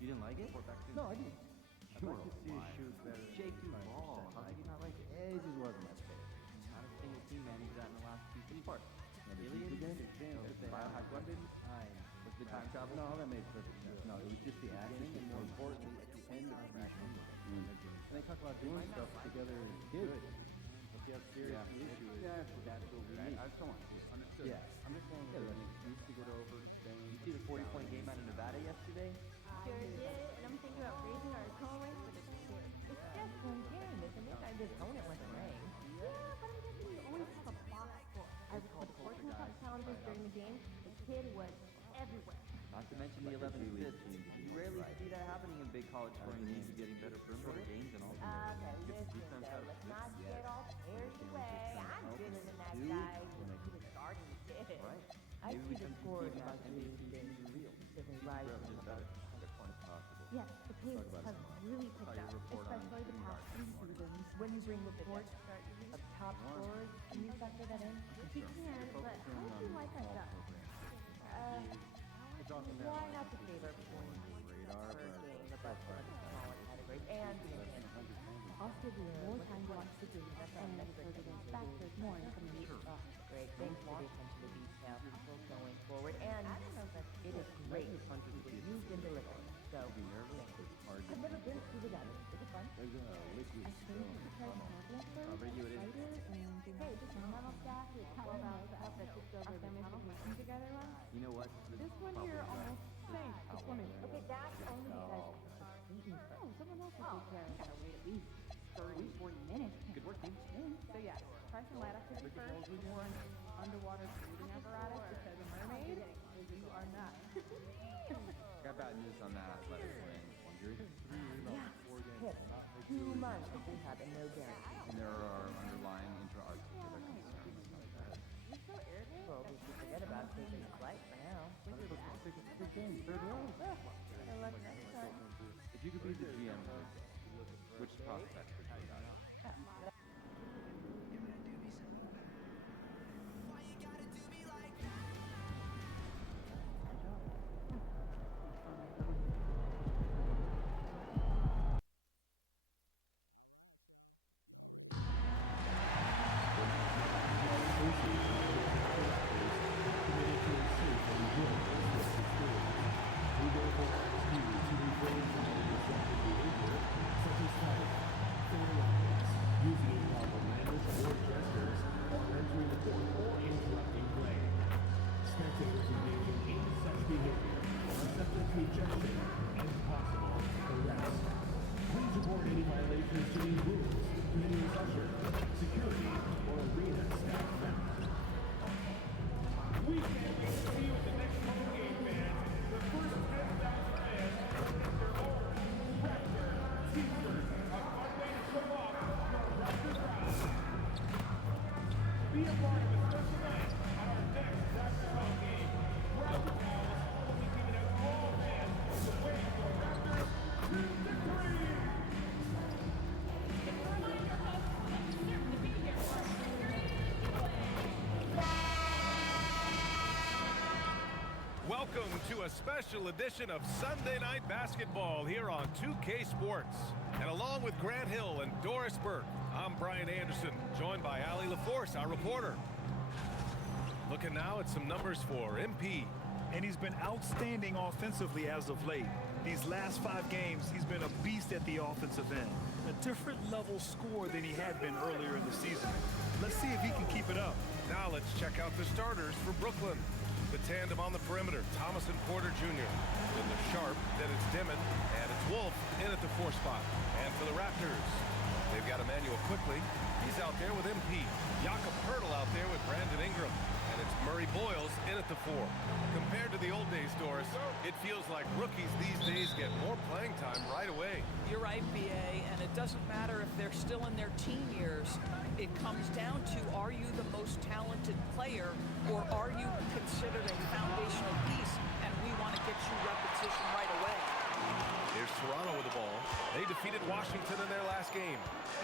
You didn't like it? No, I didn't. I'd like to see us shoot better. J.Q. Ball. How did you not like it? It just wasn't my favorite. Not a single team man who's that in the last two seasons. Part. Really? With the time travel? No, that made perfect sense. No, it was just the acting, and more importantly, at the end of the season. And they talk about doing stuff together as kids. But the serious issue is that's what we need. I just don't want to see it. Understood. Yeah. I'm just saying that an excuse to get over Spain. You see the 40-point game out of Nevada yesterday? Sure did, and I'm thinking about raising our opponent, but it's too. It's just one game, isn't it? I just own it when it rains. Yeah, but I'm guessing you always have a box score. I recall the 14 cup challenges during the game. The kid was everywhere. Not to mention the 11 assists. You rarely see that happening in big college scoring games. Getting better perimeter games and all. Okay, listen, though, let's not get all tears away. I'm bigger than that guy. He was starting to get it. Right. I see the scores on these things. Isn't right. Yes, the pace has really picked up, especially the past 3 seasons. When you bring reports of top scorers, can you factor that in? He can, but how would you like that done? Why not to favor points per game above some of the smaller categories and Also, we have more time to watch the game and factors more information. Great, thanks for the attention to detail going forward. And it is great what you've been delivering. So, I've never been to the Devil. Is it fun? There's a liquid I think because confidence first, review it is. fighter, and hey, just a mental staff with 12 hours to help that just over the families working together well. You know what? This one here almost same. This one is. Okay, that's only because it's eating first. Oh, someone else will take care of it. Gotta wait at least 30, 40 minutes. Good work, team. So yeah, Carson Light up to be first. We wore an underwater breathing apparatus because a mermaid. You are not. Got bad news on that athletic wing. Injury. Hit 2 months of rehab and no guarantee. And there are underlying intra-articular concerns about that. You're so arrogant. Well, we should forget about taking the flight for now. Good game, third round. I love next time. If you could be the GM, which prospect would you got? Welcome to a special edition of Sunday Night Basketball here on 2K Sports. And along with Grant Hill and Doris Burke, I'm Brian Anderson, joined by Allie LaForce, our reporter. Looking now at some numbers for MP. And he's been outstanding offensively as of late. These last 5 games, he's been a beast at the offensive end. A different level score than he had been earlier in the season. Let's see if he can keep it up. Now let's check out the starters for Brooklyn. The tandem on the perimeter, Thomas and Porter Jr. Then the Sharp, then it's Dimon, and it's Wolf in at the 4 spot. And for the Raptors, they've got Emmanuel Quickly. He's out there with MP. Jakob Poeltl out there with Brandon Ingram. And it's Murray Boyles in at the 4. Compared to the old days, Doris, it feels like rookies these days get more playing time right away. You're right, BA, and it doesn't matter if they're still in their teen years. It comes down to, are you the most talented player, or are you considered a foundational piece, and we want to get you repetition right away. Here's Toronto with the ball. They defeated Washington in their last game.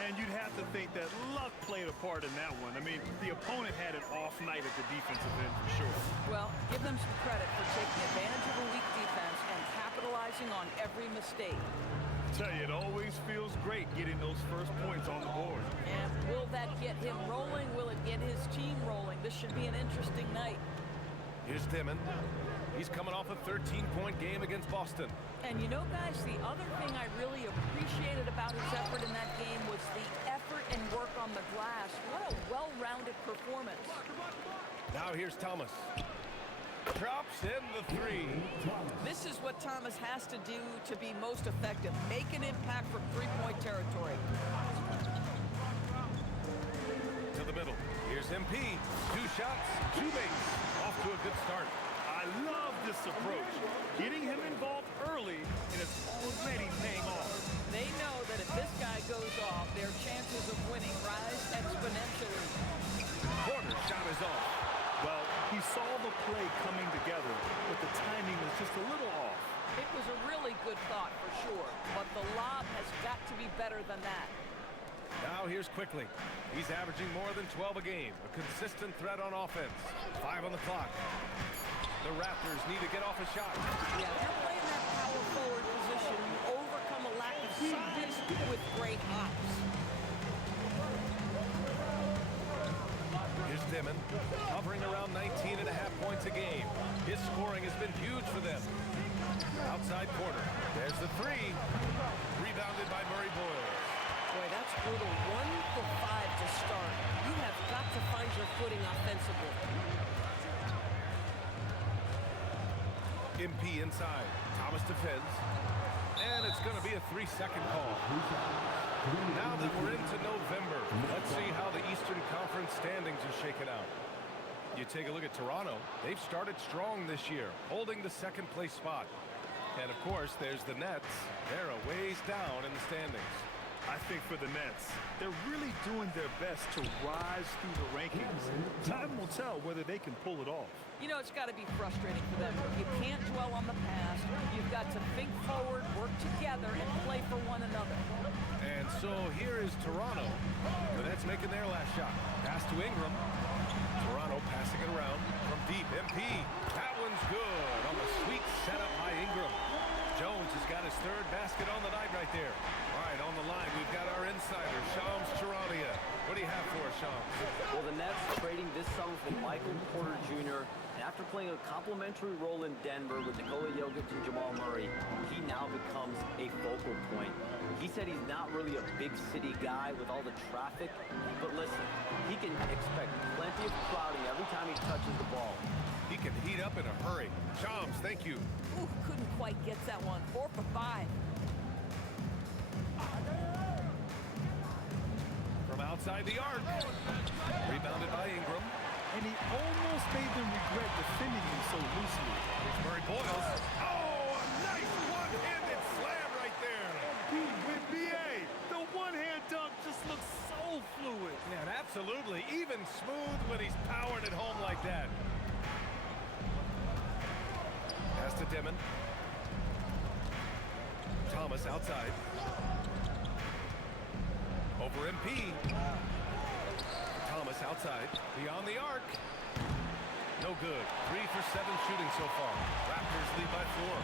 And you'd have to think that luck played a part in that one. I mean, the opponent had an off night at the defensive end for sure. Well, give them some credit for taking advantage of a weak defense and capitalizing on every mistake. Tell you, it always feels great getting those first points on the board. And will that get him rolling? Will it get his team rolling? This should be an interesting night. Here's Dimon. He's coming off a 13-point game against Boston. And you know, guys, the other thing I really appreciated about his effort in that game was the effort and work on the glass. What a well-rounded performance. Now here's Thomas. Drops in the three. This is what Thomas has to do to be most effective. Make an impact from three-point territory. To the middle. Here's MP. 2 shots, 2 makes. Off to a good start. I love this approach. Getting him involved early, and it's already paying off. They know that if this guy goes off, their chances of winning rise exponentially. Porter's shot is off. Well, he saw the play coming together, but the timing was just a little off. It was a really good thought for sure, but the lob has got to be better than that. Now here's Quickly. He's averaging more than 12 a game. A consistent threat on offense. 5 on the clock. The Raptors need to get off a shot. Yeah, if you're playing that power forward position, you overcome a lack of size with great hops. Here's Dimon, hovering around 19.5 points a game. His scoring has been huge for them. Outside Porter. There's the three. Rebounded by Murray Boyles. Boy, that's brutal. 1 for 5 to start. You have got to find your footing offensively. MP inside. Thomas defends. And it's going to be a 3-second call. Now that we're into November, let's see how the Eastern Conference standings are shaken out. You take a look at Toronto. They've started strong this year, holding the second-place spot. And, of course, there's the Nets. They're a ways down in the standings. I think for the Nets, they're really doing their best to rise through the rankings. Time will tell whether they can pull it off. You know, it's got to be frustrating for them. You can't dwell on the past. You've got to think forward, work together, and play for one another. And so here is Toronto. The Nets making their last shot. Pass to Ingram. Toronto passing it around from deep. MP. That one's good on the sweet setup by Ingram. Jones has got his 3rd basket on the night right there. All right, on the line, we've got our insider, Shams Charania. What do you have for us, Shams? Well, the Nets trading this summer for Michael Porter Jr. And after playing a complimentary role in Denver with Nikola Jokic and Jamal Murray, he now becomes a focal point. He said he's not really a big city guy with all the traffic, but listen, he can expect plenty of crowding every time he touches the ball. He can heat up in a hurry. Shams, thank you. Ooh, couldn't quite get that one. 4 for 5. From outside the arc. Rebounded by Ingram. And he almost made them regret defending him so loosely. Here's Murray Boyles. Oh, a nice one-handed slam right there. With BA, the one-hand dunk just looks so fluid. Yeah, absolutely. Even smooth when he's powered it home like that. Pass to Dimon. Thomas outside. Over MP. Thomas outside. Beyond the arc. No good. 3 for 7 shooting so far. Raptors lead by 4.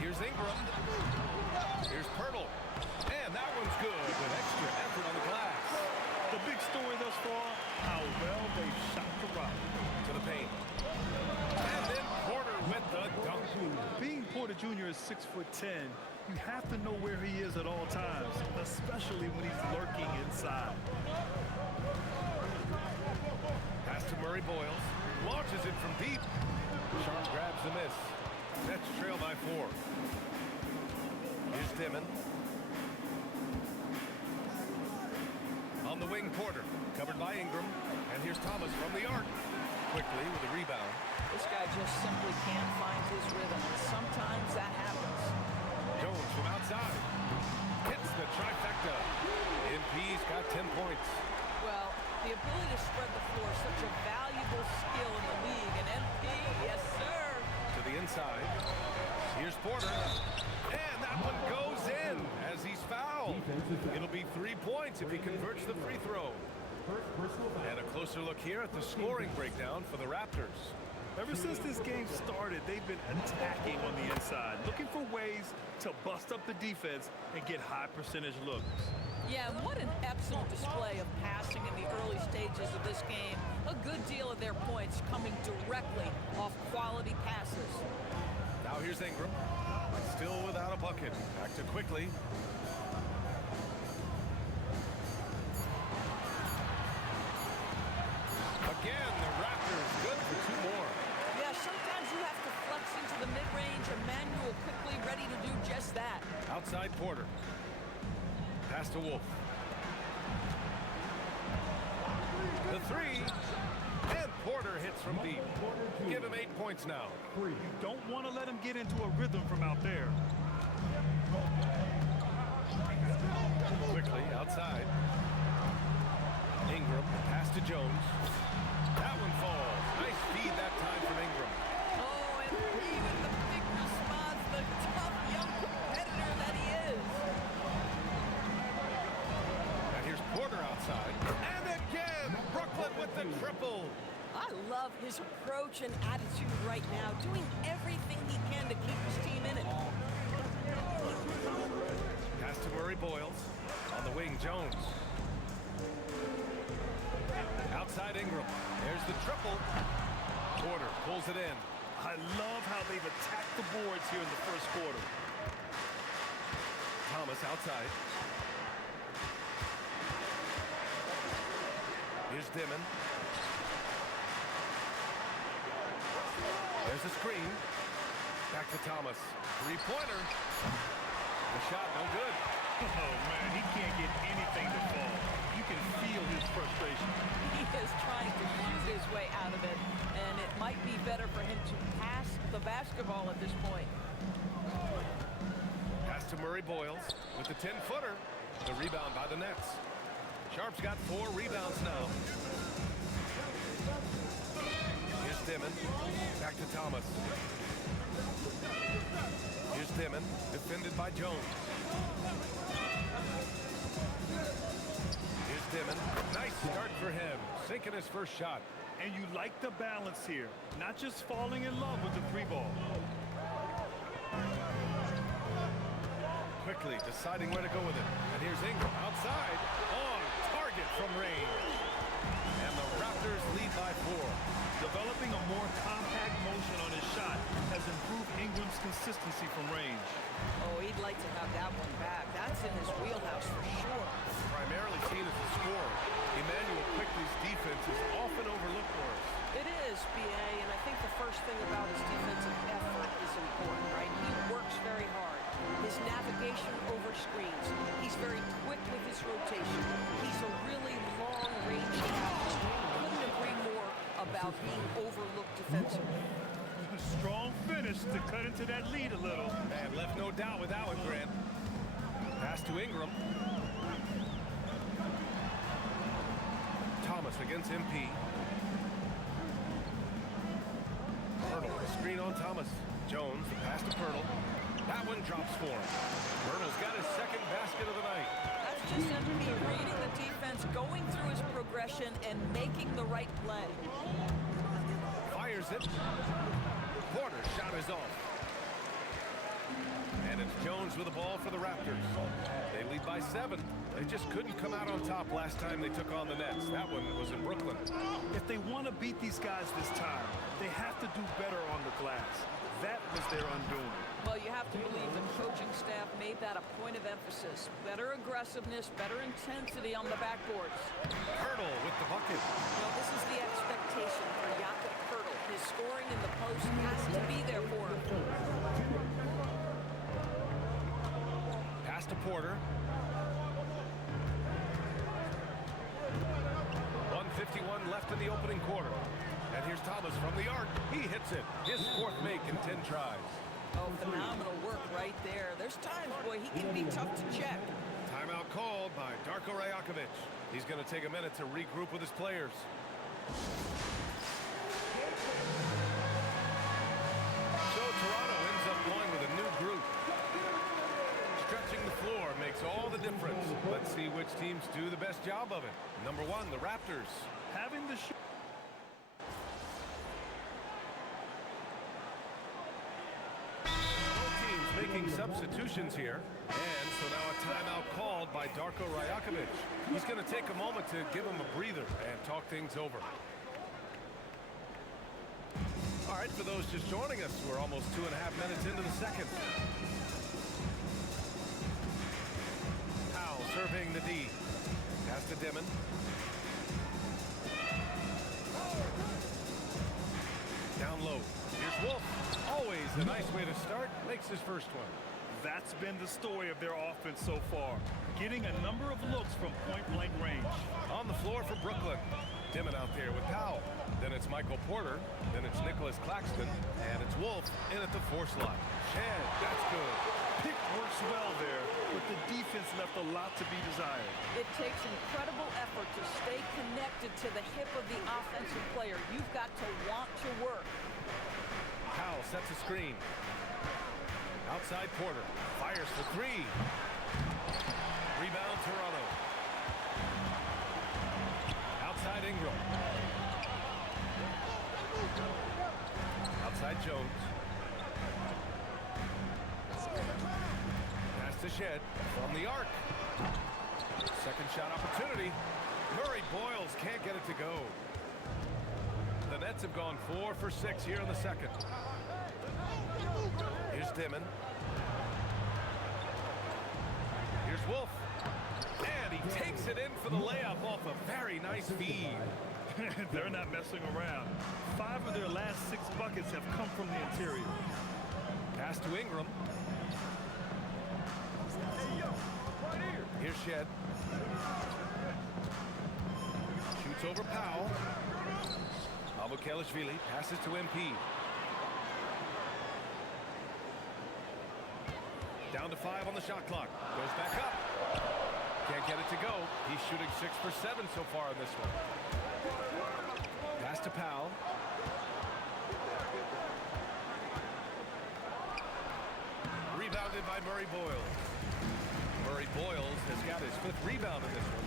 Here's Ingram. Here's Pirtle. And that one's good with extra effort on the glass. The big story thus far, how well they shot the rock. To the paint. And then Porter with the dunk. Being Porter Jr. is 6'10", you have to know where he is at all times, especially when he's lurking inside. Pass to Murray Boyles. Launches it from deep. Sharp grabs the miss. Nets trail by 4. Here's Dimon. On the wing, Porter. Covered by Ingram. And here's Thomas from the arc. Quickly with a rebound. This guy just simply can't find his rhythm. Sometimes that happens. Jones from outside. Hits the trifecta. MP's got 10 points. Well, the ability to spread the floor is such a valuable skill in the league. And MP, yes, sir. To the inside. Here's Porter. And that one goes in as he's fouled. It'll be 3 points if he converts the free throw. And a closer look here at the scoring breakdown for the Raptors. Ever since this game started, they've been attacking on the inside, looking for ways to bust up the defense and get high percentage looks. Yeah, what an excellent display of passing in the early stages of this game. A good deal of their points coming directly off quality passes. Now here's Ingram. Still without a bucket. Back to quickly. Again, the Raptors good for 2 more. Yeah, sometimes you have to flex into the mid-range. Emmanuel quickly ready to do just that. Outside Porter. Pass to Wolf. The 3. And Porter hits from deep. Give him 8 points now. You don't want to let him get into a rhythm from out there. Quickly outside. Ingram. Pass to Jones. That one falls. Nice feed that time from Ingram. Oh, and even the big response, the tough young competitor that he is. And here's Porter outside. And again, Brooklyn with the triple. I love his approach and attitude right now, doing everything he can to keep his team in it. Pass to Murray Boyles. On the wing, Jones. Outside Ingram. There's the triple. Porter pulls it in. I love how they've attacked the boards here in the first quarter. Thomas outside. Here's Dimon. There's a screen. Back to Thomas. 3-pointer. The shot no good. Oh, man, he can't get anything to fall. You can feel his frustration. He is trying to shoot his way out of it, and it might be better for him to pass the basketball at this point. Pass to Murray Boyles with the 10-footer. The rebound by the Nets. Sharp's got 4 rebounds now. Here's Dimon. Back to Thomas. Here's Dimon. Defended by Jones. Here's Dimon. Nice start for him. Sinking his first shot. And you like the balance here. Not just falling in love with the 3-ball. Quickly deciding where to go with it. And here's Ingram outside. On target from range. And the Raptors lead by 4. Developing a more compact motion on his shot has improved Ingram's consistency from range. Oh, he'd like to have that one back. That's in his wheelhouse for sure. Primarily seen as a scorer, Emmanuel Quickley's defense is often overlooked for us. It is, B.A., and I think the first thing about his defensive effort is important, right? He works very hard. His navigation over screens. He's very quick with his rotation. He's a really long-range athlete. Couldn't agree more about being overlooked defensively. A strong finish to cut into that lead a little. And left no doubt with that one, Grant. Pass to Ingram. Thomas against MP. Pirtle, the screen on Thomas. Jones, the pass to Pirtle. That one drops for him. Pirtle's got his second basket of the night. That's just MP reading the defense, going through his progression, and making the right play. Fires it. Porter's shot is off. And it's Jones with the ball for the Raptors. They lead by 7. They just couldn't come out on top last time they took on the Nets. That one was in Brooklyn. If they want to beat these guys this time, they have to do better on the glass. That was their undoing. Well, you have to believe the coaching staff made that a point of emphasis. Better aggressiveness, better intensity on the backboards. Pirtle with the bucket. Well, this is the expectation for Jakob Pirtle. His scoring in the post has to be there for him. Pass to Porter. 1:51 left in the opening quarter. And here's Thomas from the arc. He hits it. His 4th make in 10 tries. Oh, phenomenal work right there. There's times, boy, he can be tough to check. Timeout called by Darko Rajakovic. He's going to take a minute to regroup with his players. So Toronto ends up going with a new group. see which teams do the best job of it. Number 1, the Raptors. Having the Both teams making substitutions here. And so now a timeout called by Darko Rajakovic. He's going to take a moment to give him a breather and talk things over. All right, for those just joining us, we're almost 2.5 minutes into the second. Powell surveying the D. Pass to Dimon. Down low. Here's Wolf. Always a nice way to start. Makes his first one. That's been the story of their offense so far. Getting a number of looks from point-blank range. On the floor for Brooklyn. Dimon out there with Powell. Then it's Michael Porter. Then it's Nicholas Claxton. And it's Wolf in at the 4 slot. Shed, that's good. Pick works well there, but the defense left a lot to be desired. It takes incredible effort to stay connected to the hip of the offensive player. You've got to want to work. Powell sets a screen. Outside Porter. Fires for 3. Rebound Toronto. Outside Ingram. Outside Jones. Pass to Shed from the arc. Second shot opportunity. Murray Boyles can't get it to go. The Nets have gone 4 for 6 here in the second. Here's Dimon. Here's Wolf. And he takes it in for the layup off a very nice feed. They're not messing around. 5 of their last 6 buckets have come from the interior. Pass to Ingram. Here's Shed. Shoots over Powell. Abukelashvili passes to MP. Down to 5 on the shot clock. Goes back up. Can't get it to go. He's shooting 6 for 7 so far in this one. Pass to Powell. Rebounded by Murray Boyles. Murray Boyles has got his 5th rebound in this one.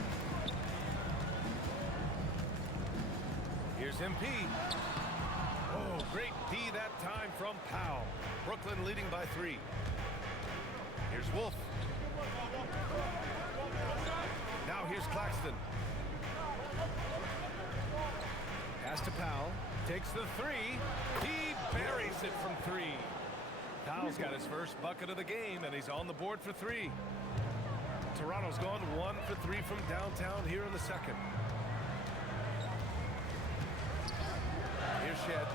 Here's MP. Oh, great D that time from Powell. Brooklyn leading by 3. Here's Wolf. Now here's Claxton. Pass to Powell. Takes the 3. He buries it from 3. Powell's got his first bucket of the game, and he's on the board for 3. Toronto's gone 1 for 3 from downtown here in the second. Here's Shed.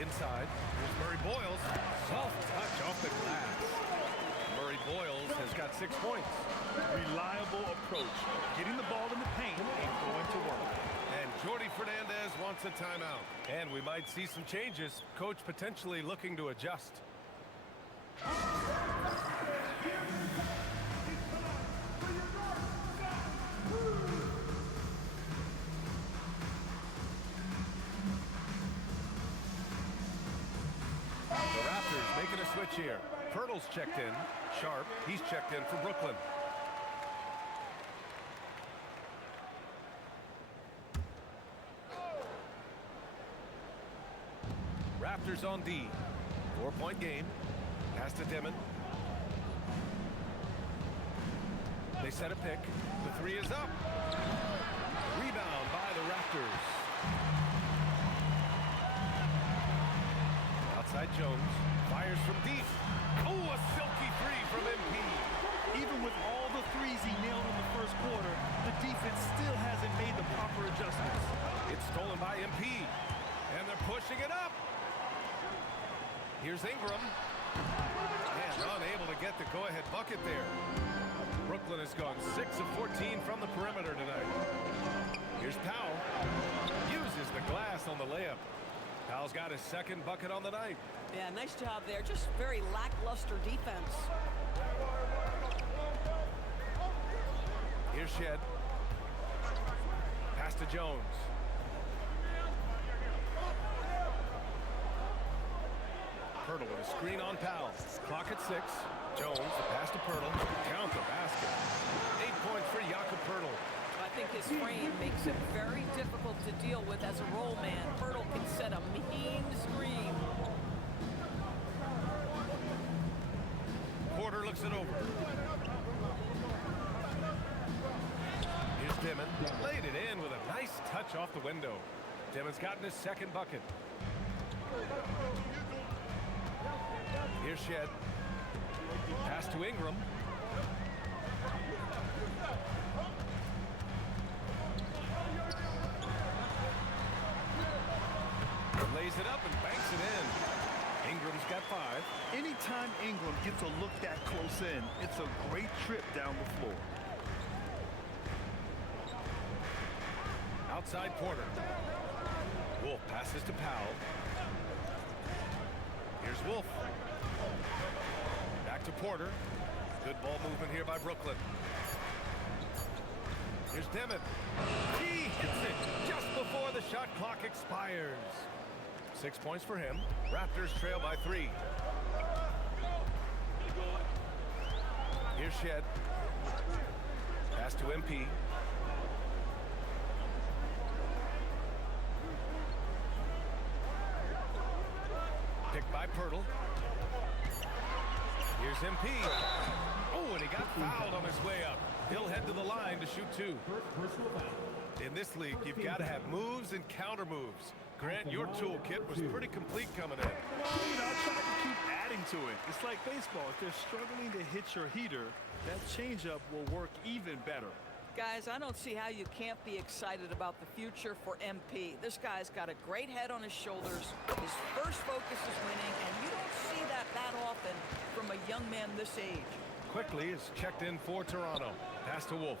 Inside. Here's Murray Boyles. Soft touch off the glass. Murray Boyles has got 6 points. Reliable approach. Getting the ball in the paint and going to work. And Jordi Fernandez wants a timeout. And we might see some changes. Coach potentially looking to adjust. The Raptors making a switch here. Pirtle's checked in. Sharp, he's checked in for Brooklyn. Raptors on D. 4-point game. Pass to Dimon. They set a pick. The 3 is up. Rebound by the Raptors. Outside Jones. Fires from deep. Oh, a silky 3 from MP. Even with all the threes he nailed in the first quarter, the defense still hasn't made the proper adjustments. It's stolen by MP. And they're pushing it up. Here's Ingram. And unable to get the go-ahead bucket there. Brooklyn has gone 6 of 14 from the perimeter tonight. Here's Powell. Uses the glass on the layup. Powell's got his 2nd bucket on the night. Yeah, nice job there. Just very lackluster defense. Here's Shed. Pass to Jones. Pirtle with a screen on Powell. Clock at 6. Jones, the pass to Pirtle. Count the basket. 8 points for Jakob Pirtle. I think his frame makes it very difficult to deal with as a roll man. Pirtle can set a mean screen. Porter looks it over. Here's Dimon. Laid it in with a nice touch off the window. Dimon's gotten his second bucket. Here's Shed. Pass to Ingram. Lays it up and banks it in. Ingram's got 5. Anytime Ingram gets a look that close in, it's a great trip down the floor. Outside Porter. Wolf passes to Powell. Here's Wolf. Back to Porter. Good ball movement here by Brooklyn. Here's Dimon. He hits it just before the shot clock expires. 6 points for him. Raptors trail by 3. Here's Shed. Pass to MP. Picked by Pirtle. Here's MP. Oh, and he got fouled on his way up. He'll head to the line to shoot 2. In this league, you've got to have moves and counter moves. Grant, your toolkit was pretty complete coming in. Well, I try to keep adding to it. It's like baseball. If they're struggling to hit your heater, that changeup will work even better. Guys, I don't see how you can't be excited about the future for MP. This guy's got a great head on his shoulders. His first focus is winning, and you don't see that often from a young man this age. Quickly is checked in for Toronto. Pass to Wolf.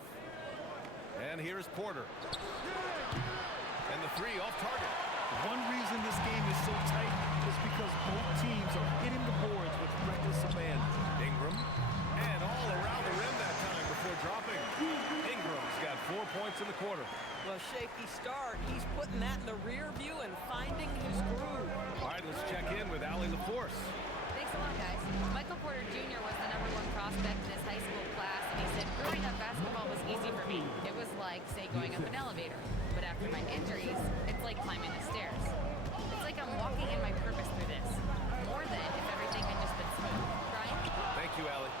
And here's Porter. And the 3 off target. One reason this game is so tight is because both teams are hitting the boards with reckless abandon. Ingram. And all around the rim that time before dropping. Ingram's got 4 points in the quarter. Well, shaky start. He's putting that in the rear view and finding his groove. All right, let's check in with Allie LaForce. Thanks a lot, guys. Michael Porter Jr. was the #1 prospect in his high school class, and he said growing up basketball was easy for me. It was like, say, going up an elevator. But after my injuries, it's like climbing the stairs. It's like I'm walking in my purpose through this. More than if everything had just been smooth. Brian? Thank you, Allie.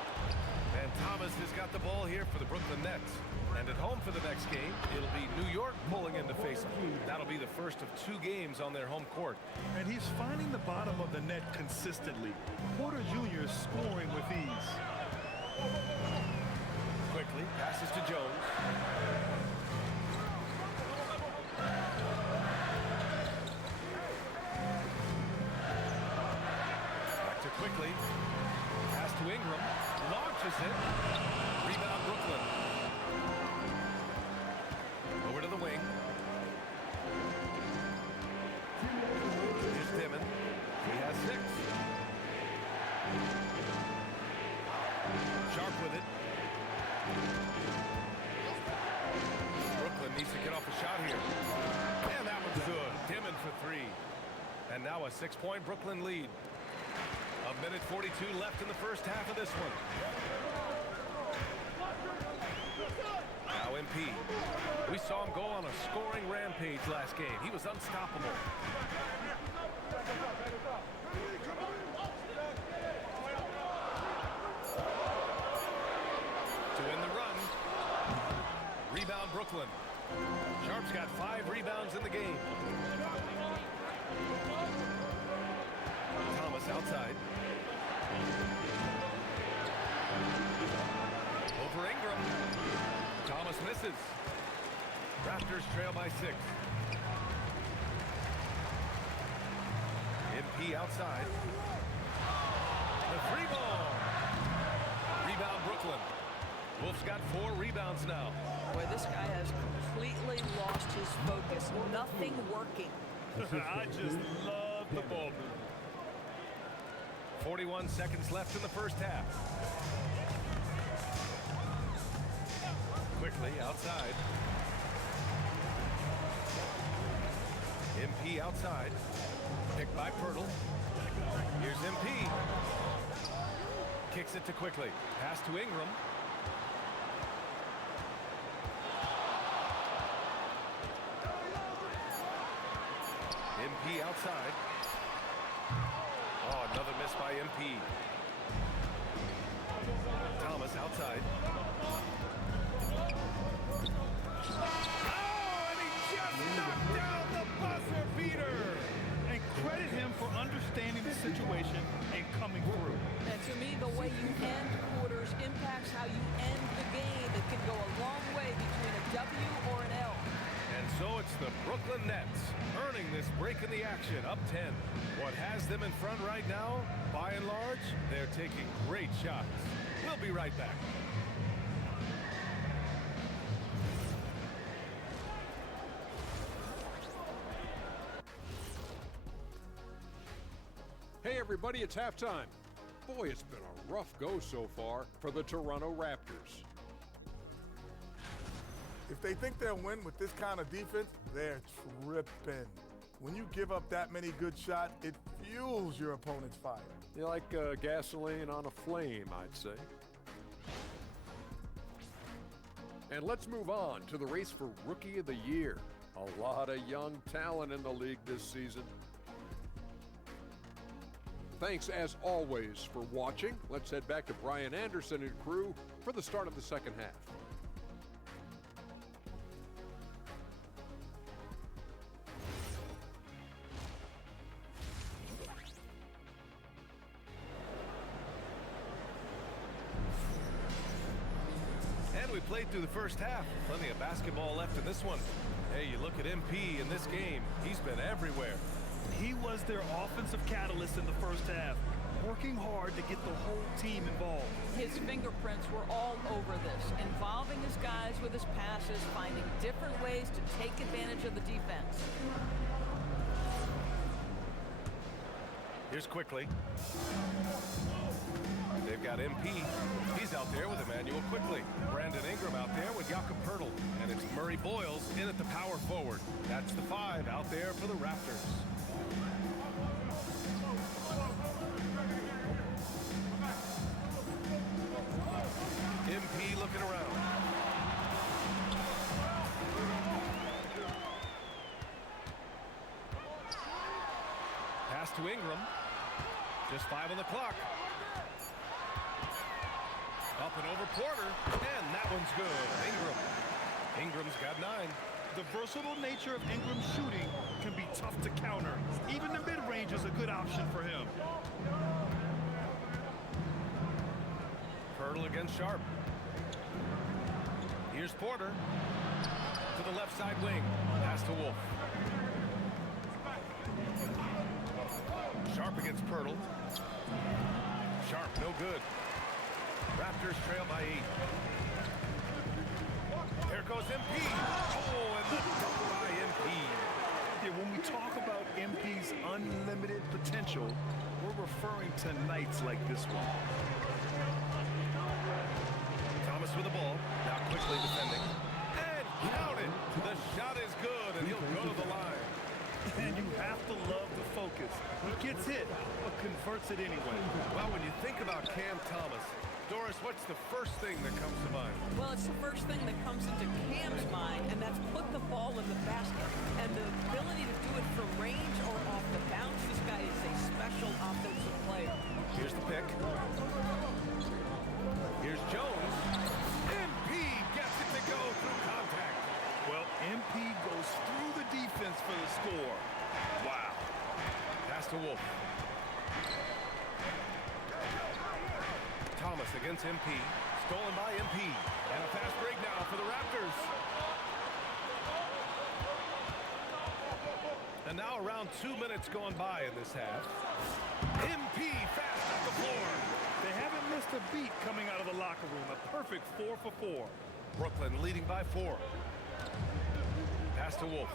And Thomas has got the ball here for the Brooklyn Nets. And at home for the next game, it'll be New York pulling in to face them. That'll be the first of 2 games on their home court. And he's finding the bottom of the net consistently. Porter Jr. is scoring with ease. Quickly, passes to Jones. Back to Quickly. Pass to Ingram. Launches it. Rebound Brooklyn. Over to the wing. Here's Dimon. He has 6. Sharp with it. Brooklyn needs to get off a shot here. And that one's good. Dimon for 3. And now a 6-point Brooklyn lead. 1:42 left in the first half of this one. Now MP. We saw him go on a scoring rampage last game. He was unstoppable. To win the run. Rebound Brooklyn. Sharp's got 5 rebounds in the game. Thomas outside. Over Ingram. Thomas misses. Raptors trail by 6. MP outside. The 3 ball. Rebound Brooklyn. Wolf's got 4 rebounds now. Boy, this guy has completely lost his focus. Nothing working. I just love the ball movement. 41 seconds left in the first half. Quickly outside. MP outside. Picked by Pirtle. Here's MP. Kicks it to Quickly. Pass to Ingram. MP outside. Oh, another miss by MP. Thomas outside. Oh, and he just knocked down the buzzer beater. And credit him for understanding the situation and coming through. And to me, the way you end quarters impacts how you end the game. It can go a long way between a W or an L. And so it's the Brooklyn Nets earning this break in the action, up 10. What has them in front right now, by and large, they're taking great shots. We'll be right back. Hey everybody, it's halftime. Boy, it's been a rough go so far for the Toronto Raptors. If they think they'll win with this kind of defense, they're tripping. When you give up that many good shots, it fuels your opponent's fire. You're like gasoline on a flame, I'd say. And let's move on to the race for Rookie of the Year. A lot of young talent in the league this season. Thanks, as always, for watching. Let's head back to Brian Anderson and crew for the start of the second half. And we played through the first half. Plenty of basketball left in this one. Hey, you look at MP in this game. He's been everywhere. He was their offensive catalyst in the first half, working hard to get the whole team involved. His fingerprints were all over this, involving his guys with his passes, finding different ways to take advantage of the defense. Here's Quickly. They've got MP. He's out there with Emmanuel Quickly. Brandon Ingram out there with Jakob Poeltl. And it's Murray Boyles in at the power forward. That's the 5 out there for the Raptors. MP looking around. Pass to Ingram. Just 5 on the clock. Up and over Porter, and that one's good. Ingram's got 9. The versatile nature of Ingram's shooting can be tough to counter. Even the mid-range is a good option for him. Poeltl against Sharp. Here's Porter to the left side wing. Pass to Wolf. Sharp against Poeltl. Sharp, no good. Raptors trail by 8. Here goes MP. Oh, and the dunk by MP. Yeah, when we talk about MP's unlimited potential, we're referring to nights like this one. Thomas with the ball. Now Quickly defending. And count it. The shot is good, and he'll go to the line. And you have to love the focus. He gets hit, but converts it anyway. Well, when you think about Cam Thomas, Doris, what's the first thing that comes to mind? Well, it's the first thing that comes into Cam's mind, and that's put the ball in the basket. And the ability to do it from range or off the bounce, this guy is a special offensive player. Here's the pick. Here's Jones. MP gets it to go through contact. Well, MP goes through the defense for the score. Wow. Pass to Wolf. Thomas against MP. Stolen by MP. And a fast break now for the Raptors. And now around 2 minutes gone by in this half. MP fast up the floor. They haven't missed a beat coming out of the locker room. A perfect 4 for 4. Brooklyn leading by 4. Pass to Wolf.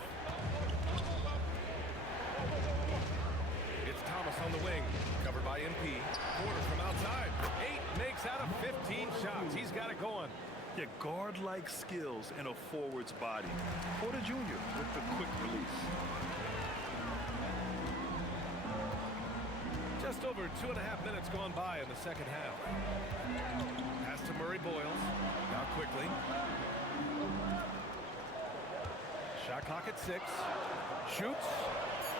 It's Thomas on the wing. Covered by MP. Porter from outside. 8 makes out of 15 shots. He's got it going. Yeah, guard-like skills in a forward's body. Porter Jr. with the quick release. Just over 2.5 minutes gone by in the second half. Pass to Murray Boyles. Now quickly. Shot clock at 6. Shoots.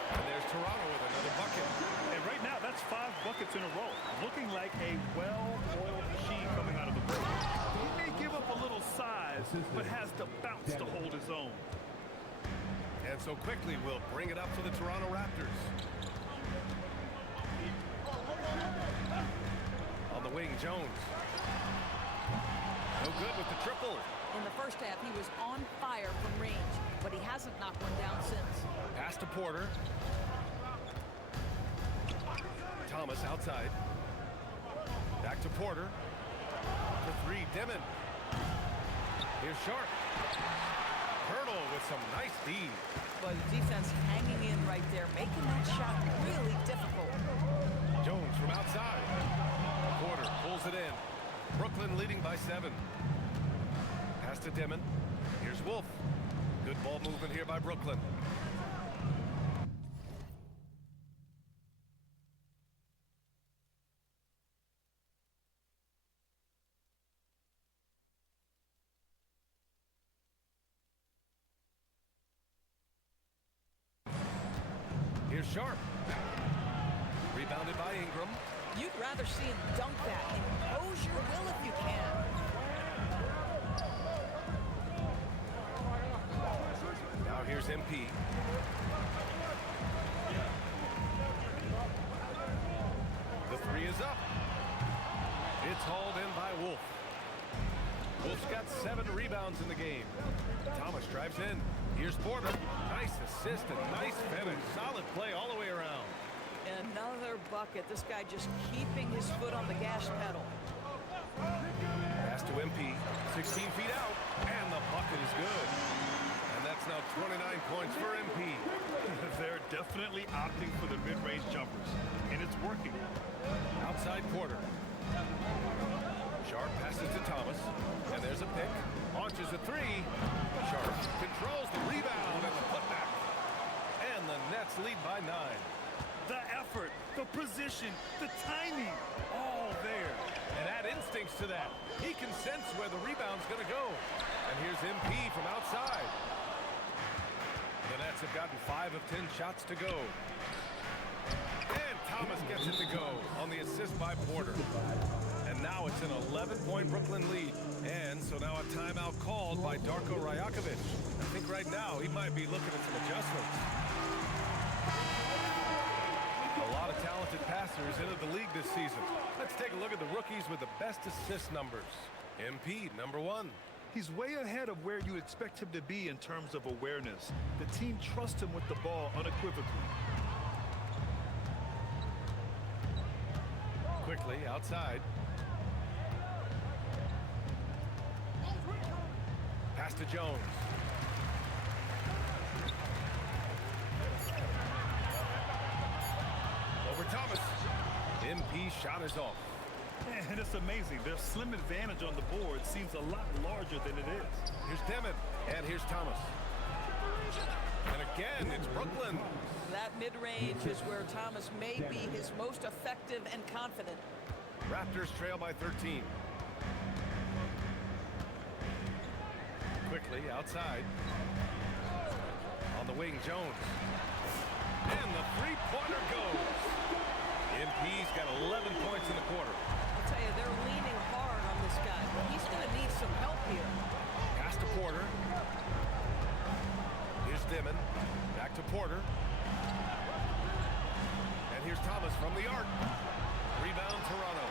And there's Toronto with another bucket. And right now, that's 5 buckets in a row. Looking like a well-oiled machine coming out of the break. He may give up a little size, but has the bounce to hold his own. And so quickly will bring it up for the Toronto Raptors. On the wing, Jones. No good with the triple. In the first half, he was on fire from range, but he hasn't knocked one down since. Pass to Porter. Thomas outside. Back to Porter. For 3, Dimon. Here's Sharp. Hurdle with some nice D. But the defense hanging in right there, making that shot really difficult. Jones from outside. Porter pulls it in. Brooklyn leading by 7. Pass to Dimon. Here's Wolf. Good ball movement here by Brooklyn. Here's Sharp. Rebounded by Ingram. You'd rather see him dunk that. Impose your will if you can. Now here's MP. The 3 is up. It's hauled in by Wolf. Wolf's got 7 rebounds in the game. Thomas drives in. Here's Porter. Nice assist and nice finish. Solid play all the way around. Another bucket. This guy just keeping his foot on the gas pedal. Pass to MP. 16 feet out. And the bucket is good. And that's now 29 points for MP. They're definitely opting for the mid-range jumpers, and it's working. Outside Porter. Sharp passes to Thomas. And there's a pick. Launches a 3. Sharp controls the rebound and the putback. And the Nets lead by 9. The effort, the position, the timing, all there. And add instincts to that. He can sense where the rebound's going to go. And here's MP from outside. The Nets have gotten 5 of 10 shots to go. And Thomas gets it to go on the assist by Porter. And now it's an 11-point Brooklyn lead. And so now a timeout called by Darko Rajakovic. I think right now he might be looking at some adjustments. A lot of talented passers into the league this season. Let's take a look at the rookies with the best assist numbers. MP, number 1. He's way ahead of where you expect him to be in terms of awareness. The team trusts him with the ball unequivocally. Quickly, outside. Pass to Jones. Over Thomas. MP shot is off. And it's amazing. Their slim advantage on the board seems a lot larger than it is. Here's Dimon, and here's Thomas. And again, it's Brooklyn. That mid-range is where Thomas may be his most effective and confident. Raptors trail by 13. Quickly, outside. On the wing, Jones. And the three-pointer goes. MP's got 11 points in the quarter. I'll tell you, they're leaning hard on this guy, but he's going to need some help here. Pass to Porter. Here's Dimon. Back to Porter. And here's Thomas from the arc. Rebound, Toronto.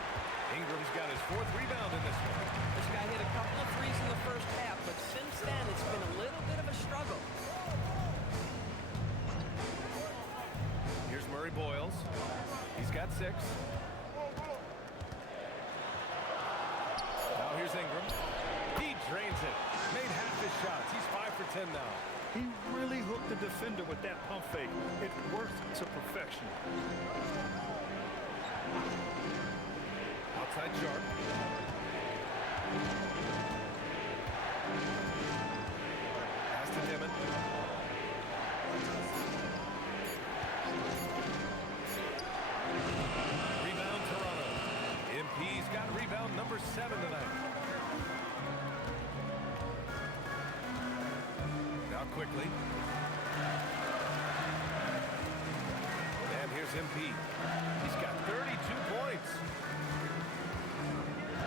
Ingram's got his 4th rebound in this one. This guy hit a couple of threes in the first half, but since then it's been a little bit of a struggle. Here's Murray Boyles. He's got 6. Now here's Ingram. He drains it. Made half his shots. He's 5 for 10 now. He really hooked the defender with that pump fake. It worked to perfection. Outside Sharp. Pass to Dimon. number 7 tonight. Now quickly. And here's MP. He's got 32 points.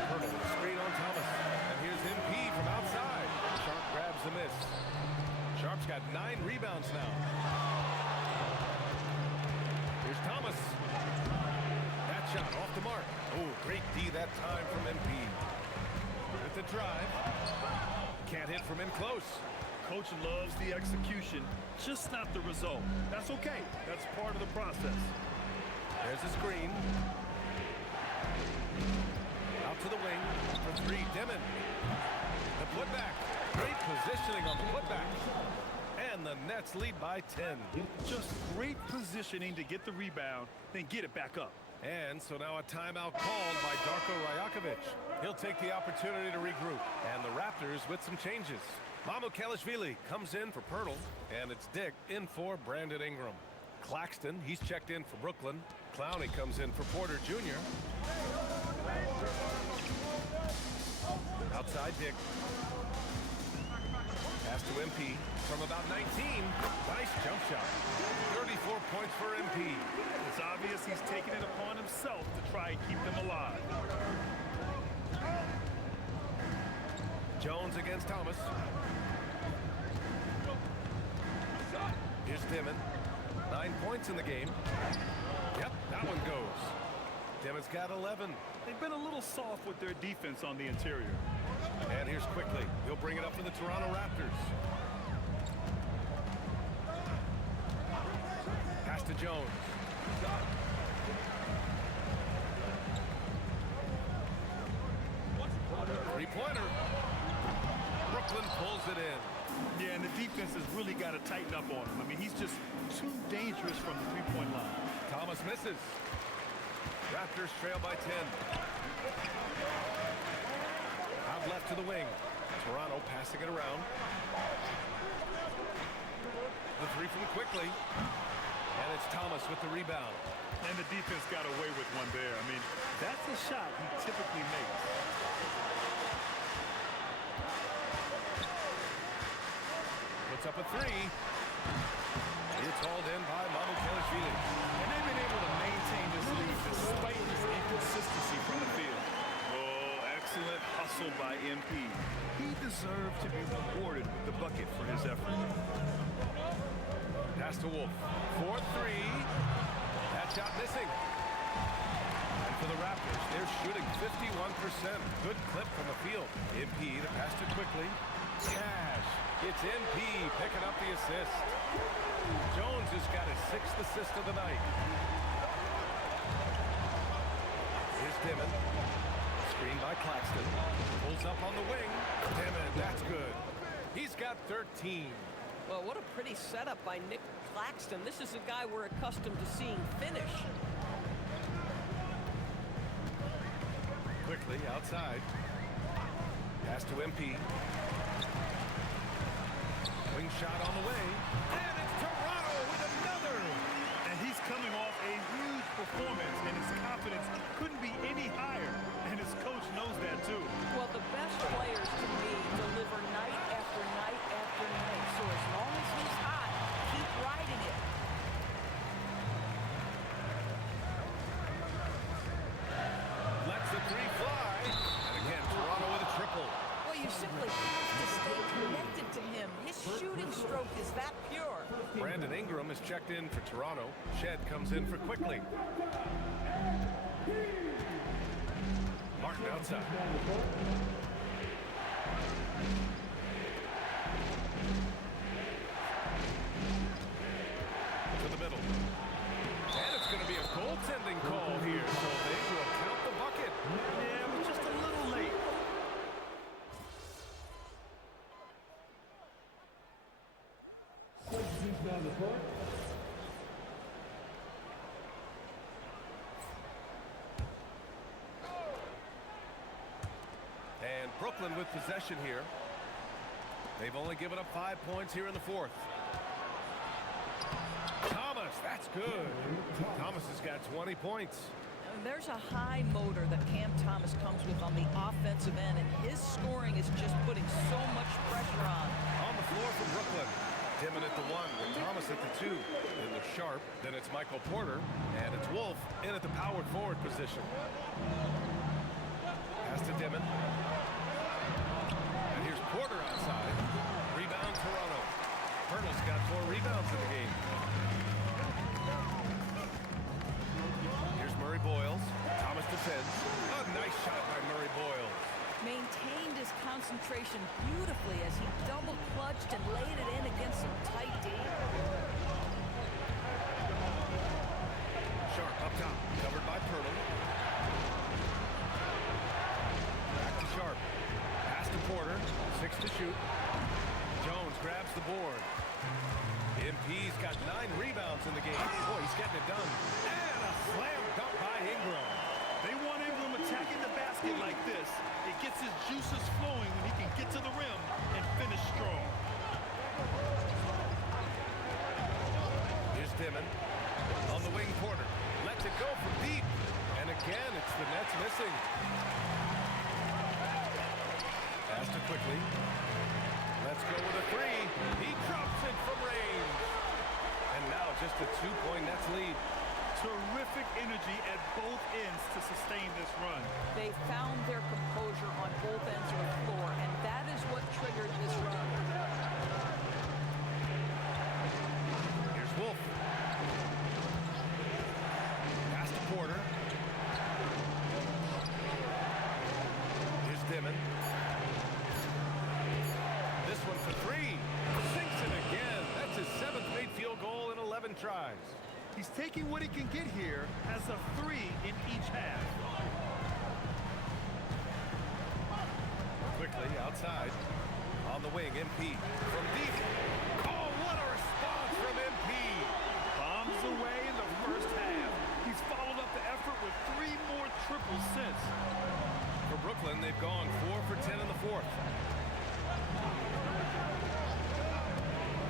Hurdle with a screen on Thomas. And here's MP from outside. Sharp grabs the miss. Sharp's got 9 rebounds now. Here's Thomas. That shot off the mark. Oh, great D that time from MP. With the drive. Can't hit from in close. Coach loves the execution, just not the result. That's okay. That's part of the process. There's a screen. Out to the wing for 3, Dimon. The putback. Great positioning on the putback. And the Nets lead by 10. Just great positioning to get the rebound, then get it back up. And so now a timeout called by Darko Rajakovic. He'll take the opportunity to regroup. And the Raptors with some changes. Mamukelashvili comes in for Pirtle, and it's Dick in for Brandon Ingram. Claxton, he's checked in for Brooklyn. Clowney comes in for Porter Jr. Outside Dick. Pass to MP from about 19. Nice jump shot. 34 points for MP. It's obvious he's taking it upon himself to try and keep them alive. Jones against Thomas. Here's Dimon. 9 points in the game. Yep, that one goes. Dimon's got 11. They've been a little soft with their defense on the interior. And here's quickly. He'll bring it up for the Toronto Raptors. Pass to Jones. Three-pointer. Brooklyn pulls it in. Yeah, and the defense has really got to tighten up on him. I mean, he's just too dangerous from the three-point line. Thomas misses. Raptors trail by 10. Out left to the wing. Toronto passing it around. The three from quickly. And it's Thomas with the rebound. And the defense got away with one there. I mean, that's a shot he typically makes. Puts up a three. It's hauled in by Mamukelashvili. And they've been able to maintain this lead despite his inconsistency from the field. Oh, excellent hustle by MP. He deserved to be rewarded with the bucket for his effort. Pass to Wolf. 4-3. That shot missing. And for the Raptors, they're shooting 51%. Good clip from the field. MP to pass to quickly. Cash. It's MP picking up the assist. Jones has got his 6th assist of the night. Here's Dimon. Screen by Claxton. Pulls up on the wing. Dimon, that's good. He's got 13. Well, what a pretty setup by Nick Claxton. This is a guy we're accustomed to seeing finish. Quickly outside. Pass to MP. Wing shot on the way. And it's Toronto with another. And he's coming off a huge performance, and his confidence couldn't be any higher. And his coach knows that, too. Well, the best players, to me, deliver night after night after night. So as long as he's hot, keep riding it. Lets the three fly. And again, Toronto with a triple. Well, you simply have to stay connected to him. His shooting stroke is that pure. Brandon Ingram is checked in for Toronto. Shed comes in for quickly. Martin outside. To the middle. And it's going to be a goaltending call here. So they will count the bucket. Yeah, but just a little late. And Brooklyn with possession here. They've only given up 5 points here in the 4th. Thomas, that's good. Thomas has got 20 points. There's a high motor that Cam Thomas Thomas comes with on the offensive end, and his scoring is just putting so much pressure on. On the floor for Brooklyn. Dimon at the 1 with Thomas at the 2. In the Sharp, then it's Michael Porter, and it's Wolf in at the power forward position. Pass to Dimon. And here's Porter outside. Rebound Toronto. Hurdle's got 4 rebounds in the game. Here's Murray Boyles. Thomas defends. A nice shot by Murray Boyles. Maintained his concentration beautifully as he double clutched and laid it in against some tight D. Sharp up top, covered by Pirtle. Back to Sharp. Pass to Porter. 6 to shoot. Jones grabs the board. MP's got 9 rebounds in the game. Boy, he's getting it done. And a slam dunk by Ingram. They want Ingram attacking the basket like this. It gets his juices flowing when he can get to the rim and finish strong. Here's Dimon. On the wing, Porter. Lets it go from deep. And again, it's the Nets missing. Pass to Quickly. Let's go with a 3. He drops it from range. And now just a 2-point Nets lead. Terrific energy at both ends to sustain this run. They found their composure on both ends of the floor, and that is what triggered this run. Here's Wolf. Pass to Porter. Here's Dimon. This one for 3. Sinks it again. That's his 7th made field goal in 11 tries. He's taking what he can get here as a 3 in each half. Quickly outside. On the wing, MP. From deep. Oh, what a response from MP. Bombs away in the first half. He's followed up the effort with 3 more triples since. For Brooklyn, they've gone 4 for 10 in the 4th.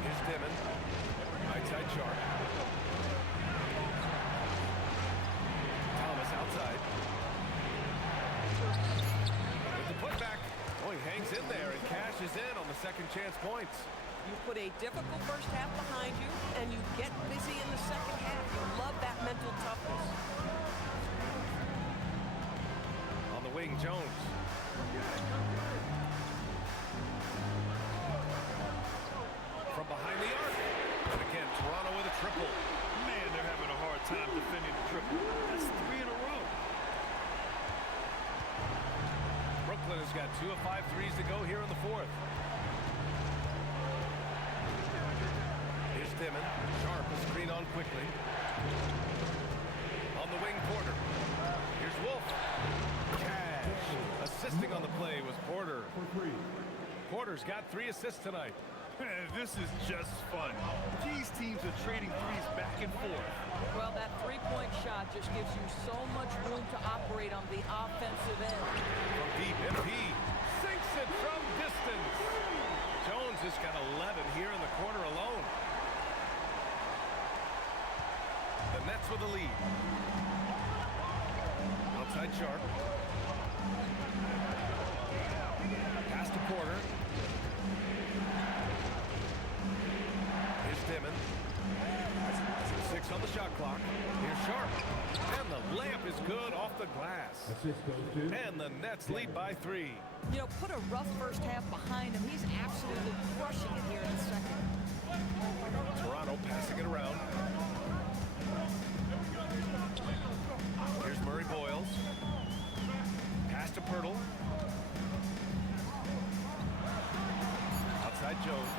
Here's Dimon. Right side Sharp. Thomas outside. With the putback. Oh, he hangs in there and cashes in on the second chance points. You put a difficult first half behind you, and you get busy in the second half. You love that mental toughness. On the wing, Jones. From behind the arc. And again, Toronto with a triple. Man, they're having a hard time defending the triple. That's 3 in a row. Brooklyn has got 2 of 5 threes to go here in the 4th. Here's Dimon. Sharp will screen on Quickly. On the wing, Porter. Here's Wolf. Cash. Assisting on the play was Porter. Porter's got 3 assists tonight. This is just fun. These teams are trading threes back and forth. Well, that three-point shot just gives you so much room to operate on the offensive end. From deep, MP sinks it from distance. Jones has got 11 here in the corner alone. The Nets with the lead. Outside Sharp. Pass to Porter. Here's Dimon. 6 on the shot clock. Here's Sharp. And the layup is good off the glass. And the Nets lead by 3. You know, put a rough first half behind him. He's absolutely crushing it here in the second. Toronto passing it around. Here's Murray Boyles. Pass to Pirtle. Outside Jones.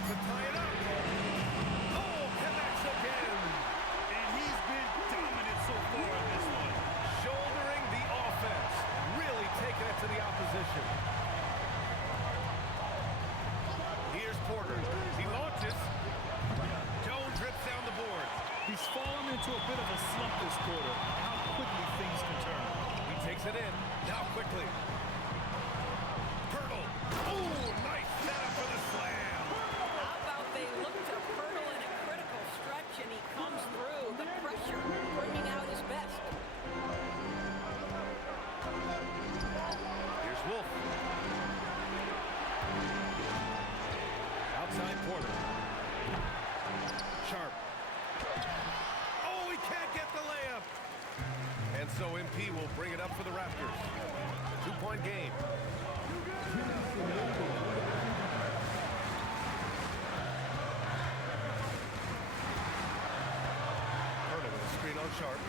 To tie it up. Oh, connects again. And he's been dominant so far in this one. Shouldering the offense. Really taking it to the opposition. Here's Porter. He launches. Jones rips down the board. He's fallen into a bit of a slump this quarter. How quickly things can turn. He takes it in. Now Quickly. Pirtle. Oh, nice setup for the slam. How about they look to Pirtle in a critical stretch, and he comes through. The pressure bringing out his best. MP will bring it up for the Raptors. 2-point game. Screen on Sharp.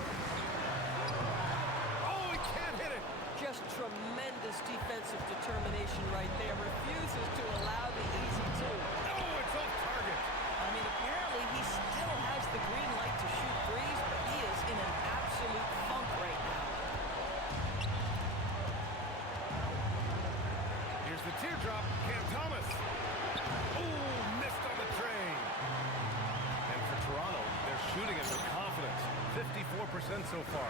Oh, he can't hit it. Just tremendous defensive determination right there. Refuses to allow the easy two. Oh, it's off target. I mean, apparently he still has the green light to shoot threes, but he is in an absolute funk right now. Here's the teardrop. Cam Thomas. Oh, missed on the train. And for Toronto, they're shooting it with confidence. 54% so far.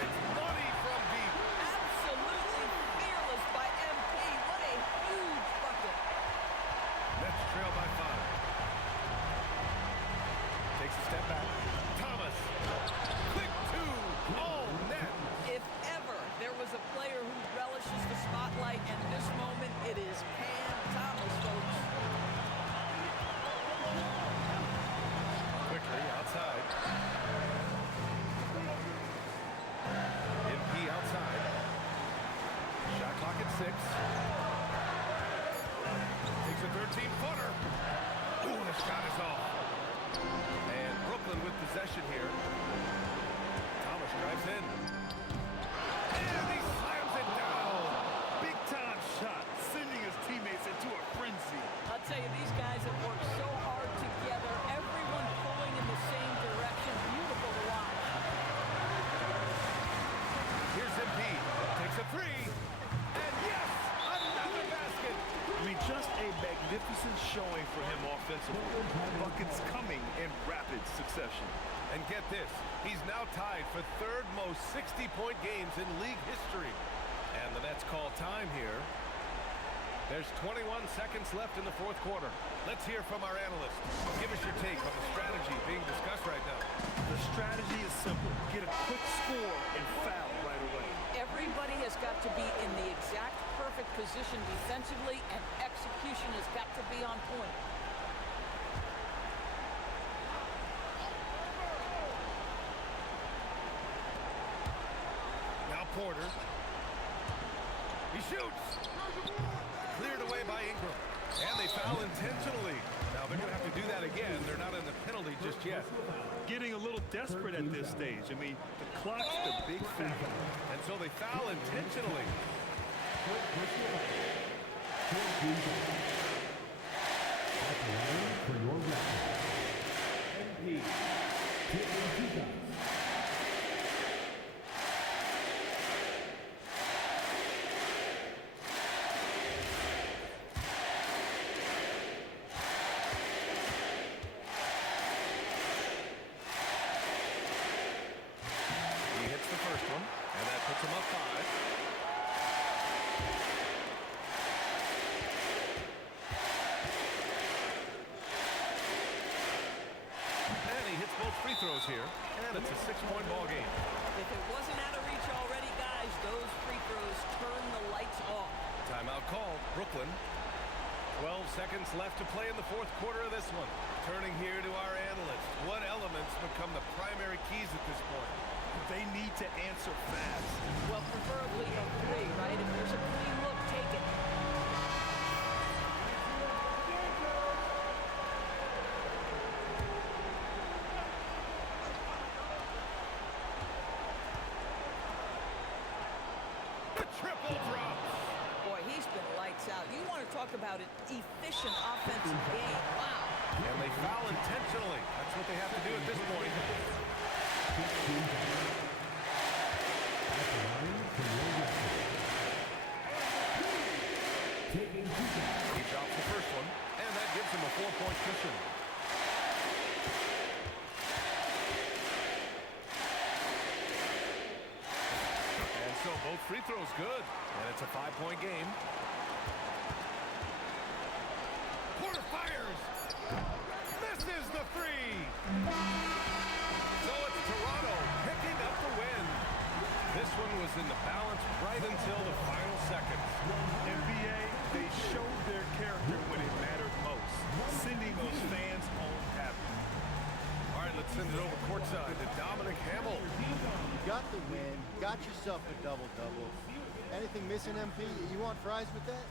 It's money from deep. Absolutely fearless by MP. What a huge bucket. Nets trail by 5. Takes a step back. Thomas. Quick two. All net. If ever there was a player who relishes the spotlight, and this moment, it is Cam Thomas, folks. Quickly outside. MP outside. Shot clock at 6. Takes a 13-footer. Ooh, the shot is off. And Brooklyn with possession here. Thomas drives in. And he slams it down. Big-time shot, sending his teammates into a frenzy. I'll tell you, these guys have worked so hard together. Everyone pulling in the same direction. Beautiful to watch. Here's MP. Takes a 3. And yes, another basket. I mean, just a magnificent showing for him offensively. Buckets coming in rapid succession. And get this, he's now tied for third most 60-point games in league history. And the Nets call time here. There's 21 seconds left in the fourth quarter. Let's hear from our analyst. Give us your take on the strategy being discussed right now. The strategy is simple. Get a quick score and foul right away. Everybody has got to be in the exact perfect position defensively, and execution has got to be on point. Now Porter. He shoots. Cleared away by Ingram. And they foul intentionally. Now they're going to have to do that again. They're not in the penalty just yet. Getting a little desperate at this stage. I mean, the clock's the big factor. And so they foul intentionally. Throws here, and it's a 6-point ball game. If it wasn't out of reach already, guys, those free throws turn the lights off. Timeout call, Brooklyn. 12 seconds left to play in the fourth quarter of this one. Turning here to our analyst. What elements become the primary keys at this point? They need to answer fast. Well, preferably a 3, right? If there's a clean look, take it. Triple drops. Boy, he's been lights out. You want to talk about an efficient offensive game. Wow. And they foul intentionally. That's what they have to do at this point. He drops the first one, and that gives him a 4-point cushion. So both free throws good, and it's a 5-point game. Porter fires. Misses the 3. So it's Toronto picking up the win. This one was in the balance right until the final seconds. NBA, they showed their character when it mattered most, sending those fans home happy. All right, let's send it over courtside to Dominic Hamill. You got the win, got yourself a double-double. Anything missing, MP? You want fries with that?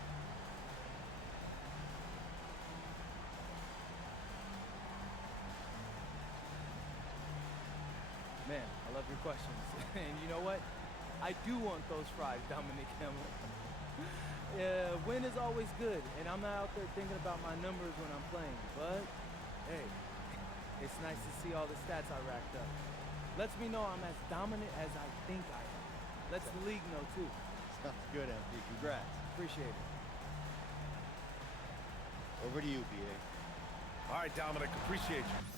Man, I love your questions. And you know what? I do want those fries, Dominic Hamill. Win is always good, and I'm not out there thinking about my numbers when I'm playing. But, hey, it's nice to see all the stats I racked up. Lets me know I'm as dominant as I think I am. Lets the league know, too. Sounds good, MP. Congrats. Appreciate it. Over to you, BA. All right, Dominic, appreciate you.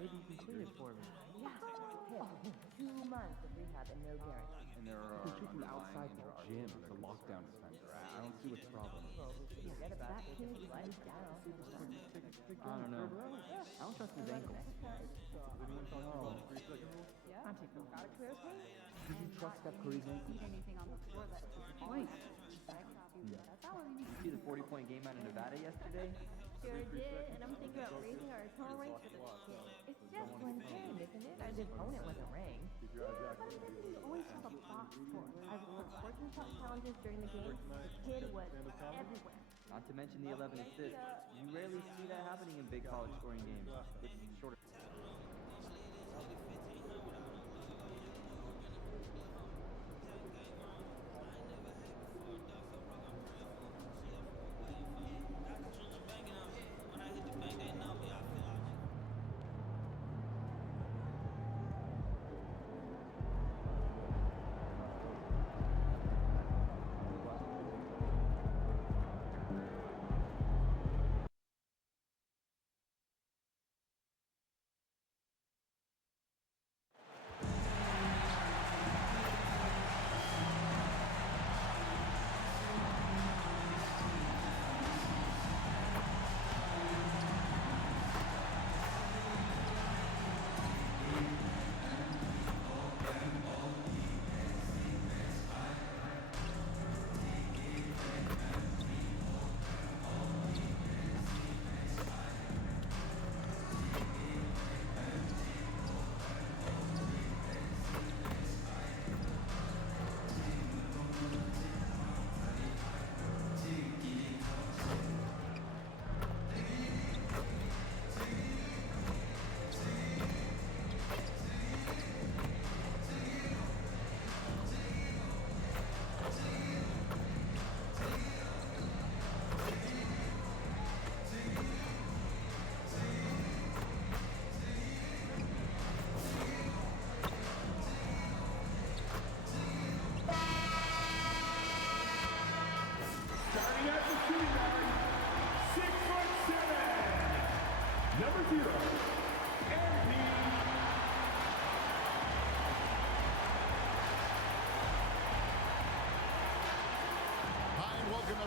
Maybe you can clean it for me. Yeah. Hey, 2 months of rehab and no guarantee. And there are outside the gym, the lockdown dispenser. I don't see what the problem is. Well, we should forget about it. His life now. I don't know. I don't trust his ankles. Yeah. Got a clear pace. Did you trust Steph Curry's ankles? Anything on the floor that's point. That's all we need. You see the 40-point game out of Nevada yesterday? Sure did, and I'm thinking about raising our tolerance for this kid. It's just one game, isn't it? His opponent wasn't ranked. Yeah, but he always has a box score. I was working top challenges during the game. The kid was everywhere. Not to mention the 11 assists. You rarely see that happening in big college scoring games. With shorter.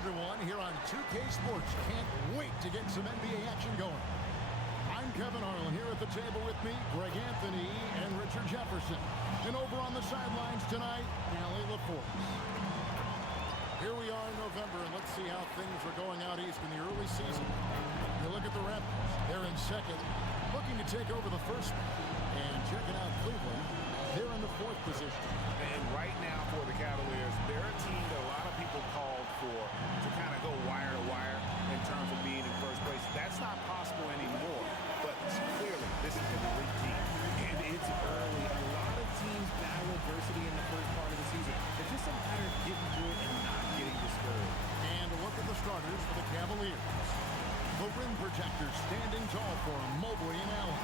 Everyone here on 2K Sports. Can't wait to get some NBA action going. I'm Kevin Harlan here at the table with me, Greg Anthony and Richard Jefferson. And over on the sidelines tonight, Allie LaForce. Here we are in November, and let's see how things are going out east in the early season. You look at the Raptors. They're in second, looking to take over the first spot. And checking out Cleveland, they're in the fourth position. And right now for the Cavaliers, they're a team that a lot of people called for to kind of go wire to wire in terms of being in first place. That's not possible anymore, but clearly this is an elite team. And it's early. A lot of teams battle adversity in the first part of the season. It's just a matter of getting through it and not getting discouraged. And a look at the starters for the Cavaliers. The rim protectors standing tall for them, Mobley and Allen.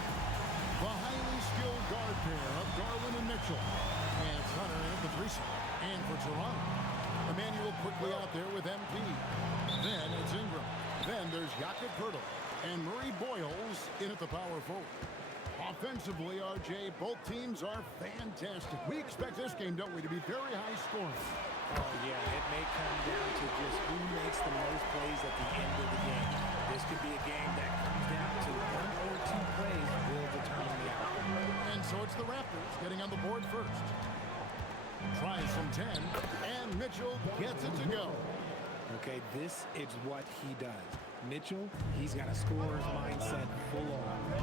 The highly skilled guard pair of Garland and Mitchell. And it's Hunter in at the 3 spot. And for Toronto, Emmanuel quickly out there with MP. Then it's Ingram. Then there's Jakob Poeltl and Murray Boyles in at the power forward. Offensively, RJ, both teams are fantastic. We expect this game, don't we, to be very high scoring. Oh, yeah, it may come down to just who makes the most plays at the end of the game. This could be a game that comes down to 1 or 2 plays will determine the outcome. And so it's the Raptors getting on the board first. Tries from 10, and Mitchell gets it to go. Okay, this is what he does. Mitchell, he's got a scorer's mindset full on.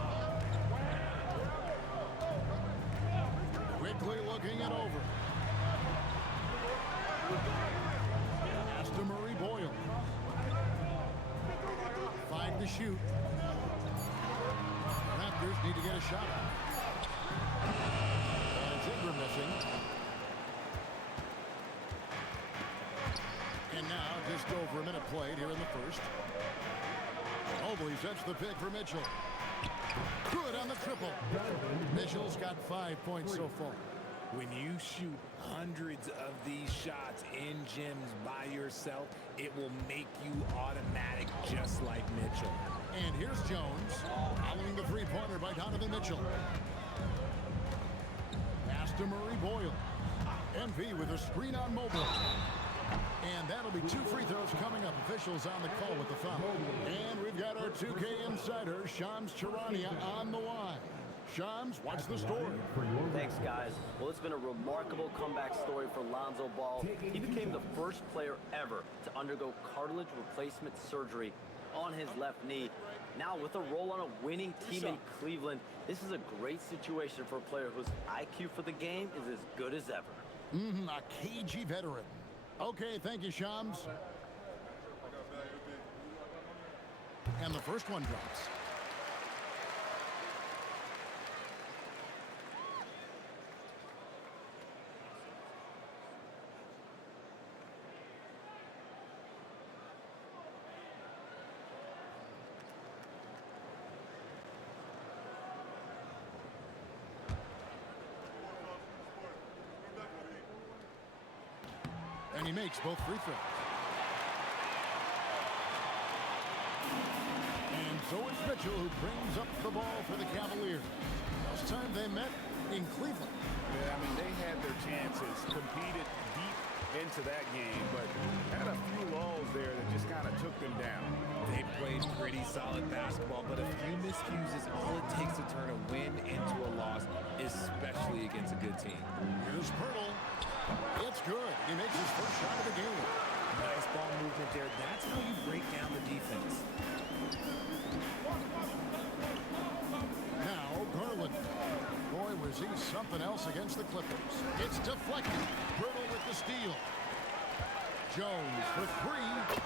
Quickly looking it over. Pass to Murray Boyle. 5 to shoot. Raptors need to get a shot. And it's Ingram missing. And now just over a minute played here in the first. Mobley sets the pick for Mitchell. Good on the triple. Mitchell's got 5 points so far. When you shoot hundreds of these shots in gyms by yourself, it will make you automatic just like Mitchell. And here's Jones, following the three-pointer by Donovan Mitchell. Pass to Murray Boyle. MV with a screen on Mobley. And that'll be 2 free throws coming up. Officials on the call with the foul. And we've got our 2K insider, Shams Charania, on the line. Shams, what's the story? Thanks, guys. Well, it's been a remarkable comeback story for Lonzo Ball. He became the first player ever to undergo cartilage replacement surgery on his left knee. Now, with a role on a winning team in Cleveland, this is a great situation for a player whose IQ for the game is as good as ever. A cagey veteran. Okay, thank you, Shams. And the first one drops. And he makes both free throws. And so it's Mitchell who brings up the ball for the Cavaliers. Last time they met in Cleveland. Yeah, I mean, they had their chances, competed deep into that game, but had a few lulls there that just kind of took them down. They played pretty solid basketball, but a few miscues is all it takes to turn a win into a loss, especially against a good team. Here's Pirtle. It's good. He makes his first shot of the game. Nice ball movement there. That's how you break down the defense. Now, Garland. Boy, was he something else against the Clippers. It's deflected. Pirtle with the steal. Jones for 3.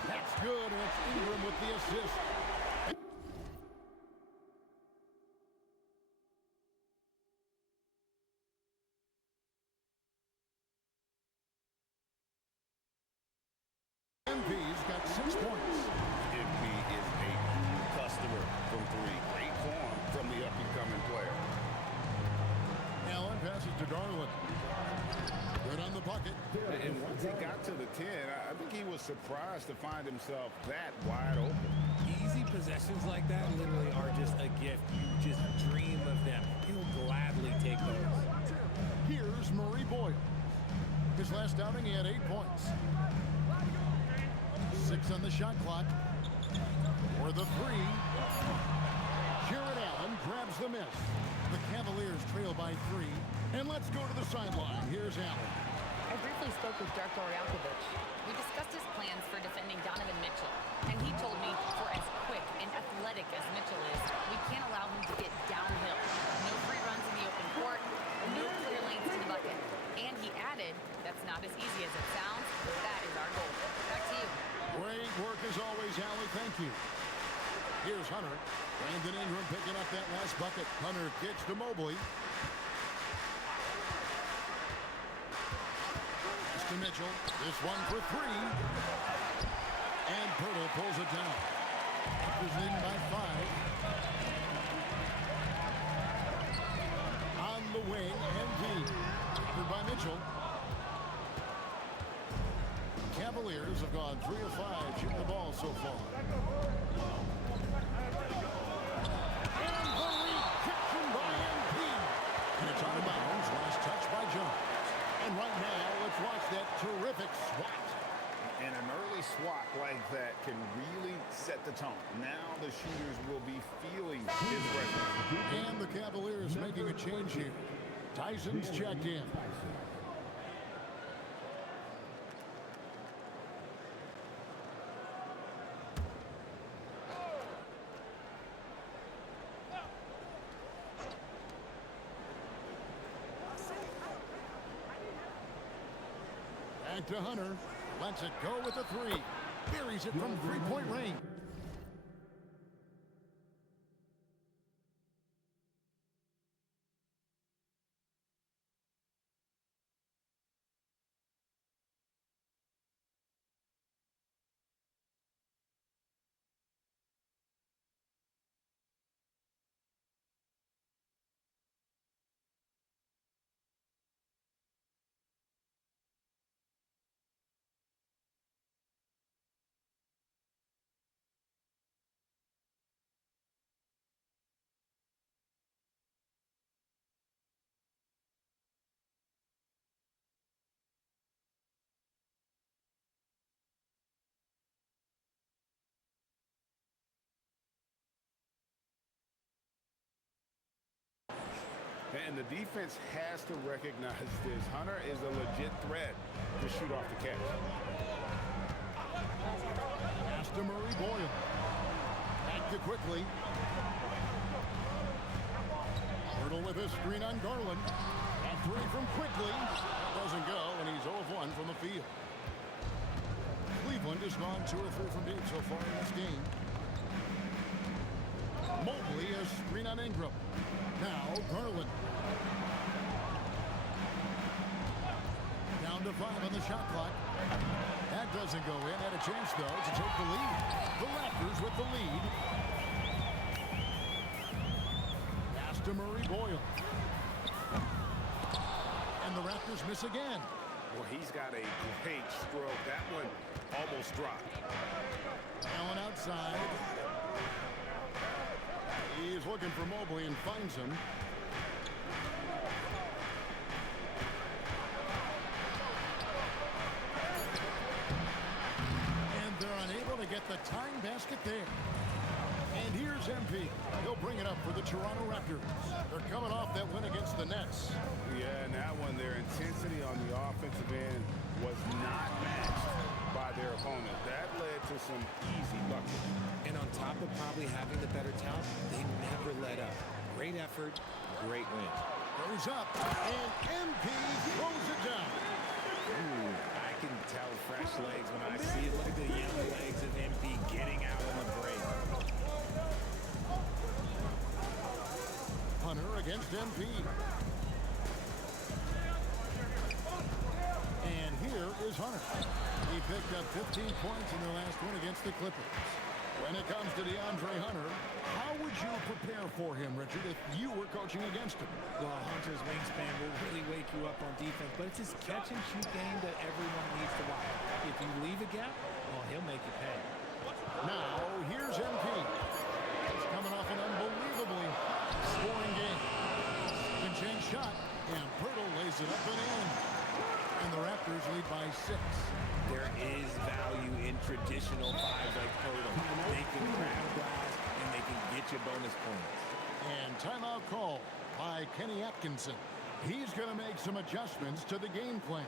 That's good, and it's Ingram with the assist. MP's got 6 points. MP is a customer from 3. Great form from the up-and-coming player. Allen passes to Garland. Good on the bucket. And once he got to the 10, I think he was surprised to find himself that wide open. Easy possessions like that literally are just a gift. You just dream of them. He'll gladly take those. Here's Murray Boyle. His last outing, he had 8 points. 6 on the shot clock. For the 3. Jared Allen grabs the miss. The Cavaliers trail by 3. And let's go to the sideline. Here's Allen. I briefly spoke with Darko Rajakovic. We discussed his plans for defending Donovan Mitchell, and he told me for as quick and athletic as Mitchell is, we can't allow him to get downhill. No free runs in the open court, no clear lanes to the bucket. And he added, that's not as easy as it sounds, but that is our goal. Back to you. Great work as always, Allie. Thank you. Here's Hunter. Brandon Ingram picking up that last bucket. Hunter kicks to Mobley. To Mitchell. This one for 3. And Pirtle pulls it down. Is leading by 5. On the wing, MV. Covered by Mitchell. Cavaliers have gone 3 of 5 shooting the ball so far. And the rejection by MV. And it's out of bounds. Last touch by Jones. And right now, let's watch that terrific swat. And an early swat like that can really set the tone. Now the shooters will be feeling his presence. And the Cavaliers making a change here. Tyson's checked in. Back to Hunter. Lets it go with a 3. Buries it from 3-point range. And the defense has to recognize this. Hunter is a legit threat to shoot off the catch. Pass to Murray Boyle. Back to quickly. Hurdle with his screen on Garland. And three from quickly. That doesn't go, and he's 0 of 1 from the field. Cleveland has gone 2 or 3 from deep so far in this game. Mobley has screen on Ingram. Now Garland. Down to 5 on the shot clock. That doesn't go in. Had a chance, though, to take the lead. The Raptors with the lead. Pass to Murray Boyle. And the Raptors miss again. Well, he's got a great stroke. That one almost dropped. Allen outside. He's looking for Mobley and finds him. And they're unable to get the tying basket there. And here's MP. He'll bring it up for the Toronto Raptors. They're coming off that win against the Nets. Yeah, and that one, their intensity on the offensive end was not matched by their opponent. That led to some easy buckets. And on top of probably having the better talent, they never let up. Great effort, great win. Goes up, and MP throws it down. Ooh, I can tell fresh legs when I see it. Look at the young legs of MP getting out on the break. Hunter against MP. And here is Hunter. He picked up 15 points in their last one against the Clippers. When it comes to DeAndre Hunter, how would you prepare for him, Richard, if you were coaching against him? Well, Hunter's wingspan will really wake you up on defense, but it's his catch-and-shoot game that everyone needs to watch. If you leave a gap, well, he'll make you pay. Now, here's MP. He's coming off an unbelievably scoring game. Can change shot, and Pirtle lays it up and in. And the Raptors lead by 6. There is value in traditional fives like Pirtle. They can grab glass, and they can get you bonus points. And timeout call by Kenny Atkinson. He's going to make some adjustments to the game plan.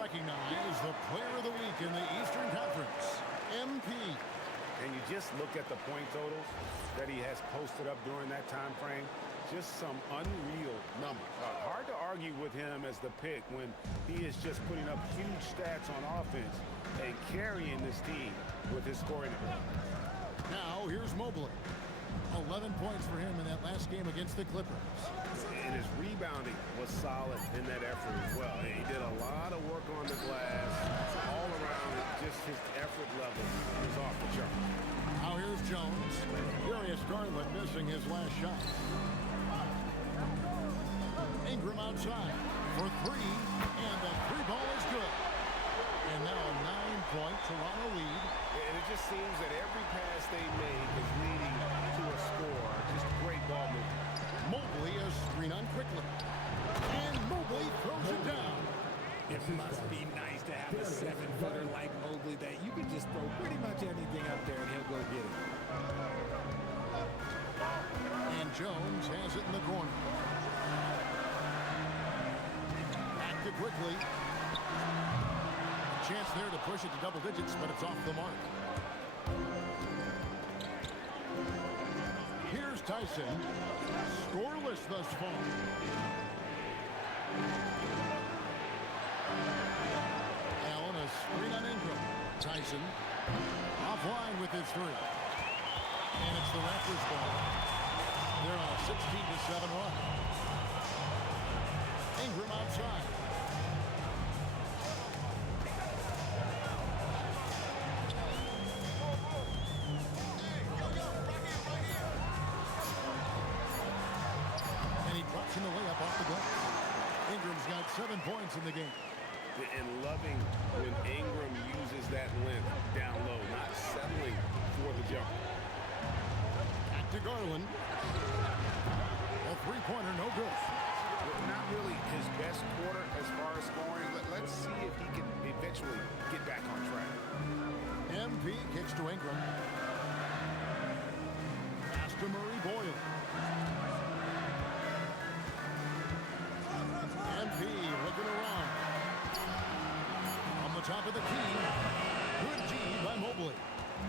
Recognize the player of the week in the Eastern Conference, MP. And you just look at the point totals that he has posted up during that time frame. Just some unreal numbers. Hard to argue with him as the pick when he is just putting up huge stats on offense and carrying this team with his scoring ability. Now here's Mobley. 11 points for him in that last game against the Clippers. And his rebounding was solid in that effort as well. He did a lot of work on the glass. All around, just his effort level was off the chart. Now here's Jones. Darius Garland missing his last shot. Ingram outside for three, and the three ball is good. And now a 9-point Toronto lead. And it just seems that every pass they make is leading to a score. Just great ball movement. Mobley is screen on quickly. And Mobley throws it down. It must be nice to have a 7-footer like Mobley that you can just throw pretty much anything up there and he'll go get it. And Jones has it in the corner. Back to quickly. Chance there to push it to double digits, but it's off the mark. Here's Tyson. Scoreless thus far. Allen, a screen on Ingram. Tyson offline with his three. And it's the Raptors ball. They're on a 16-7 run. Ingram outside. In the layup off the glass. Ingram's got 7 points in the game. And loving when Ingram uses that length down low, not settling for the jump. Back to Garland. A three-pointer, no good. Not really his best quarter as far as scoring. Let's see if he can eventually get back on track. MP kicks to Ingram. Pass to Murray Boyle. MP looking around. On the top of the key. Good D by Mobley.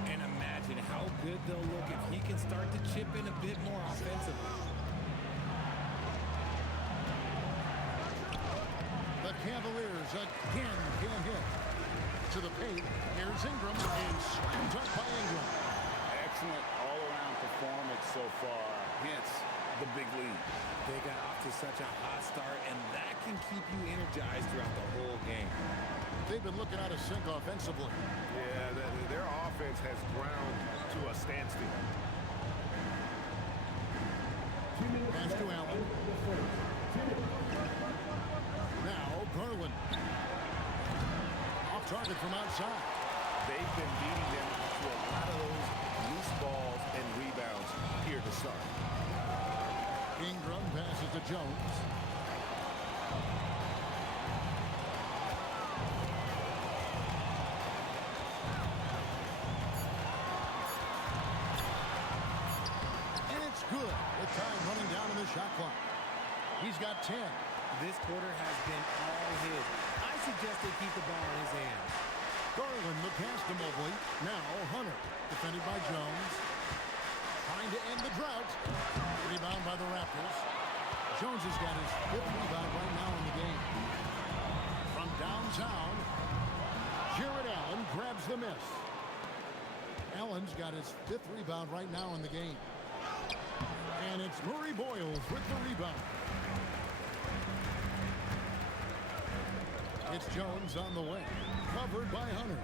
And imagine how good they'll look if he can start to chip in a bit more offensively. The Cavaliers again can't hit. To the paint. Here's Ingram. And slammed up by Ingram. Excellent all-around performance so far. Hence the big lead. They got off to such a hot start, and that can keep you energized throughout the whole game. They've been looking out of sync offensively. Yeah, their offense has ground to a standstill. Pass to Allen. Now Garland. Off target from outside. They've been beating them to a lot of those loose balls and rebounds here to start. Ingram passes to Jones. And it's good. The time running down in the shot clock. He's got 10. This quarter has been all his. I suggest they keep the ball in his hands. Garland, the pass to Mobley. Now Hunter, defended by Jones. Trying to end the drought. Rebound by the Raptors. Jones has got his 5th rebound right now in the game. From downtown, Jared Allen grabs the miss. Allen's got his 5th rebound right now in the game. And it's Murray Boyles with the rebound. It's Jones on the wing. Covered by Hunter.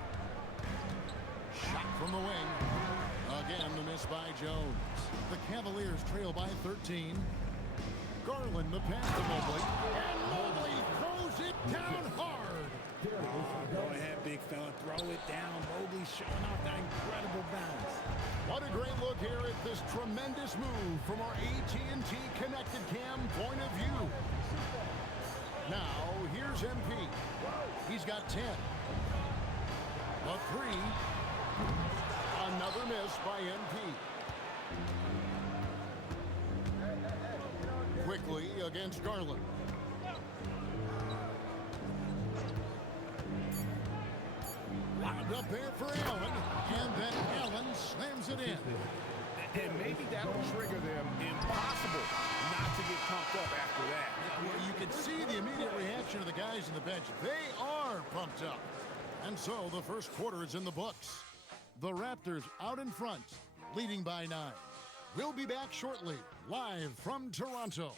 Shot from the wing. Again, the miss by Jones. The Cavaliers trail by 13. Garland, the pass to Mobley. And Mobley throws it down hard. Go ahead, big fella. Throw it down. Mobley showing off that incredible bounce. What a great look here at this tremendous move from our AT&T Connected Cam point of view. Now, here's MP. He's got 10. A three. Another miss by MP. Quickly against Garland. Wound up there for Allen. And then Allen slams it in. And maybe that will trigger them. Impossible not to get pumped up after that. Well, you can see the immediate reaction of the guys on the bench. They are pumped up. And so the first quarter is in the books. The Raptors out in front, leading by 9. We'll be back shortly, live from Toronto.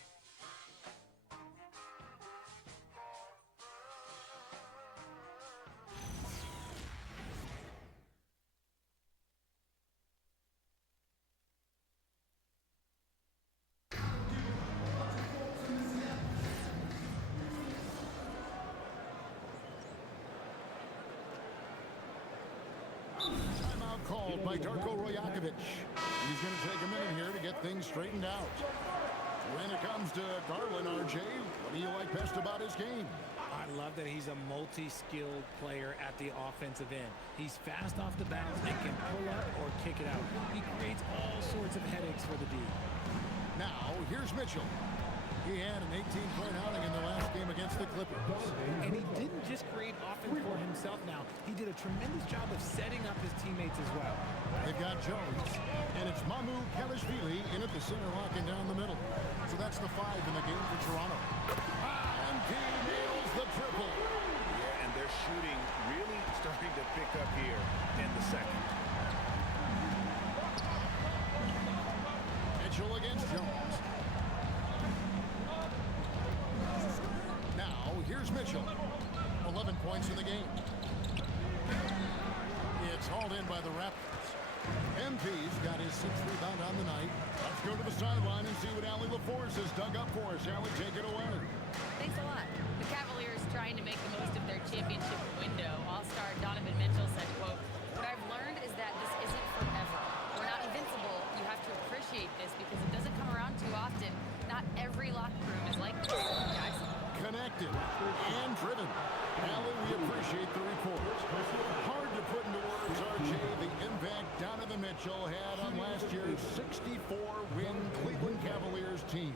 Timeout called by Darko Rajakovic. He's going to take a minute here to get things straightened out. When it comes to Garland, RJ, what do you like best about his game? I love that he's a multi-skilled player at the offensive end. He's fast off the bounce and can pull up or kick it out. He creates all sorts of headaches for the D. Now, here's Mitchell. He had an 18-point outing in the last game against the Clippers. And he didn't just create offense for himself now. He did a tremendous job of setting up his teammates as well. They've got Jones, and it's Mamu Kelishvili in at the center, locking down the middle. So that's the 5 in the game for Toronto. And he nails the triple. Yeah, and their shooting really starting to pick up here in the second. Mitchell against Jones. Now, here's Mitchell. 11 points in the game. It's hauled in by the Raptors. MP's got his 6th rebound on the night. Let's go to the sideline and see what Allie LaForce has dug up for us. Allie, take it away. Thanks a lot. The Cavaliers trying to make the most of their championship window. All-star Donovan Mitchell said, quote, "What I've learned is that this isn't forever. We're not invincible. You have to appreciate this because it doesn't come around too often. Not every locker room is like this, guys." Connected and driven. Allie, we appreciate the report. Hard to put into words, RJ, the impact Donovan Mitchell had on last year's 64-win Cleveland Cavaliers team.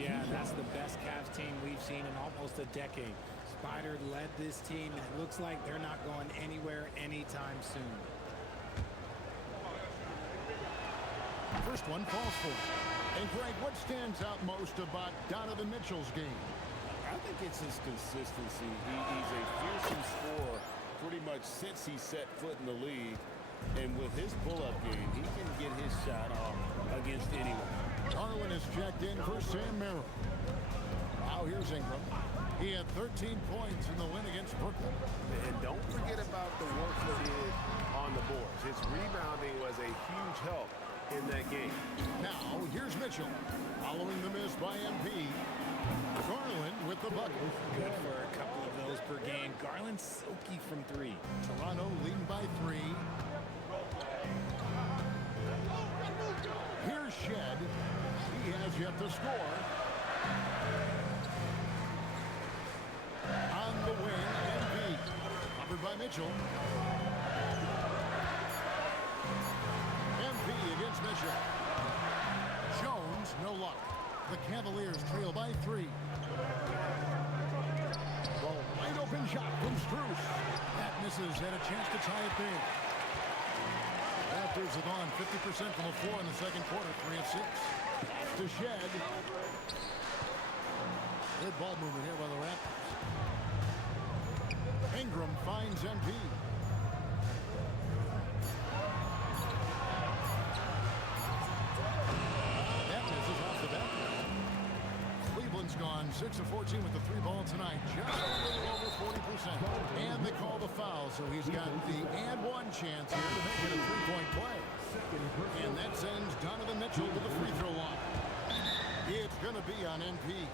Yeah, that's the best Cavs team we've seen in almost a decade. Spider led this team, and it looks like they're not going anywhere anytime soon. First one falls for him. And Greg, what stands out most about Donovan Mitchell's game? I think it's his consistency. He's a fearsome scorer pretty much since he set foot in the league. And with his pull-up game, he can get his shot off against anyone. Garland is checked in for Sam Merrill. Now here's Ingram. He had 13 points in the win against Brooklyn. And don't forget about the work he did on the boards. His rebounding was a huge help in that game. Now here's Mitchell. Following the miss by MP. Garland with the bucket. Good for a couple of those per game. Garland silky from 3. Toronto leading by 3. Here's Shed. He has yet to score. On the wing, MP. Covered by Mitchell. MP against Mitchell. Jones, no luck. The Cavaliers trail by 3. The wide open shot from Strus. That misses, had a chance to tie it big. Raptors have on 50% from the floor in the second quarter, 3 of 6. To Shed. Good ball movement here by the Raptors. Ingram finds MP. That misses off the back. Cleveland's gone 6 of 14 with the 3 ball tonight. Just a little over 40%. And they call the foul, so he's got the and 1 chance here to make it a 3-point play. And that sends Donovan Mitchell to the free throw line. It's going to be on MP.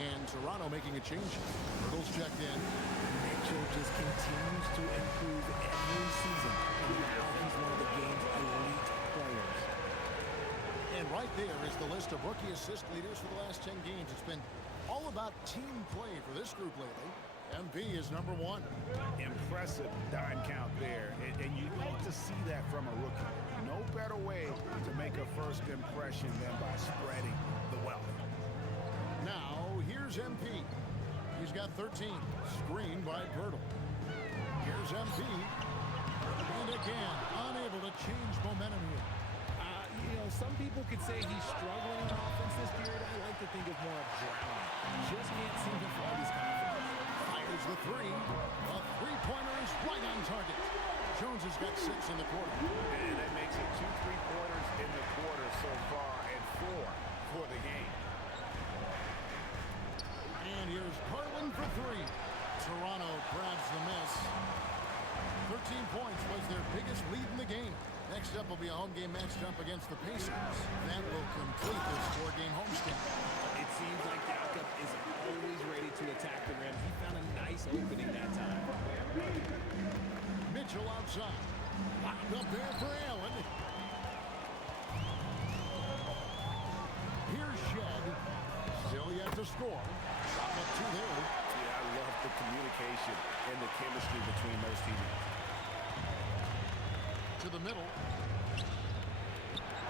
And Toronto making a change. Hurdle's checked in. Mitchell just continues to improve every season. And now he's one of the game's elite players. And right there is the list of rookie assist leaders for the last 10 games. It's been all about team play for this group lately. MP is number 1. Impressive dime count there. And you like to see that from a rookie. No better way to make a first impression than by spreading the wealth. Now, here's MP. He's got 13. Screened by Pirtle. Here's MP. And again, unable to change momentum here. You know, some people could say he's struggling on offense this period. I like to think of more of drowning. Just can't seem to find his confidence. Fires the 3. A 3-pointer is right on target. Jones has got 6 in the quarter. And that makes it 2 3-pointers in the quarter so far. Next up will be a home game matchup against the Pacers. That will complete this 4-game homestand. It seems like Jakob is always ready to attack the rim. He found a nice opening that time. Mitchell outside. Locked up there for Allen. Here's Shed. Still yet to score. Shot up 2 there. Yeah, I love the communication and the chemistry between those teammates. To the middle.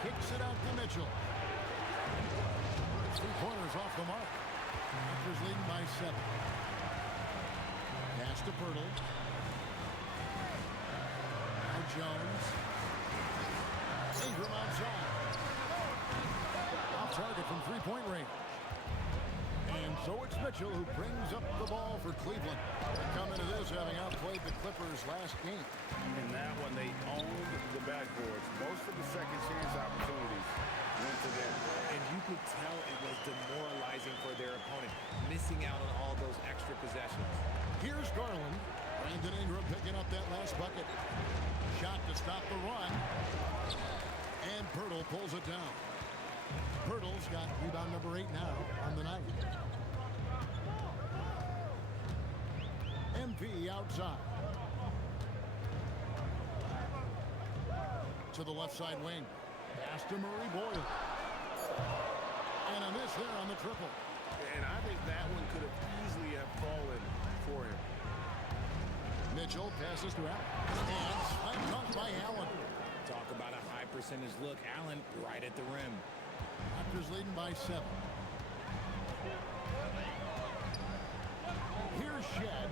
Kicks it out to Mitchell. 3-pointers off the mark. Raptors leading by 7. Pass to Pirtle. Now Jones. Ingram outside. Off target from 3-point range. And so it's Mitchell who brings up the ball for Cleveland. They come into this having outplayed the Clippers last game. In that one, they owned the backboards. Most of the second chance opportunities went to them. And you could tell it was demoralizing for their opponent, missing out on all those extra possessions. Here's Garland. Brandon Ingram picking up that last bucket. Shot to stop the run. And Pirtle pulls it down. Pirtle's got rebound number 8 now on the night. MP outside. To the left side wing. Pass to Murray Boyle. And a miss there on the triple. And I think that one could have easily have fallen for him. Mitchell passes to Allen. And slam dunk by Allen. Talk about a high percentage look. Allen right at the rim. Raptors leading by 7. Here's Shed.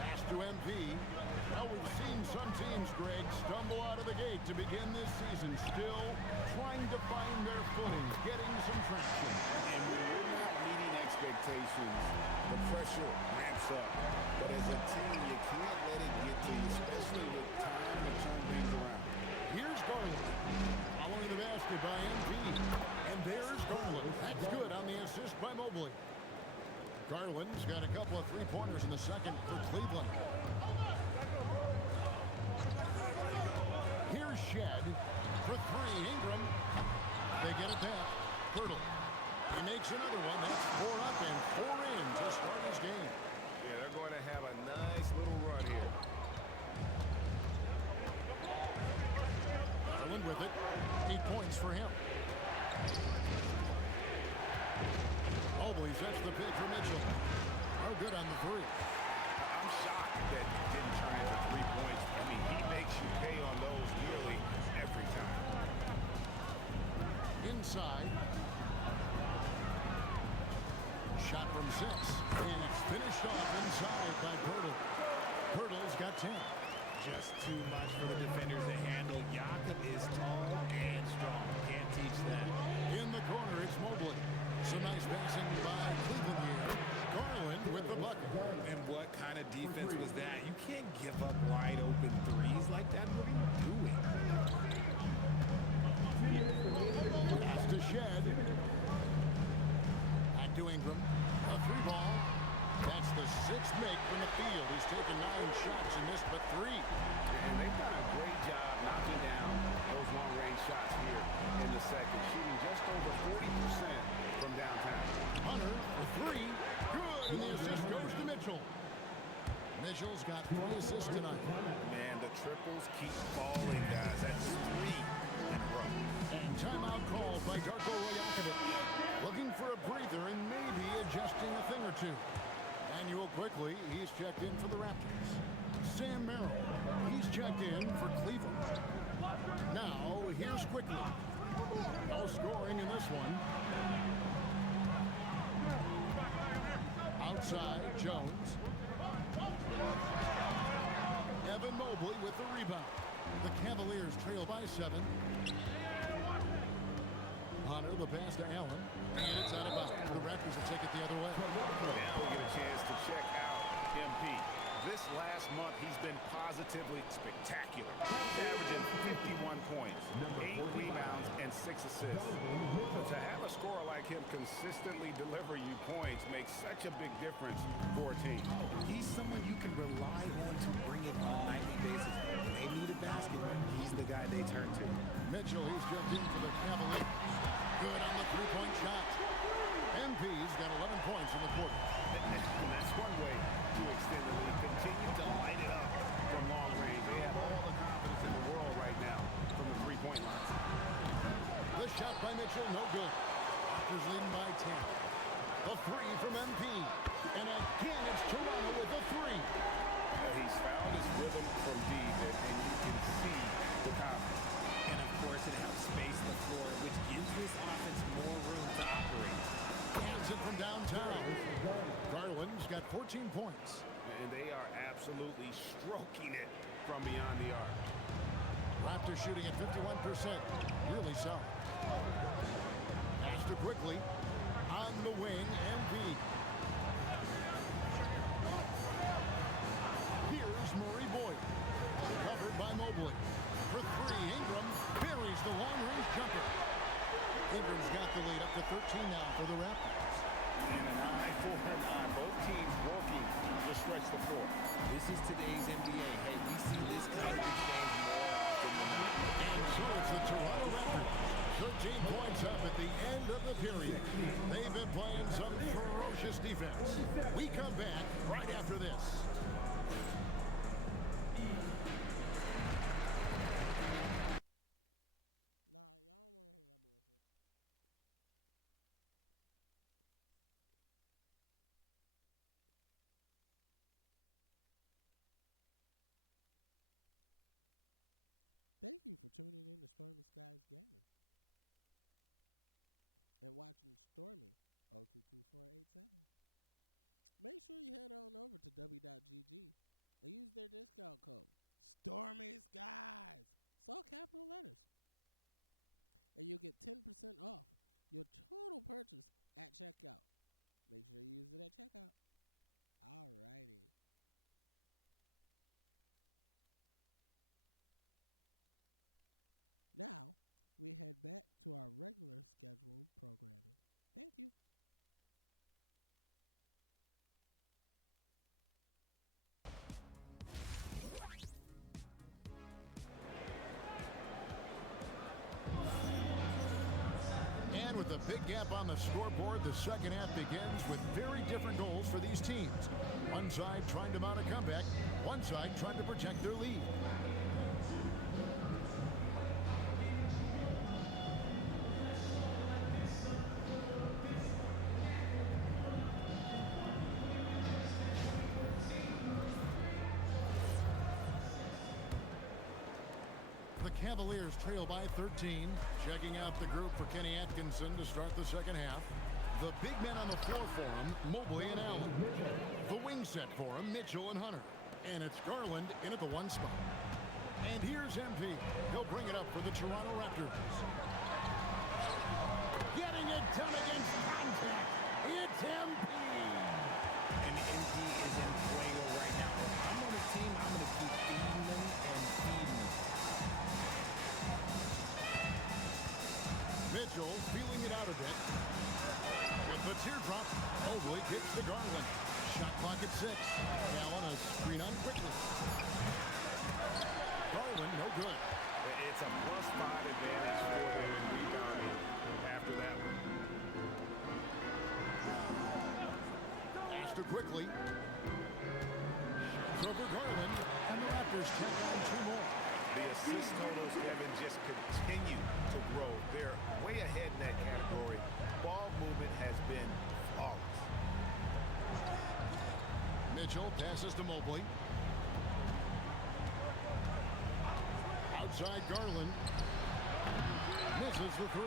Pass to MP. Well, we've seen some teams, Greg, stumble out of the gate to begin this season, still trying to find their footing, getting some traction. And when you're not meeting expectations, the pressure ramps up. But as a team, you can't let it get to you, especially with time to turn things around. Here's Garland. Following the basket by MP. And there's Garland. That's good on the assist by Mobley. Garland's got a couple of 3-pointers in the second for Cleveland. Here's Shed for 3. Ingram. They get it back. Pirtle. He makes another one. That's 4 up and 4 in to start his game. Yeah, they're going to have a nice little run here. Garland with it. 8 points for him. Mobley sets the pick for Mitchell. No good on the 3. I'm shocked that it didn't turn into 3 points. I mean, he makes you pay on those nearly every time. Inside. Shot from 6. And it's finished off inside by Pirtle. Pirtle's got 10. Just too much for the defenders to handle. Jakob is tall and strong. Can't teach that. In the corner, it's Mobley. Some nice passing by Cleveland here. Garland with the bucket. And what kind of defense was that? You can't give up wide open threes like that. What are you doing? Pass to Shed. Back to Ingram. A 3-ball. That's the 6th make from the field. He's taken 9 shots and missed but 3. And they've done a great job knocking down those long-range shots here in the second, shooting just over 40% from downtown. Hunter for 3. Good. And the assist goes to Mitchell. Mitchell's got 3 assists tonight. Man, the triples keep falling, guys. That's 3 in a row. And timeout called by Darko Rajakovic. Looking for a breather and maybe adjusting a thing or 2. Manuel quickly, he's checked in for the Raptors. Sam Merrill, he's checked in for Cleveland. Now, here's Quickly. No scoring in this one. Outside, Jones. Evan Mobley with the rebound. The Cavaliers trail by 7. Hunter, the pass to Allen. And it's out of bounds. The Raptors will take it the other way. Now we get a chance to check out MP. This last month, he's been positively spectacular. Averaging 51 points, 8 rebounds, and 6 assists. But to have a scorer like him consistently deliver you points makes such a big difference for a team. He's someone you can rely on to bring it on a nightly basis. When they need a basket, he's the guy they turn to. Mitchell, he's jumped in for the Cavaliers. Good on the three-point shot. MP's got 11 points in the quarter. And that's one way to extend the lead. Continue to light it up from long range. They have all the confidence in the world right now from the three-point line. The shot by Mitchell, no good. Raptors leading by 10. The three from MP. And again, it's Toronto with the three. He's found his rhythm from deep, and you can see the confidence. And of course, it helps space the floor, which gives this offense more room to operate. Hanson from downtown. Garland's got 14 points. And they are absolutely stroking it from beyond the arc. Raptors shooting at 51%. Really solid. Pass to quickly. On the wing, MP. Here's Murray Boyd. Covered by Mobley. For three, Ingram buries the long-range jumper. Ingram's got the lead up to 13 now for the Raptors. And an eye for an eye. Both teams working to stretch the floor. This is today's NBA. Hey, we see this kind of exchange more often than not. And so it's the Toronto Raptors. 13 points up at the end of the period. They've been playing some ferocious defense. We come back right after this. And with a big gap on the scoreboard, the second half begins with very different goals for these teams. One side trying to mount a comeback, one side trying to protect their lead. The Cavaliers trail by 13. Checking out the group for Kenny Atkinson to start the second half. The big men on the floor for him, Mobley and Allen. The wing set for him, Mitchell and Hunter. And it's Garland in at the one spot. And here's MP. He'll bring it up for the Toronto Raptors. Getting it done against contact. It's MP. And MP is in fuego right now. If I'm on a team, I'm going to keep feeding them and feeding them. Mitchell feeling it out a bit. With the teardrop, Mobley kicks to Garland. Shot clock at 6. Allen a screen on quickly. Garland, no good. It's a +5 advantage for them in rebounding after that one. Astor quickly. So for Garland, and the Raptors take on 2 more. The assist totals, Kevin, just continue to grow. They're way ahead in that category. Ball movement has been flawless. Mitchell passes to Mobley. Outside Garland. Misses the 3.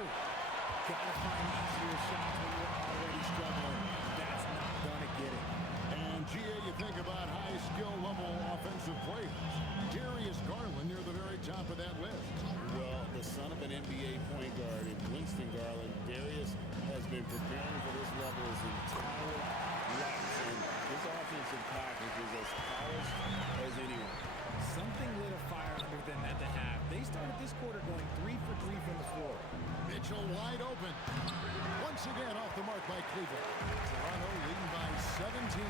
Gotta find easier shots when you're already struggling. That's not gonna get it. And G.A., you think about high skill level offensive players. Darius Garland near the very top of that list. Well, the son of an NBA point guard in Winston Garland, Darius has been preparing for this level his entire life. And his offensive package is as polished as anyone. Something lit a fire under them at the half. They started this quarter going 3 for 3 from the floor. open. Once again off the mark by Cleveland. Toronto leading by 17.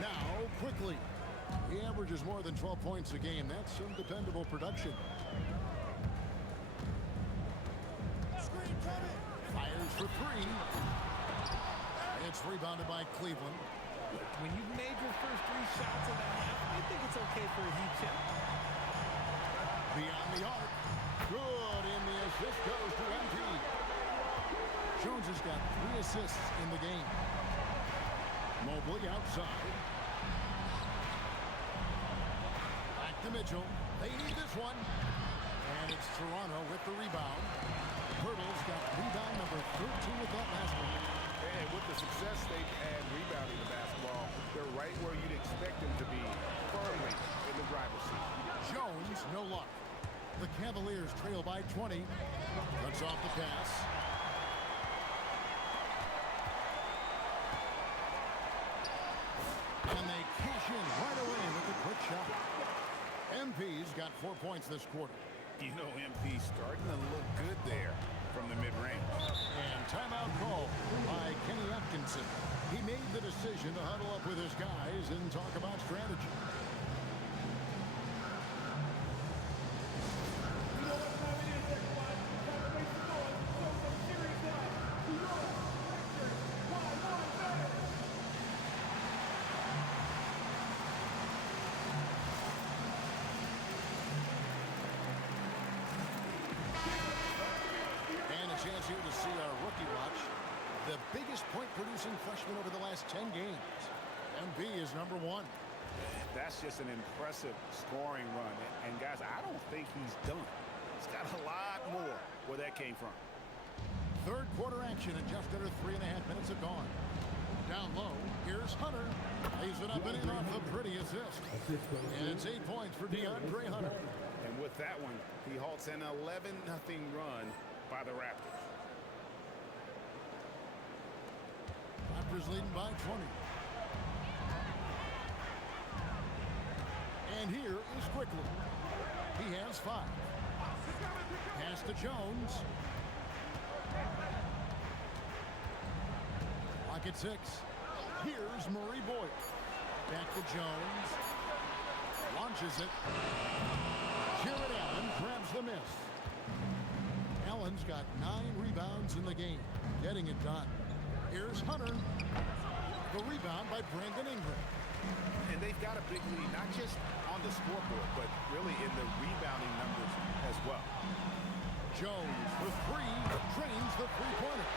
Now, quickly. He averages more than 12 points a game. That's some dependable production. Fires for three. It's rebounded by Cleveland. When you've made your first 3 shots in the half, I think it's okay for a heat check. Beyond the arc. Good, and the assist goes to MP. Jones has got 3 assists in the game. Mobley outside. Back to Mitchell. They need this one. And it's Toronto with the rebound. Hurdle's got rebound number 13 with that last one. And with the success they've had rebounding the basketball, they're right where you'd expect them to be, firmly in the driver's seat. Jones, no luck. The Cavaliers trail by 20. Cuts off the pass. And they cash in right away with a quick shot. MP's got 4 points this quarter. You know, MP starting to look good there from the mid-range. And timeout call by Kenny Atkinson. He made the decision to huddle up with his guys and talk about strategy. Chance here to see our rookie watch. The biggest point-producing freshman over the last 10 games. MB is number 1. That's just an impressive scoring run. And guys, I don't think he's done. He's got a lot more where that came from. Third quarter action and just under 3.5 minutes have gone. Down low, here's Hunter. Lays it up and in off a pretty assist. And it's 8 points for DeAndre Hunter. And with that one, he halts an 11-0 run by the Raptors. Raptors leading by 20. And here is Quickly. He has 5. Pass to Jones. Clock at 6. Here's Murray Boyd. Back to Jones. Launches it. Jared Allen grabs the miss. Allen's got 9 rebounds in the game, getting it done. Here's Hunter. The rebound by Brandon Ingram. And they've got a big lead, not just on the scoreboard, but really in the rebounding numbers as well. Jones for 3, drains the three-pointer.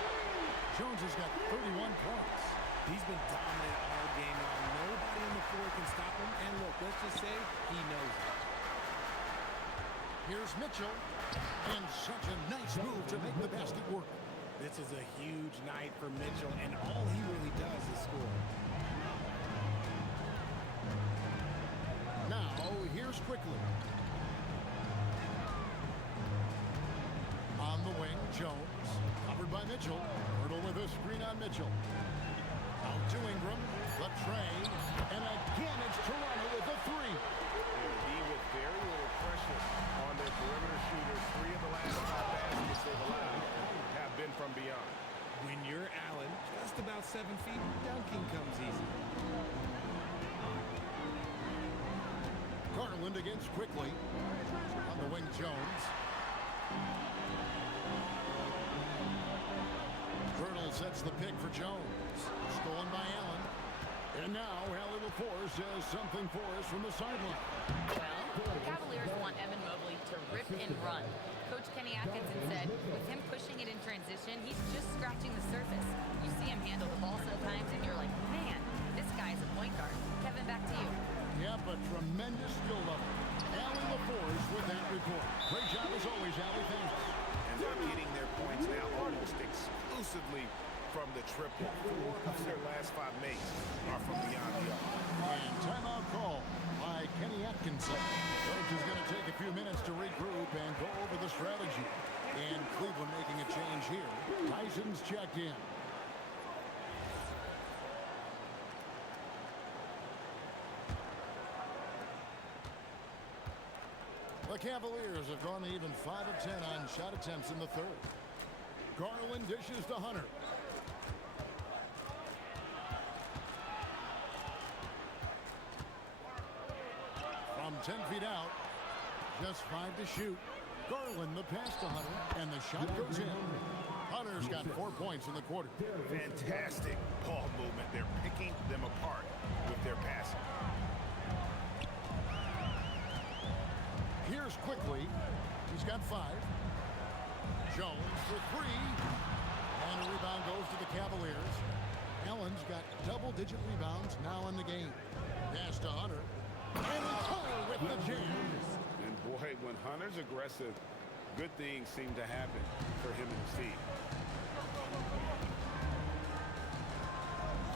Jones has got 31 points. He's been dominant all game long. Nobody on the floor can stop him. And look, let's just say he knows it. Here's Mitchell. And such a nice move to make the basket work. This is a huge night for Mitchell, and all he really does is score. Now, here's Quickly. On the wing, Jones. Covered by Mitchell. Hurdle with a screen on Mitchell. Out to Ingram. The tray. And again, it's Toronto with a 3. They'll be with very little pressure on their perimeter shooters. 3 of the last 5 baskets they've allowed have been from beyond. When you're Allen, just about 7 feet, dunking comes easy. Garland against Quickly. On the wing, Jones. Hurdle sets the pick for Jones. Stolen by Allen. And now Allie LaForce has something for us from the sideline. Well, the Cavaliers want Evan Mobley to rip and run. Coach Kenny Atkinson said with him pushing it in transition, he's just scratching the surface. You see him handle the ball sometimes, and you're like, man, this guy's a point guard. Kevin, back to you. Yeah, but tremendous skill level. Allie LaForce with that report. Great job as always, Allie. Thanks. And they're getting their points now almost exclusively from the triple. 4 of their last 5 makes are from beyond the arc. And timeout call by Kenny Atkinson. Coach is going to take a few minutes to regroup and go over the strategy. And Cleveland making a change here. Tyson's checked in. The Cavaliers have gone even 5 of 10 on shot attempts in the third. Garland dishes to Hunter. From 10 feet out, just 5 to shoot. Garland the pass to Hunter, and the shot goes in. Hunter's got 4 points in the quarter. Fantastic ball movement. They're picking them apart with their passing. Here's quickly. He's got 5. Jones for 3. And a rebound goes to the Cavaliers. Allen's got double-digit rebounds now in the game. Pass to Hunter. And Hunter with the jam. And boy, when Hunter's aggressive, good things seem to happen for him and his team.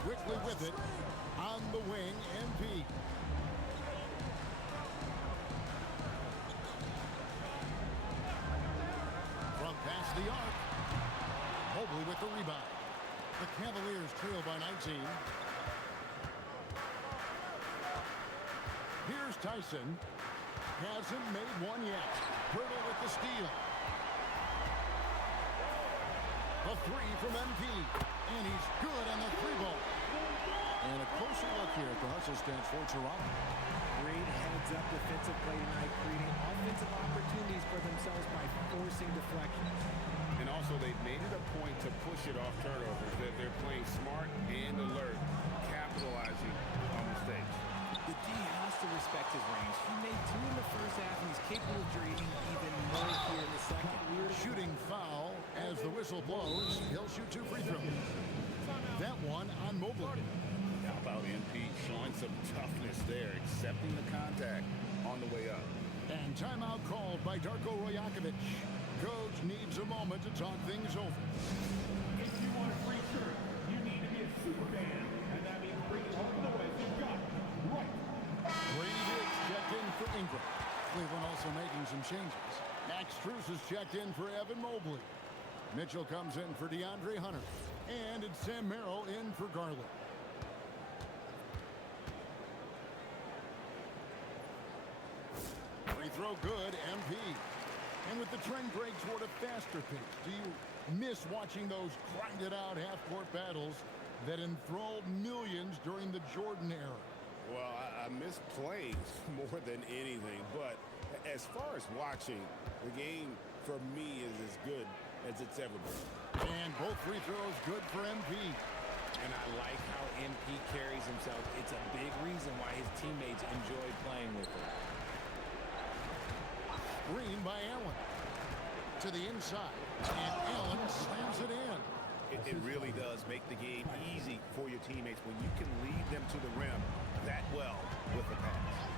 Quickly with it. On the wing, MP. From past the arc. Mobley with the rebound. The Cavaliers trail by 19. Here's Tyson. Hasn't made one yet. Hurdle with the steal. A 3 from MP. And he's good on the 3-ball. And a closer look here at the hustle stance for Toronto. Great heads-up defensive play tonight, creating offensive opportunities for themselves by forcing deflections. And also, they've made it a point to push it off turnovers. They're playing smart and alert, capitalizing on mistakes. The D has to respect his range. He made 2 in the first half, and he's capable of creating even more here in the second. Shooting foul as the whistle blows. He'll shoot 2 free throws. That one on Mobley. How about MP showing some toughness there, accepting the contact on the way up. And timeout called by Darko Rajakovic. Coach needs a moment to talk things over. If you want a free shirt, you need to be a super fan, and that means bringing home the West. You've got it. Right. Brady Hicks checked in for Ingram. Cleveland also making some changes. Max Strus is checked in for Evan Mobley. Mitchell comes in for DeAndre Hunter. And it's Sam Merrill in for Garland. Free throw good, MP. And with the trend break toward a faster pace, do you miss watching those grinded-out half-court battles that enthralled millions during the Jordan era? Well, I miss playing more than anything, but as far as watching, the game for me is as good as it's ever been. And both free throws good for MP. And I like how MP carries himself. It's a big reason why his teammates enjoy playing with him. Green by Allen. To the inside. And Allen slams it in. It really does make the game easy for your teammates when you can lead them to the rim that well with the pass.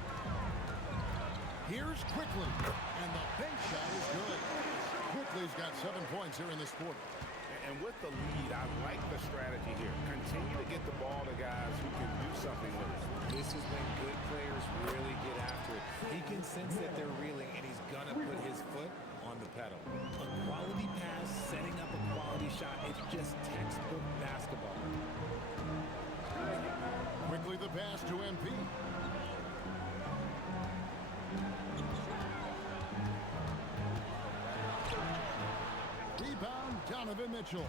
Here's Quickly. And the bank shot is good. Quickly's got 7 points here in this quarter. And with the lead, I like the strategy here. Continue to get the ball to guys who can do something with it. This is when good players really get after it. He can sense that they're reeling, and he's going to put his foot on the pedal. A quality pass, setting up a quality shot. It's just textbook basketball. Quickly the pass to MP. Rebound, Donovan Mitchell.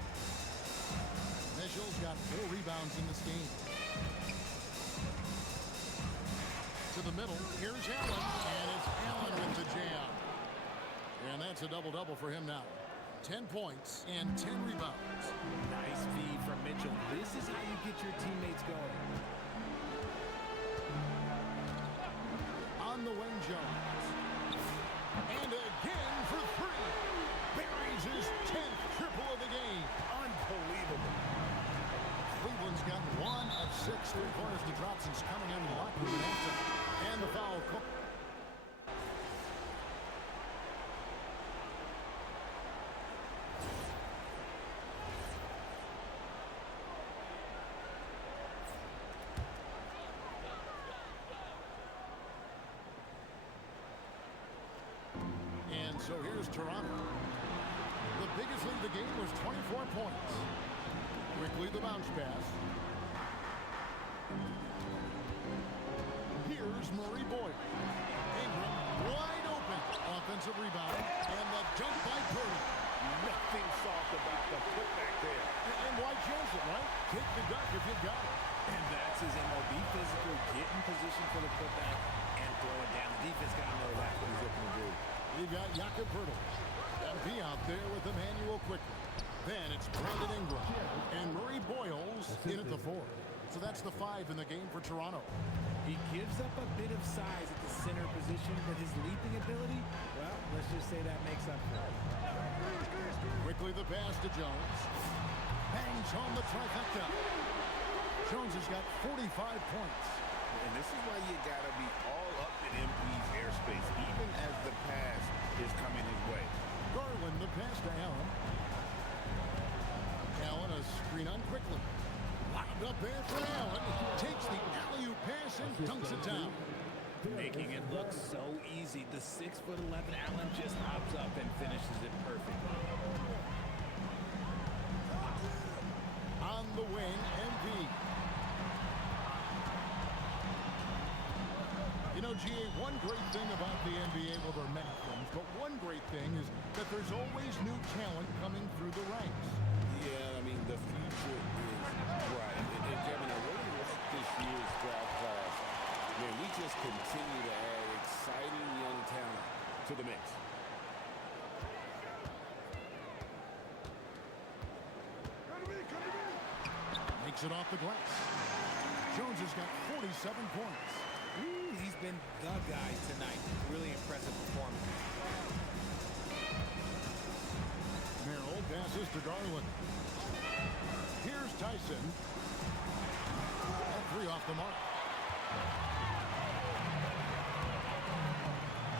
Mitchell's got 4 rebounds in this game. To the middle, here's Allen, and it's Allen with the jam. And that's a double-double for him now. 10 points and 10 rebounds. Nice feed from Mitchell. This is how you get your teammates going. On the wing, Jones. And again for 3. Buries his 10th triple of the game. Unbelievable. Cleveland's got 1 of 6 3-pointers to drop since coming into the locker room after. And the foul call. And so here's Toronto. The biggest lead of the game was 24 points. Quickly the bounce pass. Here's Murray Boyd. Ingram wide open. offensive rebound, and the dunk by Purdy. Nothing soft about the putback there. And why chance it, right? Take the dunk if you got it. And that's his MO. Be physical, get in position for the putback, and throw it down. The defense got to know that's what he's looking to do. You've got Jakob Poeltl. MP out there with Emmanuel quickly. Then it's Brandon Ingram. And Murray Boyles in at the 4. So that's the 5 in the game for Toronto. He gives up a bit of size at the center position, but his leaping ability, well, let's just say that makes up for it. Quickly the pass to Jones. Bangs home the trifecta. Jones has got 45 points. And this is why you got to be all up in MP's airspace, even as the pass is coming his way. Garland the pass to Allen. Allen a screen on quickly. Lined up there for Allen. Takes the alley-oop pass and dunks it down. Making it look so easy. The 6'11" Allen just hops up and finishes it perfectly. On the wing, MP. You know, G.A., one great thing about the NBA, well, there are many things, but one great thing is that there's always new talent coming through the ranks. Yeah, I mean, the future is bright. And Kevin, I really like this year's draft class. Man, we just continue to add exciting young talent to the mix. Makes it off the glass. Jones has got 47 points. Ooh, he's been the guy tonight. Really impressive performance. Merrill passes to Garland. Here's Tyson. All 3 off the mark.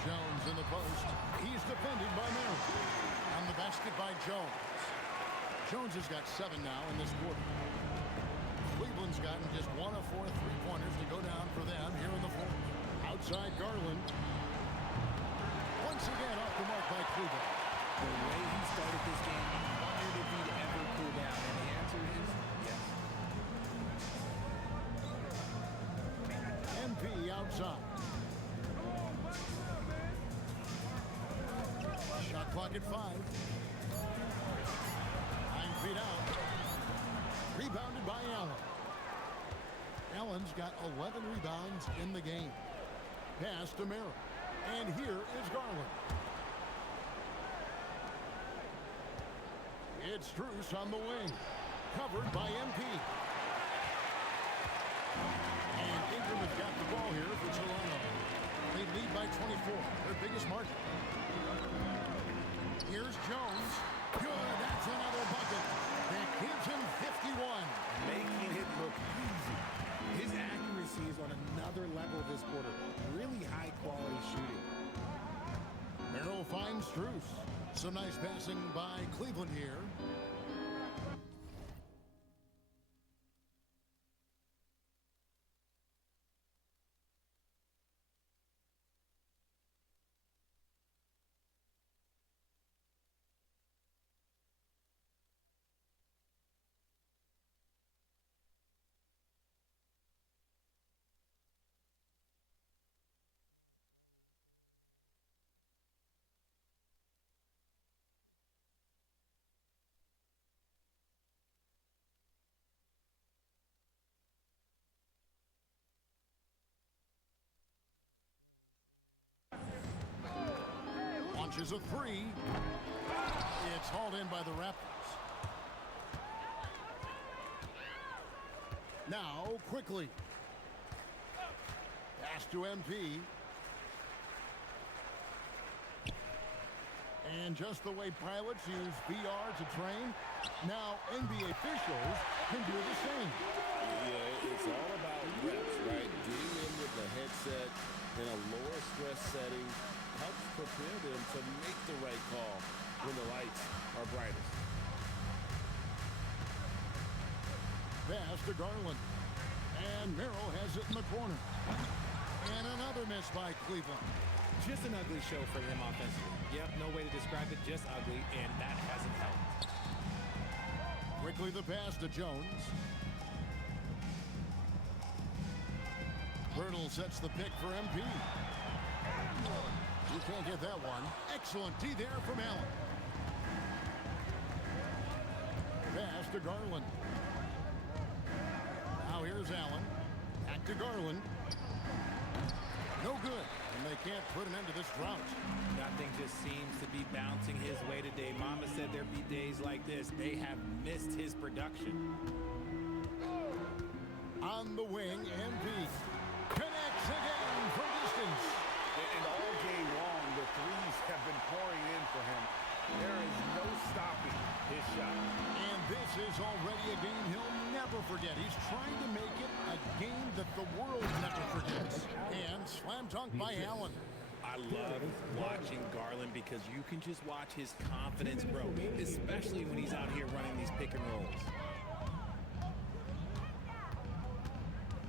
Jones in the post. He's defended by Merrill. On the basket by Jones. Jones has got 7 now in this quarter. Cleveland's gotten just 1 of 4 3-pointers to go down for them here in the 4th. Outside Garland. Once again off the mark by Cleveland. The way he started this game, I wondered if he'd ever cool down, and the answer is yes. MP outside. Shot clock at 5. 9 feet out. Rebounded by Allen. Allen's got 11 rebounds in the game. Pass to Merrill. And here is Garland. It's Strus on the wing. Covered by MP. And Ingram has got the ball here for Toronto. They lead by 24, their biggest margin. Here's Jones. Good, that's another bucket. That gives him 51. Making it look easy. His accuracy is on another level this quarter. Really high quality shooting. Merrill finds Strus. Some nice passing by Cleveland here. Launches a 3. It's hauled in by the Raptors. Now, quickly. Pass to MP. And just the way pilots use VR to train, now NBA officials can do the same. Yeah, it's all about reps, right? Getting in with the headset in a lower stress setting helps prepare them to make the right call when the lights are brightest. Pass to Garland. And Merrill has it in the corner. And another miss by Cleveland. Just an ugly show for them offensively. Yep, no way to describe it, just ugly, and that hasn't helped. Quickly the pass to Jones. Poeltl sets the pick for MP. You can't get that one. Excellent D there from Allen. Pass to Garland. Now here's Allen. Back to Garland. No good. And they can't put an end to this drought. Nothing just seems to be bouncing his way today. Mama said there'd be days like this. They have missed his production. On the wing, MP connects again from distance. And all game long, the threes have been pouring in for him. There is no stopping his shot. And this is already a game he'll never forget. He's trying to make it a game that the world never forgets. And slam dunk by Allen. I love watching Garland because you can just watch his confidence grow, especially when he's out here running these pick and rolls.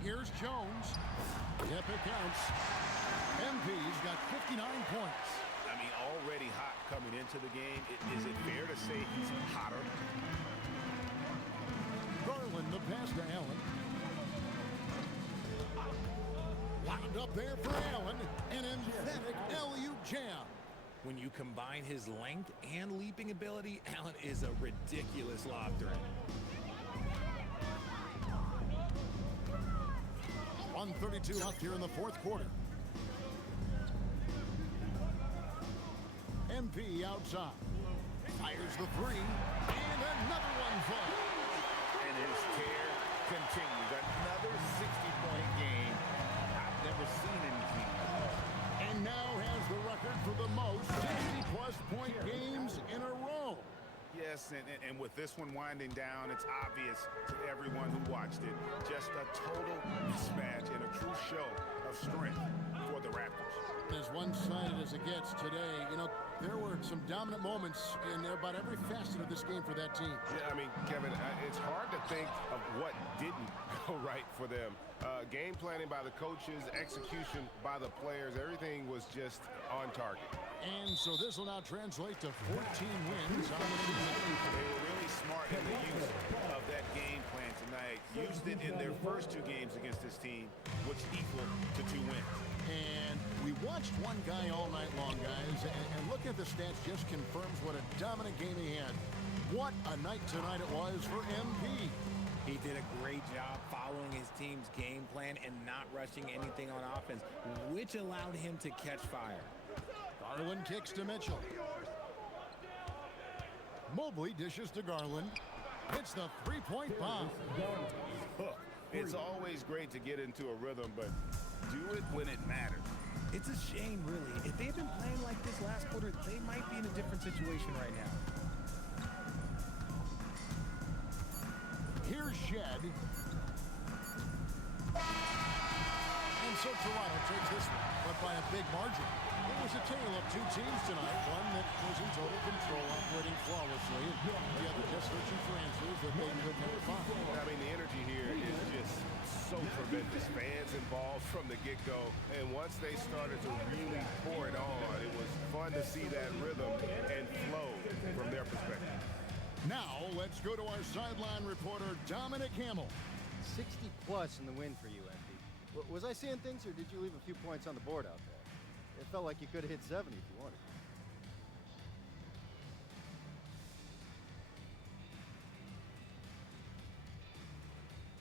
Here's Jones. Yep, it counts. MP's got 59 points. I mean, already hot coming into the game. Is it fair to say he's hotter? Garland, the pass to Allen. Wound up there for Allen. An emphatic alley-oop jam. When you combine his length and leaping ability, Allen is a ridiculous lob threat. 1:32 left here in the fourth quarter. MP outside. Fires the three. And another one falls. And his tear continues. Another 60-point game. I've never seen anything. And now has the record for the most 60-plus point games in a row. Yes, and with this one winding down, it's obvious to everyone who watched it. Just a total mismatch and a true show of strength for the Raptors. As one-sided as it gets today, you know, there were some dominant moments in about every facet of this game for that team. Yeah, I mean, Kevin, it's hard to think of what didn't go right for them. Game planning by the coaches, execution by the players, everything was just on target. And so this will now translate to 14 wins on the season. They were really smart in the use of that game plan tonight. Used it in their first two games against this team, which equal to 2 wins. And we watched one guy all night long, guys, and look at the stats just confirms what a dominant game he had. What a night tonight it was for MP. He did a great job following his team's game plan and not rushing anything on offense, which allowed him to catch fire. Garland kicks to Mitchell. Mobley dishes to Garland. Hits the three-point bomb. It's always great to get into a rhythm, but do it when it matters. It's a shame, really. If they had been playing like this last quarter, they might be in a different situation right now. Here's Shed. And so Toronto takes this one, but by a big margin. It was a tale of two teams tonight, one that was in total control, operating flawlessly, and the other just searching for answers that they could never find. I mean, the energy here is just so tremendous. Fans involved from the get-go, and once they started to really pour it on, it was fun to see that rhythm and flow from their perspective. Now, let's go to our sideline reporter, Dominic Hamill. 60-plus in the win for you, MP. Was I seeing things, or did you leave a few points on the board out there? It felt like you could have hit 70 if you wanted.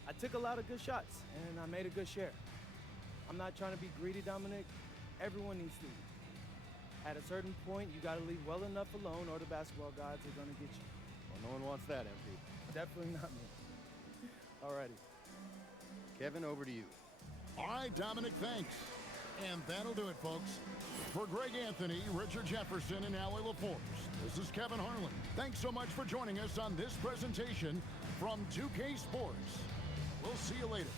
I took a lot of good shots, and I made a good share. I'm not trying to be greedy, Dominic. Everyone needs to eat. At a certain point, you got to leave well enough alone, or the basketball gods are going to get you. Well, no one wants that, MP. Definitely not me. Alrighty. Kevin, over to you. All right, Dominic, thanks. And that'll do it, folks. For Greg Anthony, Richard Jefferson, and Allie LaForce, this is Kevin Harlan. Thanks so much for joining us on this presentation from 2K Sports. We'll see you later.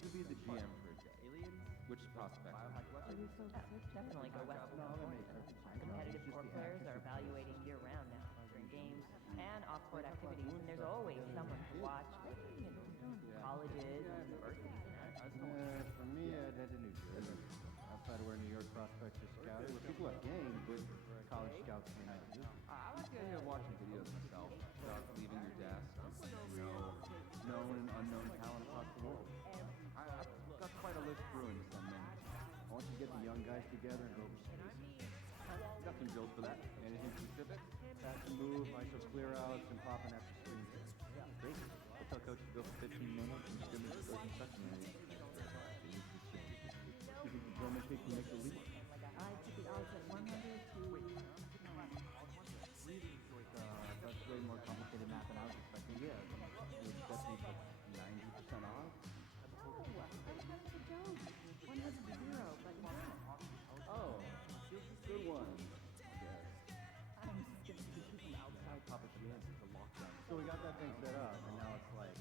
you could be the GM for a day, which prospect? Definitely go west. Competitive court players are evaluating year-round now, during games and off-court activities, and there's always someone to watch. Colleges and universities and that. For me, I'd head to New Jersey. Outside of where New York prospects are scouted, where people have game, good college scouts may not exist. I like the idea of watching videos myself, about leaving your desk, known and unknown talent across the world. I've got quite a list brewing to send in. I want you to get the young guys together and go over space. Got some drills for that. Anything specific? Catch and move, ISO clear outs, and popping after screen. Yeah, great. I'll tell coach to go for 15 minutes and scrimmage with those inspection areas. You think the German kid can make the leap? I took the odds at 100 to... That's way more complicated math than I was expecting. Yeah, you expect me to 90% off? Oh, I have the joke. 100 to 0, but no. Oh, good one. Yes. I'm just going to be keeping outside. Papa Gian's is a lockdown. So we got that thing set up, and now it's like...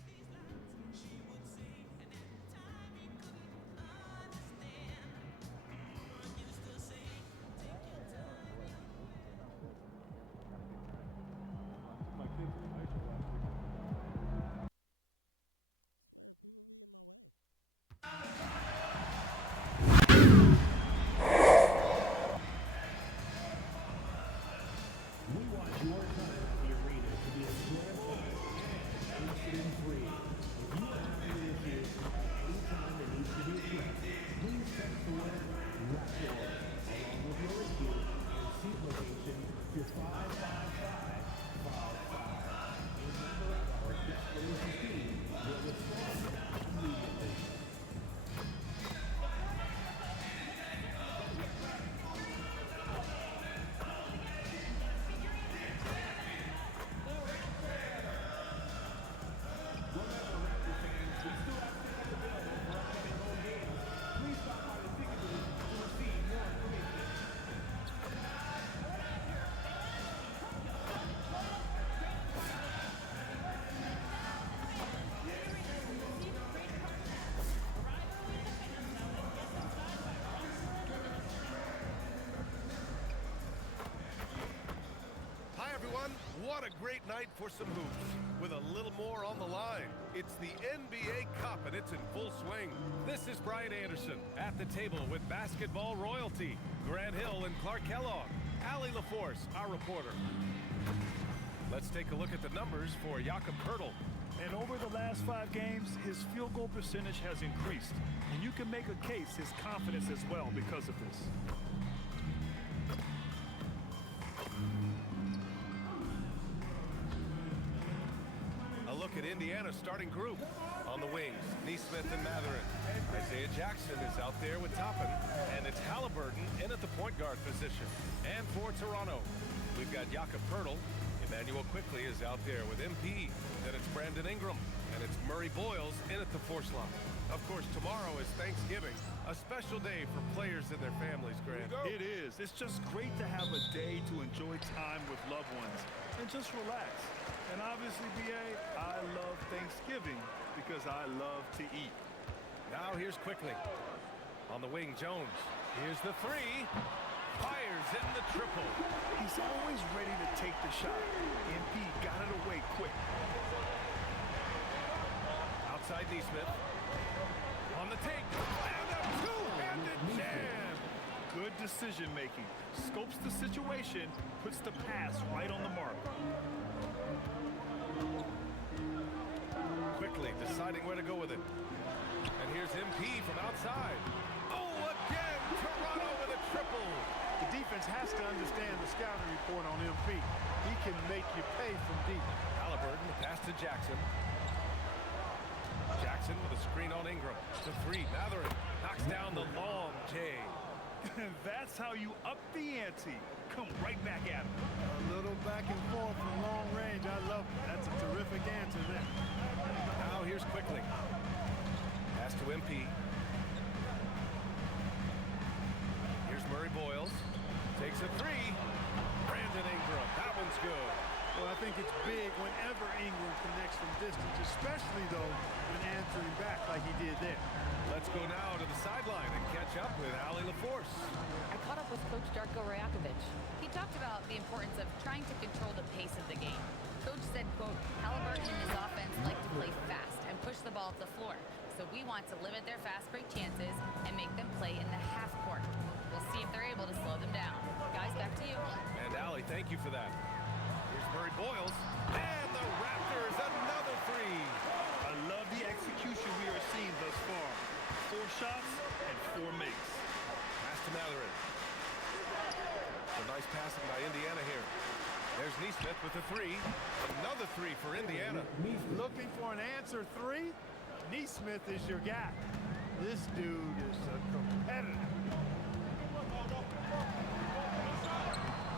We want your time at the arena to be a square fight and incident-free. If you have any issues, anytime there needs to be addressed, please text the word RAPID along with your issue and seat location to 55555. Remember, our destination team will respond immediately. Hi, everyone. What a great night for some hoops. With a little more on the line. It's the NBA Cup, and it's in full swing. This is Brian Anderson at the table with basketball royalty. Grant Hill and Clark Kellogg. Allie LaForce, our reporter. Let's take a look at the numbers for Jakob Poeltl. And over the last 5 games, his field goal percentage has increased. And you can make a case his confidence as well because of this. A look at Indiana's starting group. On the wings, Neesmith and Matherin. Isaiah Jackson is out there with Toppin. And it's Halliburton in at the point guard position. And for Toronto, we've got Jakob Poeltl. Emmanuel Quickley is out there with MP. Then it's Brandon Ingram. And it's Murray Boyles in at the 4 slot. Of course, tomorrow is Thanksgiving. A special day for players and their families, Grant. It is. It's just great to have a day to enjoy time with loved ones and just relax. And obviously, BA, I love Thanksgiving because I love to eat. Now here's Quickley. On the wing, Jones. Here's the 3. Fires in the triple. He's always ready to take the shot. MP got it away quick. Outside Neesmith. On the take. And a two-handed jam. Good decision making. Scopes the situation, puts the pass right on the mark. Quickly deciding where to go with it. And here's MP from outside. Oh, again, Toronto with a triple. The defense has to understand the scouting report on MP. He can make you pay from deep. Halliburton, the pass to Jackson. Jackson with a screen on Ingram. To 3, Matherin knocks down the long J. That's how you up the ante. Come right back at him. A little back and forth from long range. I love it. That's a terrific answer there. Now here's Quickley. Pass to MP. Here's Murray Boyles. Takes a 3. Brandon Ingram. That one's good. Well, I think it's big whenever Ingram connects from distance, especially, though, when answering back like he did there. Let's go now to the sideline and catch up with Allie LaForce. I caught up with Coach Darko Rajakovic. He talked about the importance of trying to control the pace of the game. Coach said, quote, Halliburton and his offense like to play fast and push the ball to the floor. So we want to limit their fast break chances and make them play in the half court. We'll see if they're able to slow them down. Guys, back to you. And Allie, thank you for that. Here's Murray Boyles. And the Raptors, another three. I love the execution we are seeing thus far. 4 shots and 4 makes. Pass to Matherin. A nice passing by Indiana here. There's Neesmith with the three. Another three for Indiana. Looking for an answer three? Neesmith is your guy. This dude is a competitor.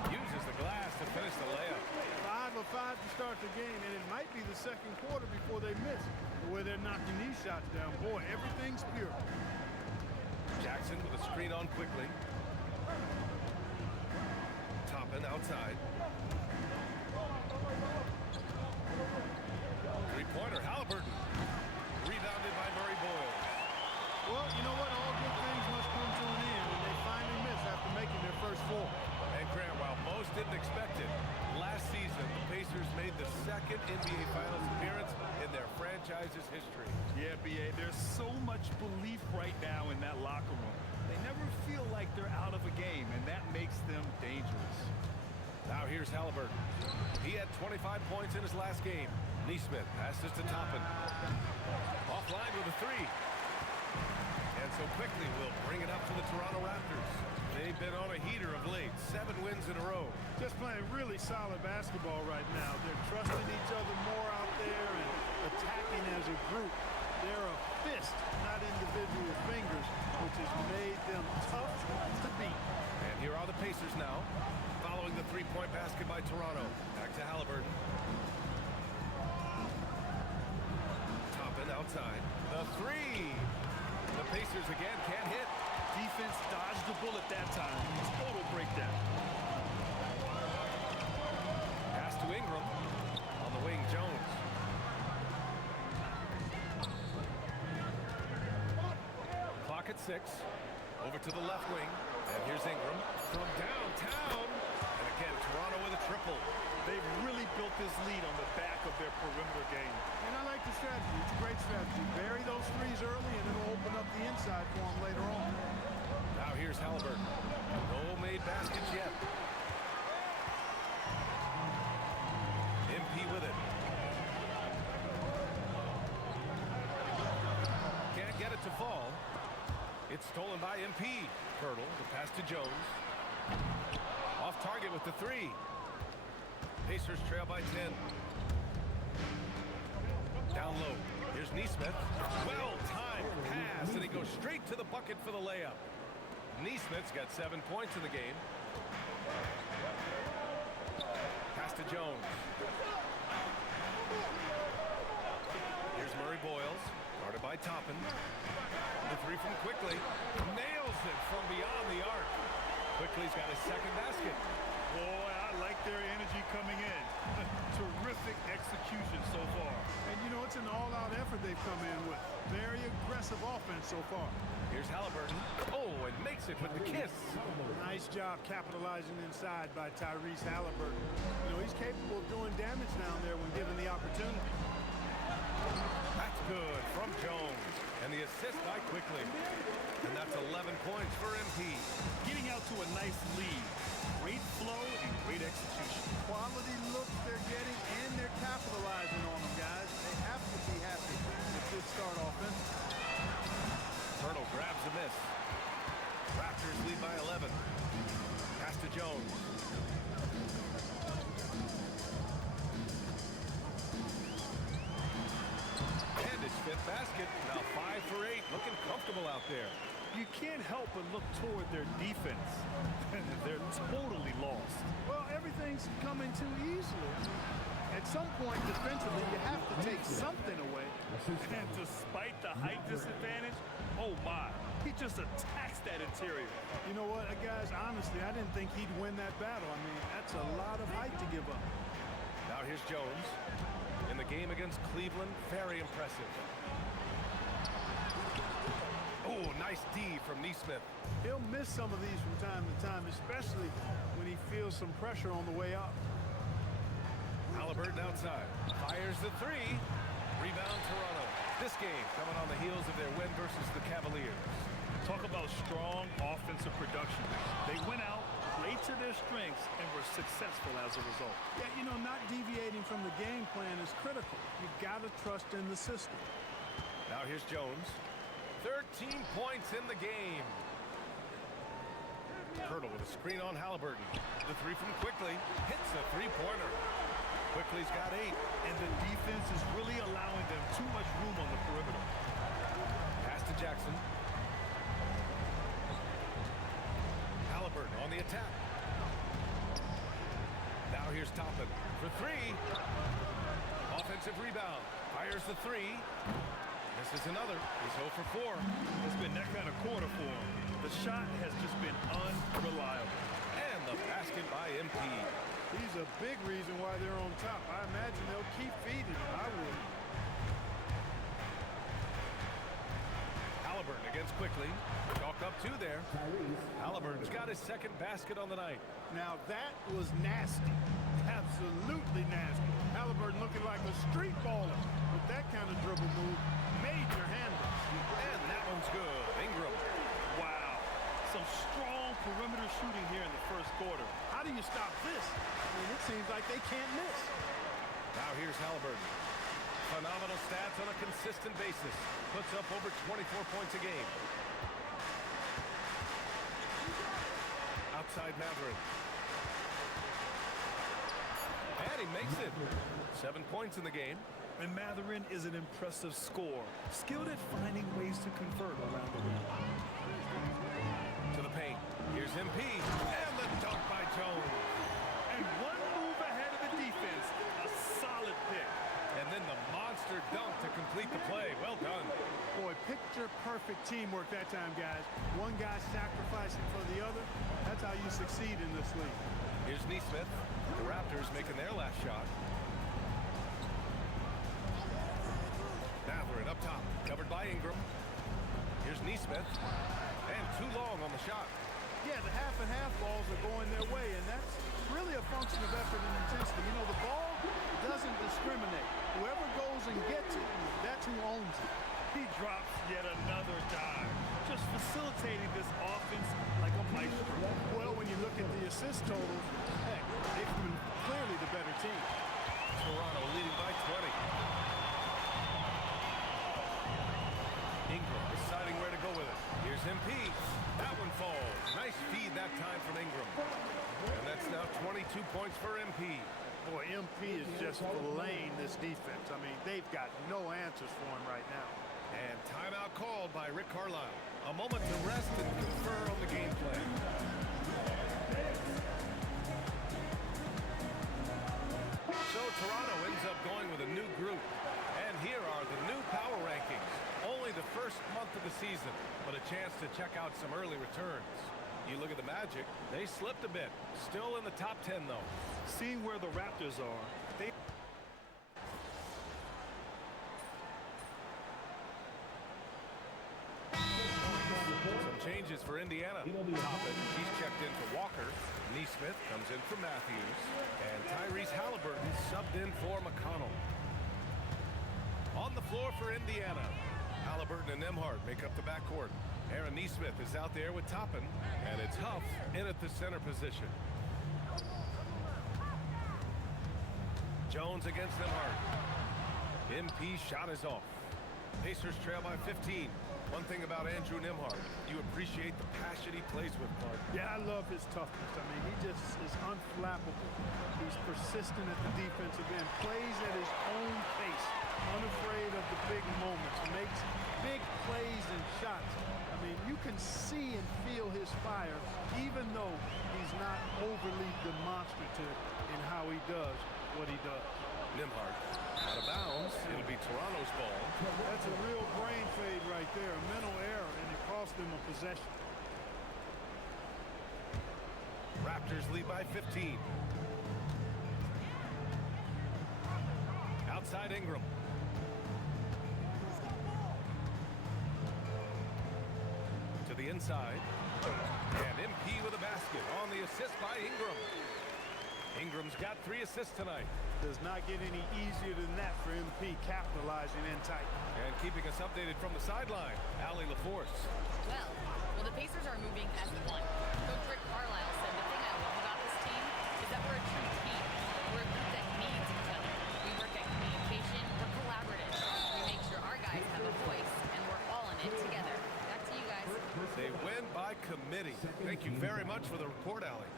Uses the glass to finish the layup. 5 of 5 to start the game, and it might be the second quarter before they miss. The way they're knocking these shots down. Boy, everything's pure. Jackson with a screen on quickly. Toppin outside. Three-pointer, Halliburton. Rebounded by Murray Boyles. Well, you know what? All good things must come to an end, and they finally miss after making their first 4. And Grant, while most didn't expect it, last season the Pacers made the second NBA Finals appearance in their franchise's history. Yeah, B.A., there's so much belief right now in that locker room. They never feel like they're out of a game, and that makes them dangerous. Now here's Halliburton. He had 25 points in his last game. Neesmith passes to Toppin. Offline with a three. And so quickly we'll bring it up to the Toronto Raptors. They've been on a heater of late. 7 wins in a row. Just playing really solid basketball right now. They're trusting each other more out there and attacking as a group. They're a fist, not individual fingers, which has made them tough to beat. And here are the Pacers now, following the three-point basket by Toronto. Back to Halliburton. Toppin outside. The three. The Pacers again can't hit. Defense dodged the bullet that time. Total breakdown. Pass to Ingram. On the wing, Jones. Clock at 6. Over to the left wing. And here's Ingram from downtown. And again, Toronto with a triple. They've really built this lead on the back of their perimeter game. And I like the strategy. It's a great strategy. Bury those threes early, and it'll open up the inside for them later on. Now here's Halliburton. No made baskets yet. MP with it. Can't get it to fall. It's stolen by MP. Hurdle, the pass to Jones. Off target with the three. Pacers trail by 10. Down low. Here's Neesmith. Well-timed pass, and he goes straight to the bucket for the layup. Neesmith's got 7 points in the game. Pass to Jones. Here's Murray Boyles, guarded by Toppin. The three from Quickly. Nails it from beyond the arc. Quickly's got his second basket. Boy, I like their energy coming in. Terrific execution so far. And, you know, it's an all-out effort they've come in with. Very aggressive offense so far. Here's Halliburton. Oh, and makes it with the kiss. Nice job capitalizing inside by Tyrese Halliburton. You know, he's capable of doing damage down there when given the opportunity. That's good from Jones. And the assist by Quickly. And that's 11 points for MP. Getting out to a nice lead. Great flow and great execution. Quality looks they're getting, and they're capitalizing on them, guys. They have to be happy with this start offense. Hurdle grabs a miss. Raptors lead by 11. Pass to Jones. And his fifth basket. Now 5 for 8. Looking comfortable out there. You can't help but look toward their defense. They're totally lost. Well, everything's coming too easily. At some point, defensively, you have to take something away. And despite the height disadvantage, oh my, he just attacks that interior. You know what, guys, honestly, I didn't think he'd win that battle. I mean, that's a lot of height to give up. Now here's Jones in the the game against Cleveland, very impressive. Oh, nice D from Neesmith. He'll miss some of these from time to time, especially when he feels some pressure on the way up. Halliburton outside. Fires the three. Rebound Toronto. This game coming on the heels of their win versus the Cavaliers. Talk about strong offensive production. They went out, played to their strengths, and were successful as a result. Yeah, you know, not deviating from the game plan is critical. You got to trust in the system. Now here's Jones. 13 points in the game. Hurdle with a screen on Halliburton. The three from Quickly. Hits a three-pointer. Quickly's got 8. And the defense is really allowing them too much room on the perimeter. Pass to Jackson. Halliburton on the attack. Now here's Toppin for 3. Offensive rebound. Fires the 3. This is another. He's 0 for 4. It's been that kind of quarter for him. The shot has just been unreliable. And the basket by MP. He's a big reason why they're on top. I imagine they'll keep feeding him. I would. Halliburton against Quickly. Chalk up 2 there. Halliburton's got his second basket on the night. Now that was nasty. Absolutely nasty. Halliburton looking like a street baller with that kind of dribble move. Major handles. And that one's good. Ingram. Wow. Some strong perimeter shooting here in the first quarter. How do you stop this? I mean, it seems like they can't miss. Now here's Halliburton. Phenomenal stats on a consistent basis. Puts up over 24 points a game. Outside Matherin. And he makes it. 7 points in the game. And Matherin is an impressive scorer. Skilled at finding ways to convert around the rim. To the paint. Here's MP. And the dunk by Jones. And one move ahead of the defense. A solid pick. And then the monster dunk to complete the play. Well done. Boy, picture-perfect teamwork that time, guys. One guy sacrificing for the other. That's how you succeed in this league. Here's Neesmith. The Raptors making their last shot. Matherin up top. Covered by Ingram. Here's Neesmith. And too long on the shot. Yeah, the half-and-half balls are going their way, and that's really a function of effort and intensity. You know, the ball doesn't discriminate. Whoever goes and gets it, that's who owns it. He drops yet another dive, just facilitating this offense like a maestro. Well, when you look at the assist totals, heck, they've been clearly the better team. Toronto leading by 20. Ingram deciding where to go with it. Here's MP. That one falls. Nice feed that time from Ingram. And that's now 22 points for MP. Boy, MP is just filleting this defense. I mean, they've got no answers for him right now. And timeout called by Rick Carlisle. A moment to rest and confer on the game plan. So Toronto ends up going with a new group. And here are the new power rankings. Only the first month of the season, but a chance to check out some early returns. You look at the Magic, they slipped a bit. Still in the top 10, though. Seeing where the Raptors are, they... Some changes for Indiana. Toppin, he's checked in for Walker. Neesmith comes in for Matthews. And Tyrese Halliburton subbed in for McConnell. On the floor for Indiana. Halliburton and Nembhard make up the backcourt. Aaron Neesmith is out there with Toppin. And it's Huff in at the center position. Jones against Nembhard. MP shot is off. Pacers trail by 15. One thing about Andrew Nembhard, you appreciate the passion he plays with, Clark. Yeah, I love his toughness. I mean, he just is unflappable. He's persistent at the defensive end, plays at his own pace, unafraid of the big moments, makes big plays and shots. I mean, you can see and feel his fire, even though he's not overly demonstrative in how he does what he does. Nembhard out of bounds. It'll be Toronto's ball. That's a real brain fade right there, a mental error, and it cost them a possession. Raptors lead by 15. Outside Ingram. To the inside. And MP with a basket on the assist by Ingram. Ingram's got 3 assists tonight. Does not get any easier than that for MP, capitalizing in tight. And keeping us updated from the sideline, Allie LaForce. Well, the Pacers are moving as one. Coach Rick Carlisle said the thing I love about this team is that we're a true team. We're a group that needs each other. We work at communication. We're collaborative. We make sure our guys have a voice, and we're all in it together. Back to you guys. They win by committee. Thank you very much for the report, Allie.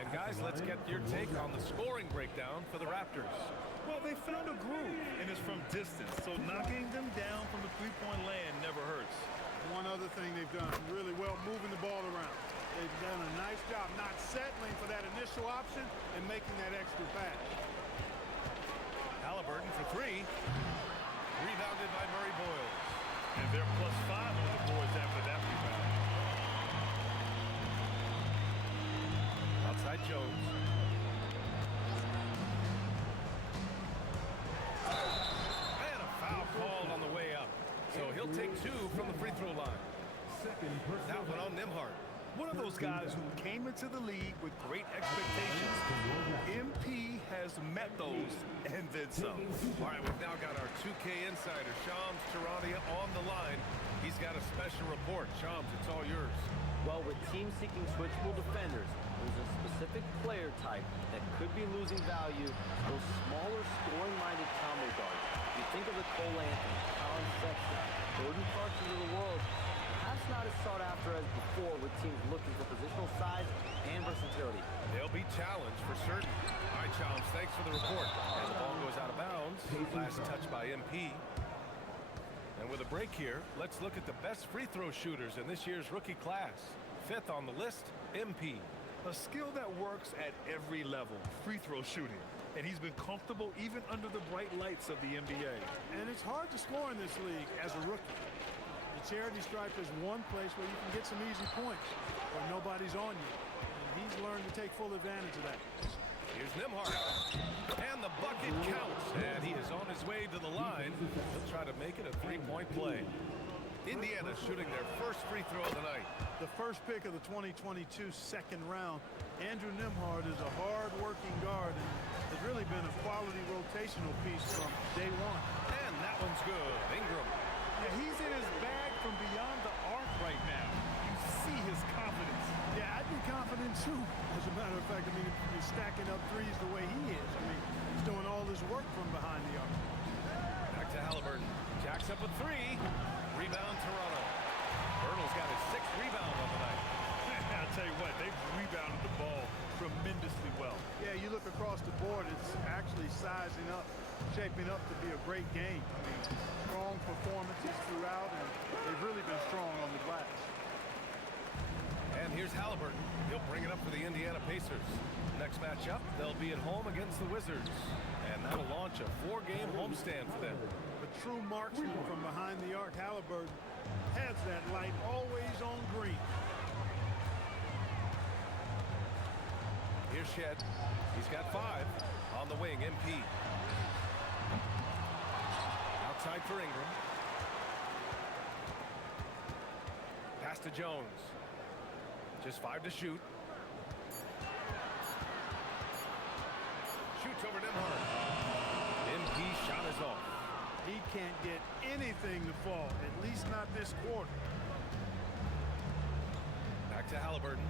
And guys, let's get your take on the scoring breakdown for the Raptors. Well, they found a groove, and it's from distance, so knocking them down from the three-point land never hurts. One other thing they've done really well, moving the ball around. They've done a nice job not settling for that initial option and making that extra pass. Halliburton for 3. Rebounded by Murray Boyles. And they're +5 on the boards after that rebound. Outside Jones. And a foul called on the way up. So he'll take 2 from the free throw line. That one on Nembhard. One of those guys who came into the league with great expectations. MP has met those and then some. All right, we've now got our 2K insider, Shams Charania, on the line. He's got a special report. Shams, it's all yours. Well, with teams seeking switchable defenders, there's a specific player type that could be losing value, those smaller scoring-minded combo guards. You think of the Cole Anthony, Colin Sexton, Jordan Clarkson of the world, perhaps not as sought after as before with teams looking for positional size and versatility. They'll be challenged for certain. All right, Shams, thanks for the report. And the ball goes out of bounds. Last touch by MP. And with a break here, let's look at the best free throw shooters in this year's rookie class. 5th on the list, MP. A skill that works at every level, free throw shooting. And he's been comfortable even under the bright lights of the NBA. And it's hard to score in this league as a rookie. The charity stripe is one place where you can get some easy points where nobody's on you. And he's learned to take full advantage of that. Here's Nembhard. And the bucket counts. And he is on his way to the line. He'll try to make it a 3-point play. Indiana shooting their first free throw of the night. The first pick of the 2022 second round. Andrew Nembhard is a hard-working guard and has really been a quality rotational piece from day one. And that one's good. Ingram. Yeah, he's in his bag from beyond the arc right now. You see his confidence. Yeah, I'd be confident too. As a matter of fact, I mean, if he's stacking up threes the way he is. I mean, he's doing all his work from behind the arc. Back to Halliburton. Jacks up with 3. Rebound Toronto. Bertle's got his 6th rebound on the night. I'll tell you what, they've rebounded the ball tremendously well. Yeah, you look across the board, it's actually sizing up, shaping up to be a great game. I mean, strong performances throughout, and they've really been strong on the glass. And here's Halliburton. He'll bring it up for the Indiana Pacers. Next matchup, they'll be at home against the Wizards. And that'll launch a 4-game homestand for them. A true marksman from behind the arc, Halliburton has that light always on green. Here's Shed. He's got 5 on the wing. MP. Outside for Ingram. Pass to Jones. Just 5 to shoot. Shoots over Nembhard. MP shot is off. He can't get anything to fall, at least not this quarter. Back to Halliburton.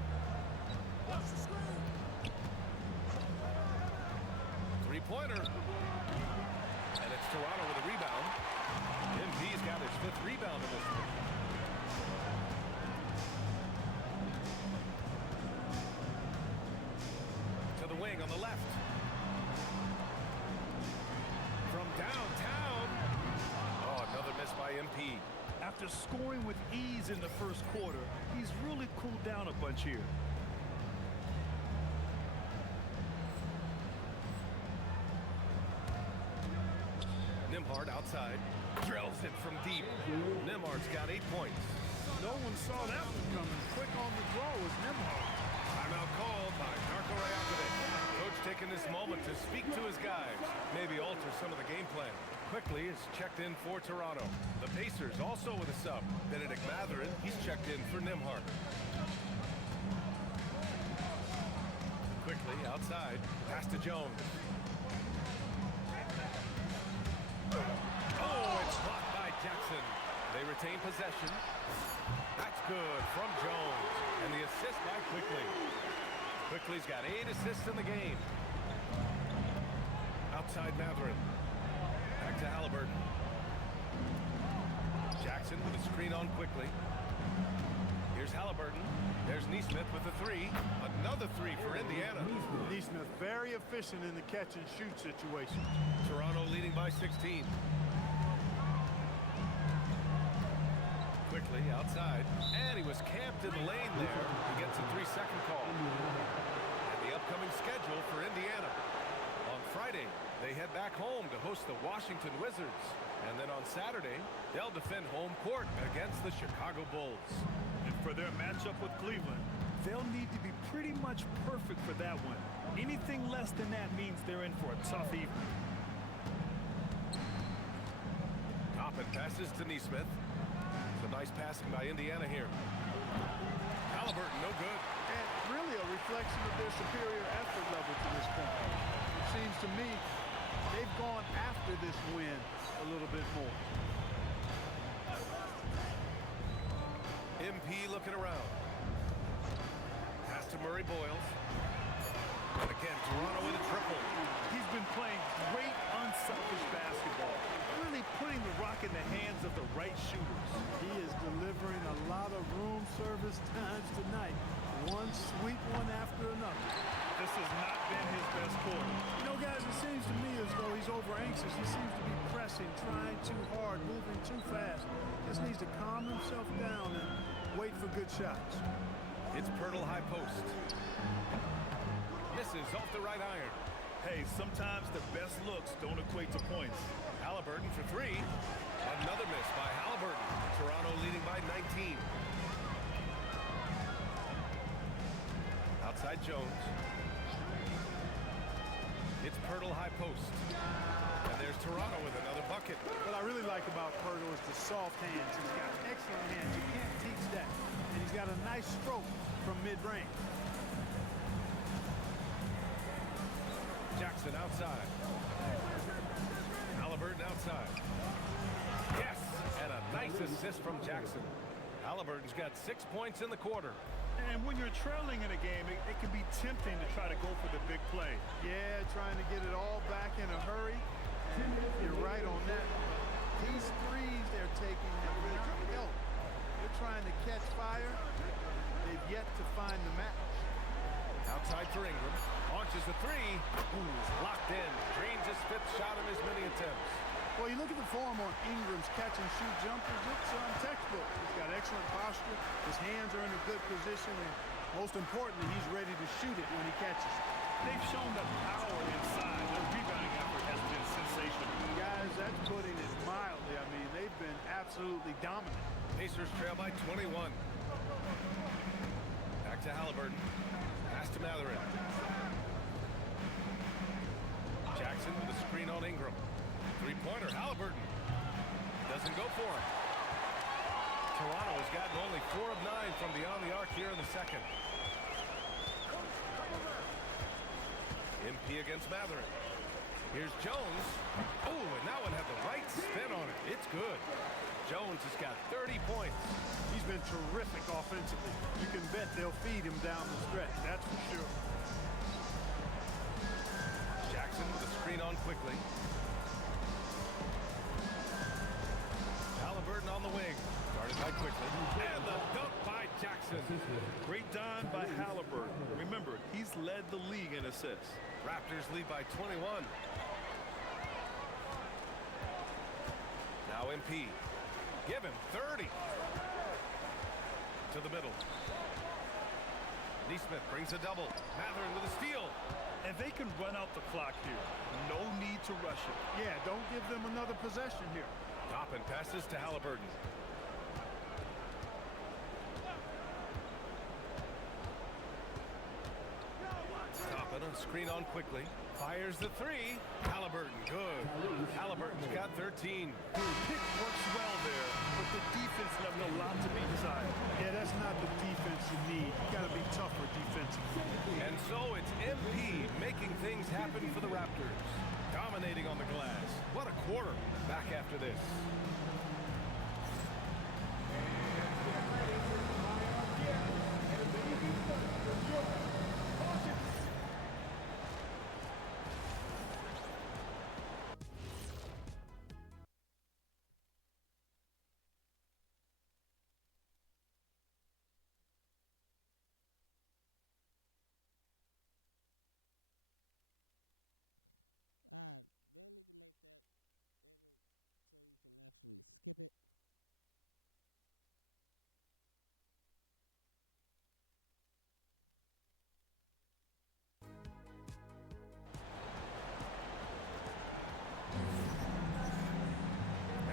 Three-pointer. And it's Toronto with a rebound. MP's got his 5th rebound in this one. To the wing on the left. From downtown. Oh, another miss by MP. After scoring with ease in the first quarter, he's really cooled down a bunch here. Nembhard outside. Drills Nails it from deep. Nembhard's got 8 points. No one saw that one coming. Quick on the draw was Nembhard. Timeout called by Darko Rajakovic. Coach taking this moment to speak to his guys, maybe alter some of the game plan. Quickly is checked in for Toronto. The Pacers also with a sub. Benedict Mathurin, he's checked in for Nembhard. Quickly outside, pass to Jones. Oh, it's blocked by Jackson. They retain possession. That's good from Jones. And the assist by Quickly. Quickly's got 8 assists in the game. Outside Mathurin. Back to Halliburton. Jackson with a screen on Quickly. Here's Halliburton. There's Nesmith with the 3. Another 3 for Indiana. Nesmith very efficient in the catch and shoot situation. Toronto leading by 16. Quickly outside. And he was camped in the lane there. He gets a 3-second call. And the upcoming schedule for Indiana. On Friday, they head back home to host the Washington Wizards. And then on Saturday, they'll defend home court against the Chicago Bulls. And for their matchup with Cleveland, they'll need to be pretty much perfect for that one. Anything less than that means they're in for a tough evening. Toppin passes to Nesmith. Some nice passing by Indiana here. Halliburton, no good. And really a reflection of their superior effort level to this point. It seems to me they've gone after this win a little bit more. MP looking around. Pass to Murray Boyles. And again, Toronto with a triple. He's been playing great, unselfish basketball. Really putting the rock in the hands of the right shooters. He is delivering a lot of room service times tonight. One sweet one after another. This has not been his best quarter. You know, guys, it seems to me as though he's over anxious. He seems to be pressing, trying too hard, moving too fast. Just needs to calm himself down and wait for good shots. It's Pirtle high post. Misses off the right iron. Hey, sometimes the best looks don't equate to points. Halliburton for 3. Another miss by Halliburton. Toronto leading by 19. Outside Jones. It's Pirtle high post. And there's Toronto with another bucket. What I really like about Pirtle is the soft hands. He's got excellent hands. You can't teach that. And he's got a nice stroke from mid-range. Jackson outside. Halliburton outside. Yes! And a nice assist from Jackson. Halliburton's got 6 points in the quarter. And when you're trailing in a game, it can be tempting to try to go for the big play. Yeah, trying to get it all back in a hurry. And you're right on that. These threes they're taking have not helped. They're trying to catch fire. They've yet to find the match. Outside for Ingram. Launches the 3. Ooh, locked in. Drains his 5th shot in as many attempts. Well, you look at the form on Ingram's catch and shoot jumpers. It's textbook. He's got excellent posture. His hands are in a good position. And most importantly, he's ready to shoot it when he catches it. They've shown the power inside. Their rebounding effort has been sensational. Guys, that's putting it mildly. I mean, they've been absolutely dominant. Pacers trail by 21. Back to Halliburton. Pass to Mathurin. Jackson with a screen on Ingram. Three-pointer, Halliburton. Doesn't go for him. Toronto has gotten only 4 of 9 from beyond the arc here in the second. MP against Mathurin. Here's Jones. Oh, and that one had the right spin on it. It's good. Jones has got 30 points. He's been terrific offensively. You can bet they'll feed him down the stretch, that's for sure. Jackson with a screen on Quickly. Halliburton on the wing. Guarded by Quickly. And the dunk by Jackson. Great dime by Halliburton. Remember, he's led the league in assists. Raptors lead by 21. Now MP. Give him 30. To the middle. Nesmith brings a double. Mathurin with a steal. And they can run out the clock here. No need to rush it. Yeah, don't give them another possession here. Toppin Toppin passes to Halliburton. Toppin on screen on quickly. Fires the three. Halliburton, good. Halliburton's got 13. Pick works well there, but the defense left a lot to be desired. Yeah, that's not the defense you need. You got to be tougher defensively. And so it's MP making things happen for the Raptors. Dominating on the glass. What a quarter. Back after this.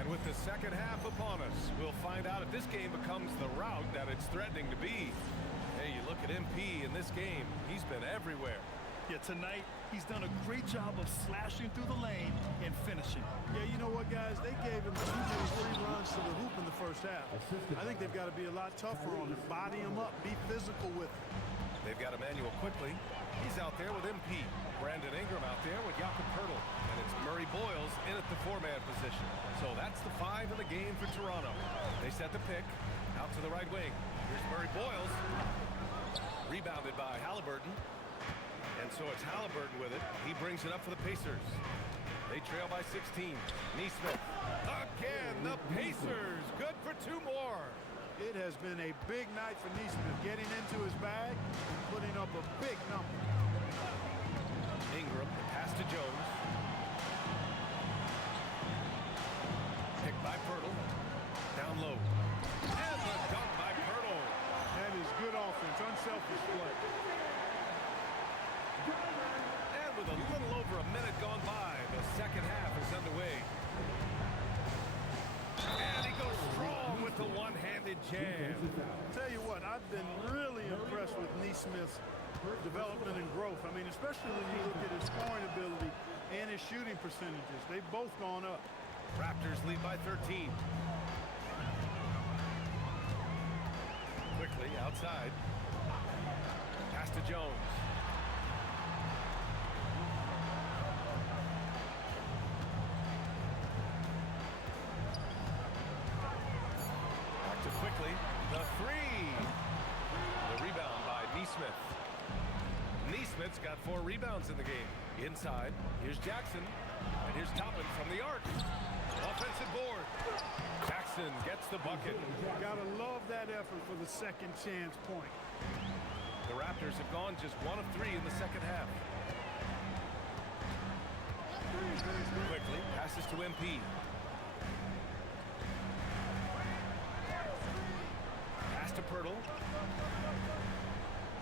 With the second half upon us, we'll find out if this game becomes the rout that it's threatening to be. Hey, you look at MP in this game, he's been everywhere. Yeah, tonight, he's done a great job of slashing through the lane and finishing. Yeah, you know what, guys? They gave him too many free runs to the hoop in the first half. I think they've got to be a lot tougher on him. Body him up, be physical with him. They've got Emmanuel quickly. He's out there with MP. Brandon Ingram out there with Jakob Poeltl. And it's Murray Boyles in at the four-man position. So that's the 5 in the game for Toronto. They set the pick out to the right wing. Here's Murray Boyles. Rebounded by Halliburton. And so it's Halliburton with it. He brings it up for the Pacers. They trail by 16. Nesmith. Again, the Pacers. Good for 2 more. It has been a big night for Nesmith, getting into his bag and putting up a big number. Ingram, pass to Jones. Picked by Poeltl. Down low. And the dunk by Poeltl. That is good offense, unselfish play. And with a little over a minute gone by, the second half is underway. And he goes strong with the one-handed jam. Tell you what, I've been really impressed with Nesmith's development and growth. I mean, especially when you look at his scoring ability and his shooting percentages. They've both gone up. Raptors lead by 13. Quickly outside. Pass to Jones. Back to quickly. The 3. The rebound by Nesmith. Nesmith's got 4 rebounds in the game. Inside, here's Jackson, and here's Toppin from the arc. Offensive board. Jackson gets the bucket. Gotta love that effort for the second chance point. The Raptors have gone just 1 of 3 in the second half. Quickly, passes to MP. Pass to Poeltl.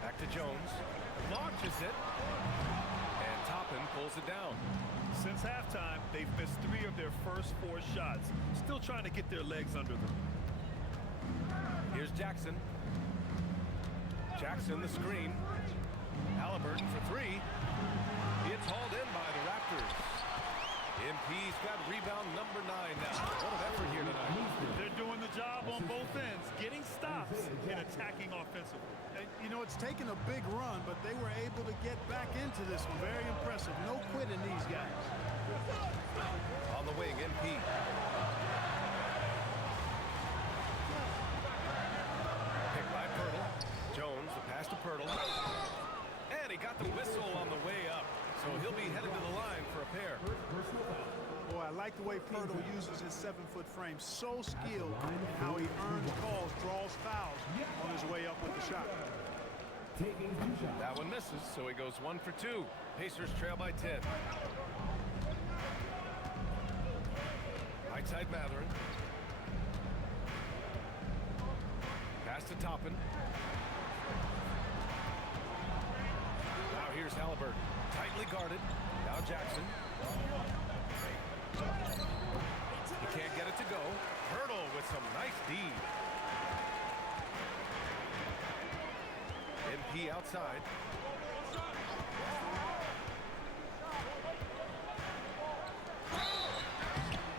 Back to Jones. Launches it. And Toppin pulls it down. Since halftime, they've missed 3 of their first 4 shots. Still trying to get their legs under them. Here's Jackson. Jackson the screen. Halliburton for 3. It's hauled in by the Raptors. MP's got rebound number 9 now. What an effort here tonight. They're doing the job on both ends, getting stops and attacking offensively. You know, it's taken a big run, but they were able to get back into this one. Very impressive. No quitting these guys. On the wing, MP. Picked by Poeltl. Jones, the pass to Poeltl. And he got the whistle on the way up. So he'll be headed to the line for a pair. Boy, I like the way Poeltl uses his 7-foot frame. So skilled in how he earns calls, draws fouls on his way up with the shot. That one misses, so he goes 1 for 2. Pacers trail by 10. Right side Matherin. Pass to Toppin. Now here's Halliburton. Tightly guarded. Now Jackson. He can't get it to go. Hurdle with some nice D. MP outside.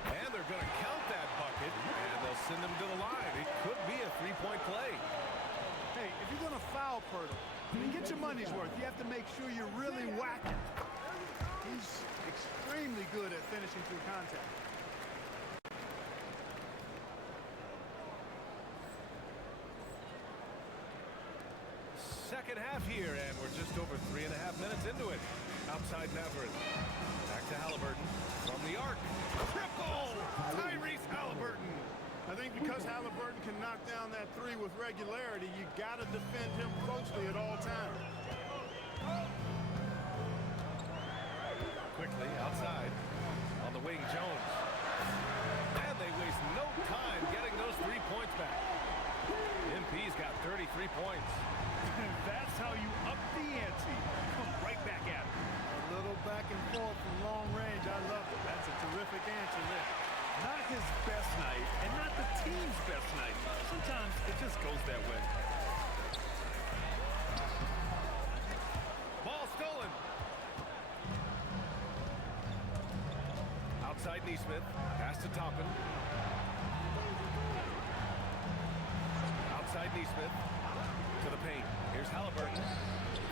And they're going to count that bucket, and they'll send him to the line. It could be a three-point play. Hey, if you're going to foul Pirtle, get your money's worth. You have to make sure you're really whacking. He's extremely good at finishing through contact. Second half here, and we're just over 3.5 minutes into it. Outside Matherin. Back to Halliburton from the arc. Triple! Tyrese Halliburton. I think because Halliburton can knock down that three with regularity, you got to defend him closely at all times. Quickly outside. On the wing, Jones. And they waste no time getting those 3 points back. MP's got 33 points. That's how you up the ante. Come right back at him. A little back and forth from long range. I love it. That's a terrific answer there. Not his best night, and not the team's best night. Sometimes it just goes that way. Ball stolen. Outside Neesmith. Pass to Toppin. Outside Neesmith. To the paint. Here's Halliburton.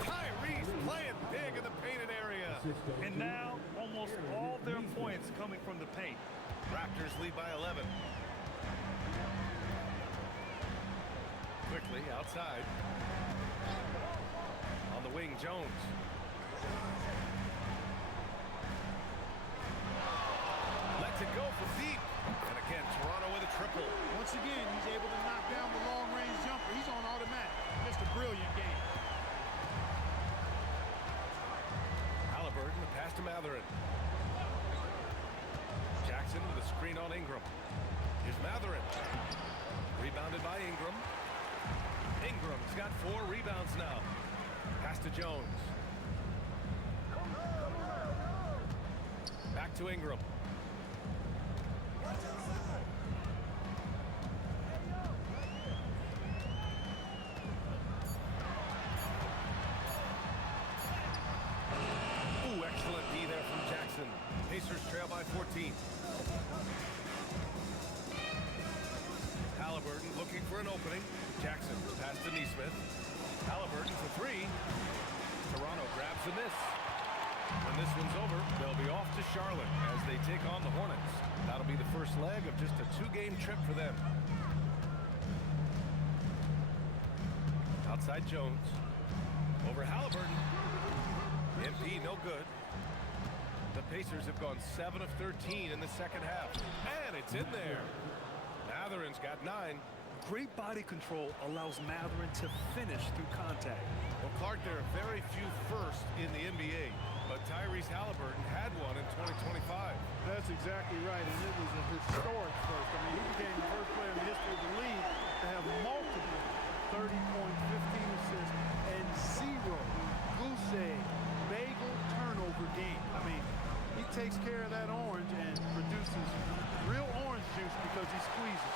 Tyrese playing big in the painted area. And now, almost all their points coming from the paint. Raptors lead by 11. Quickly outside. On the wing, Jones. Lets it go for deep. And again, Toronto with a triple. Once again, he's able to knock down the long-range jumper. He's on automatic. Just a brilliant game. Halliburton, the pass to Matherin. Jackson with a screen on Ingram. Here's Matherin. Rebounded by Ingram. Ingram's got 4 rebounds now. Pass to Jones. Back to Ingram. Ooh, excellent D there from Jackson. Pacers trail by 14. Halliburton looking for an opening. Jackson pass to Neesmith. Halliburton for 3. Toronto grabs the miss. When this one's over, they'll be off to Charlotte as they take on the Hornets. That'll be the first leg of just a 2-game trip for them. Outside Jones. Over Halliburton. MP no good. The Pacers have gone 7 of 13 in the second half. And it's in there. Matherin's got 9. Great body control allows Matherin to finish through contact. Well, Clark, there are very few firsts in the NBA, but Tyrese Halliburton had one in 2025. That's exactly right, and it was a historic first. I mean, he became the first player in the history of the league to have multiple 30-point, 15 assists, and 0 goose egg, bagel turnover games. I mean, he takes care of that orange and produces real orange juice because he squeezes.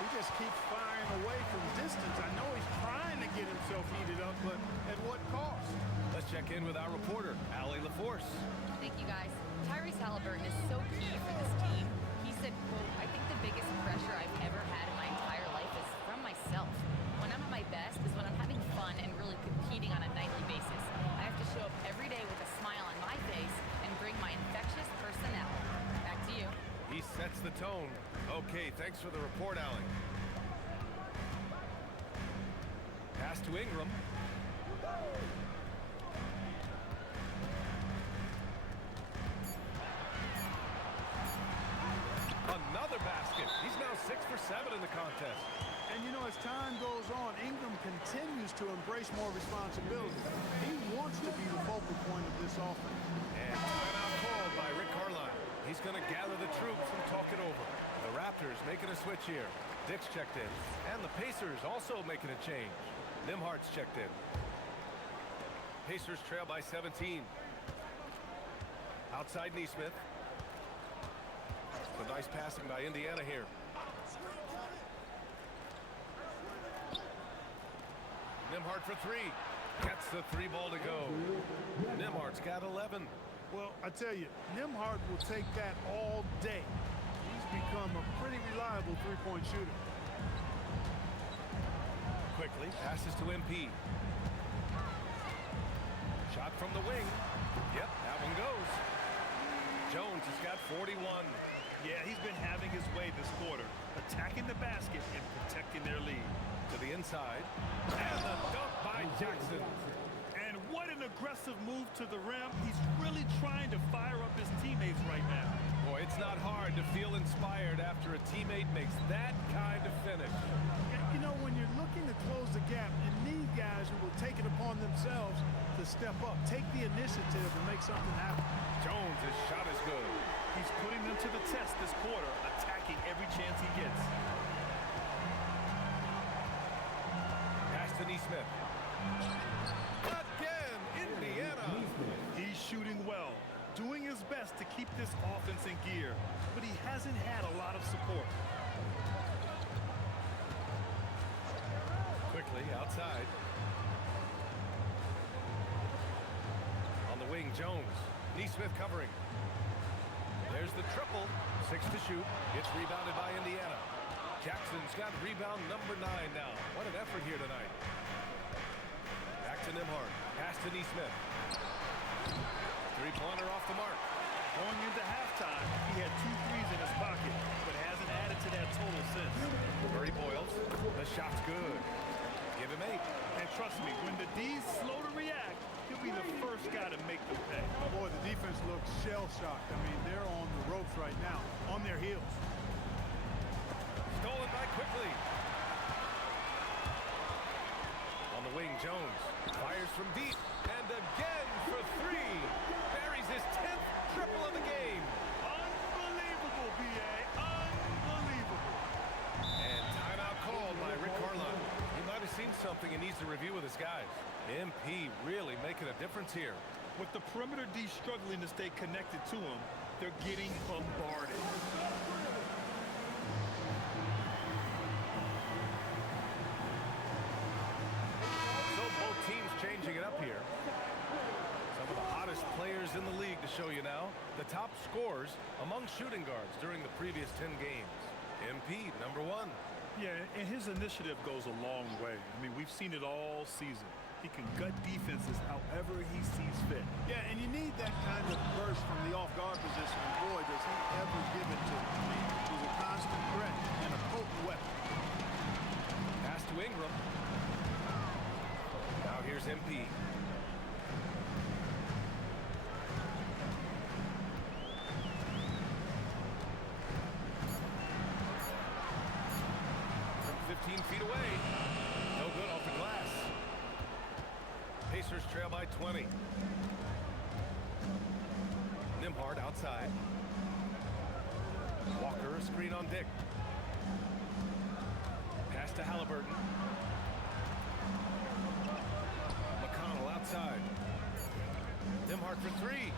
He just keeps firing away from distance. I know he's trying to get himself heated up, but at what cost? Let's check in with our reporter, Allie LaForce. Thank you, guys. Tyrese Halliburton is so key for this team. He said, quote, "I think the biggest pressure I've ever had in my entire life is from myself. When I'm at my best is when I'm having fun and really competing on a nightly basis. I have to show up every day with a smile on my face and bring my infectious personality." Back to you. He sets the tone. Okay, thanks for the report, Allie. Pass to Ingram. Another basket. He's now 6 for 7 in the contest. And you know, as time goes on, Ingram continues to embrace more responsibility. He wants to be the focal point of this offense. And timeout called by Rick Carlisle. He's going to gather the troops and talk it over. The Raptors making a switch here. Dick's checked in. And the Pacers also making a change. Nimhardt's checked in. Pacers trail by 17. Outside Neesmith. But nice passing by Indiana here. Nimhart for three. Gets the three ball to go. Nimhart's got 11. Well, I tell you, Nimhart will take that all day. He's become a pretty reliable three-point shooter. Quickly passes to MP. Shot from the wing. Yep, that one goes. Jones has got 41. Yeah, he's been having his way this quarter, attacking the basket and protecting their lead. To the inside. And the dunk by Jackson. And what an aggressive move to the rim. He's really trying to fire up his teammates right now. Boy, it's not hard to feel inspired after a teammate makes that kind of finish. You know, when you're looking to close the gap, you need guys who will take it upon themselves to step up, take the initiative and make something happen. Jones, his shot is good. He's putting them to the test this quarter, attacking every chance he gets. Pass to Neesmith. Again, Indiana. He's shooting well, doing his best to keep this offense in gear, but he hasn't had a lot of support. Quickly outside. On the wing, Jones. Neesmith covering. There's the triple. 6 to shoot. It's rebounded by Indiana. Jackson's got rebound number 9 now. What an effort here tonight. Back to Nimhart. Pass to Neesmith. Three-pointer off the mark. Going into halftime, he had 2 threes in his pocket, but hasn't added to that total since. Murray Boyles. The shot's good. Give him 8. And trust me, when the D's slow to react, he'll be the first guy to make them pay. Boy, the defense looks shell-shocked. I mean, they're on the ropes right now, on their heels. Stolen by Quickly. On the wing, Jones fires from deep. And again for 3. Buries his 10th triple of the game. Unbelievable, B.A. Unbelievable. And timeout called by Rick Carlisle. He might have seen something and needs to review with his guys. MP really making a difference here. With the perimeter D struggling to stay connected to him, they're getting bombarded. So both teams changing it up here. Some of the hottest players in the league to show you now. The top scorers among shooting guards during the previous 10 games. MP, number 1. Yeah, and his initiative goes a long way. I mean, we've seen it all season. He can gut defenses however he sees fit. Yeah, and you need that kind of burst from the off-guard position. And boy, does he ever give it to him. I mean, he's a constant threat and a potent weapon. Pass to Ingram. Now here's MP. From 15 feet away. No good off the glass. Pacers trail by 20. Nimhart outside. Walker, a screen on Dick. Pass to Halliburton. McConnell outside. Nimhart for 3.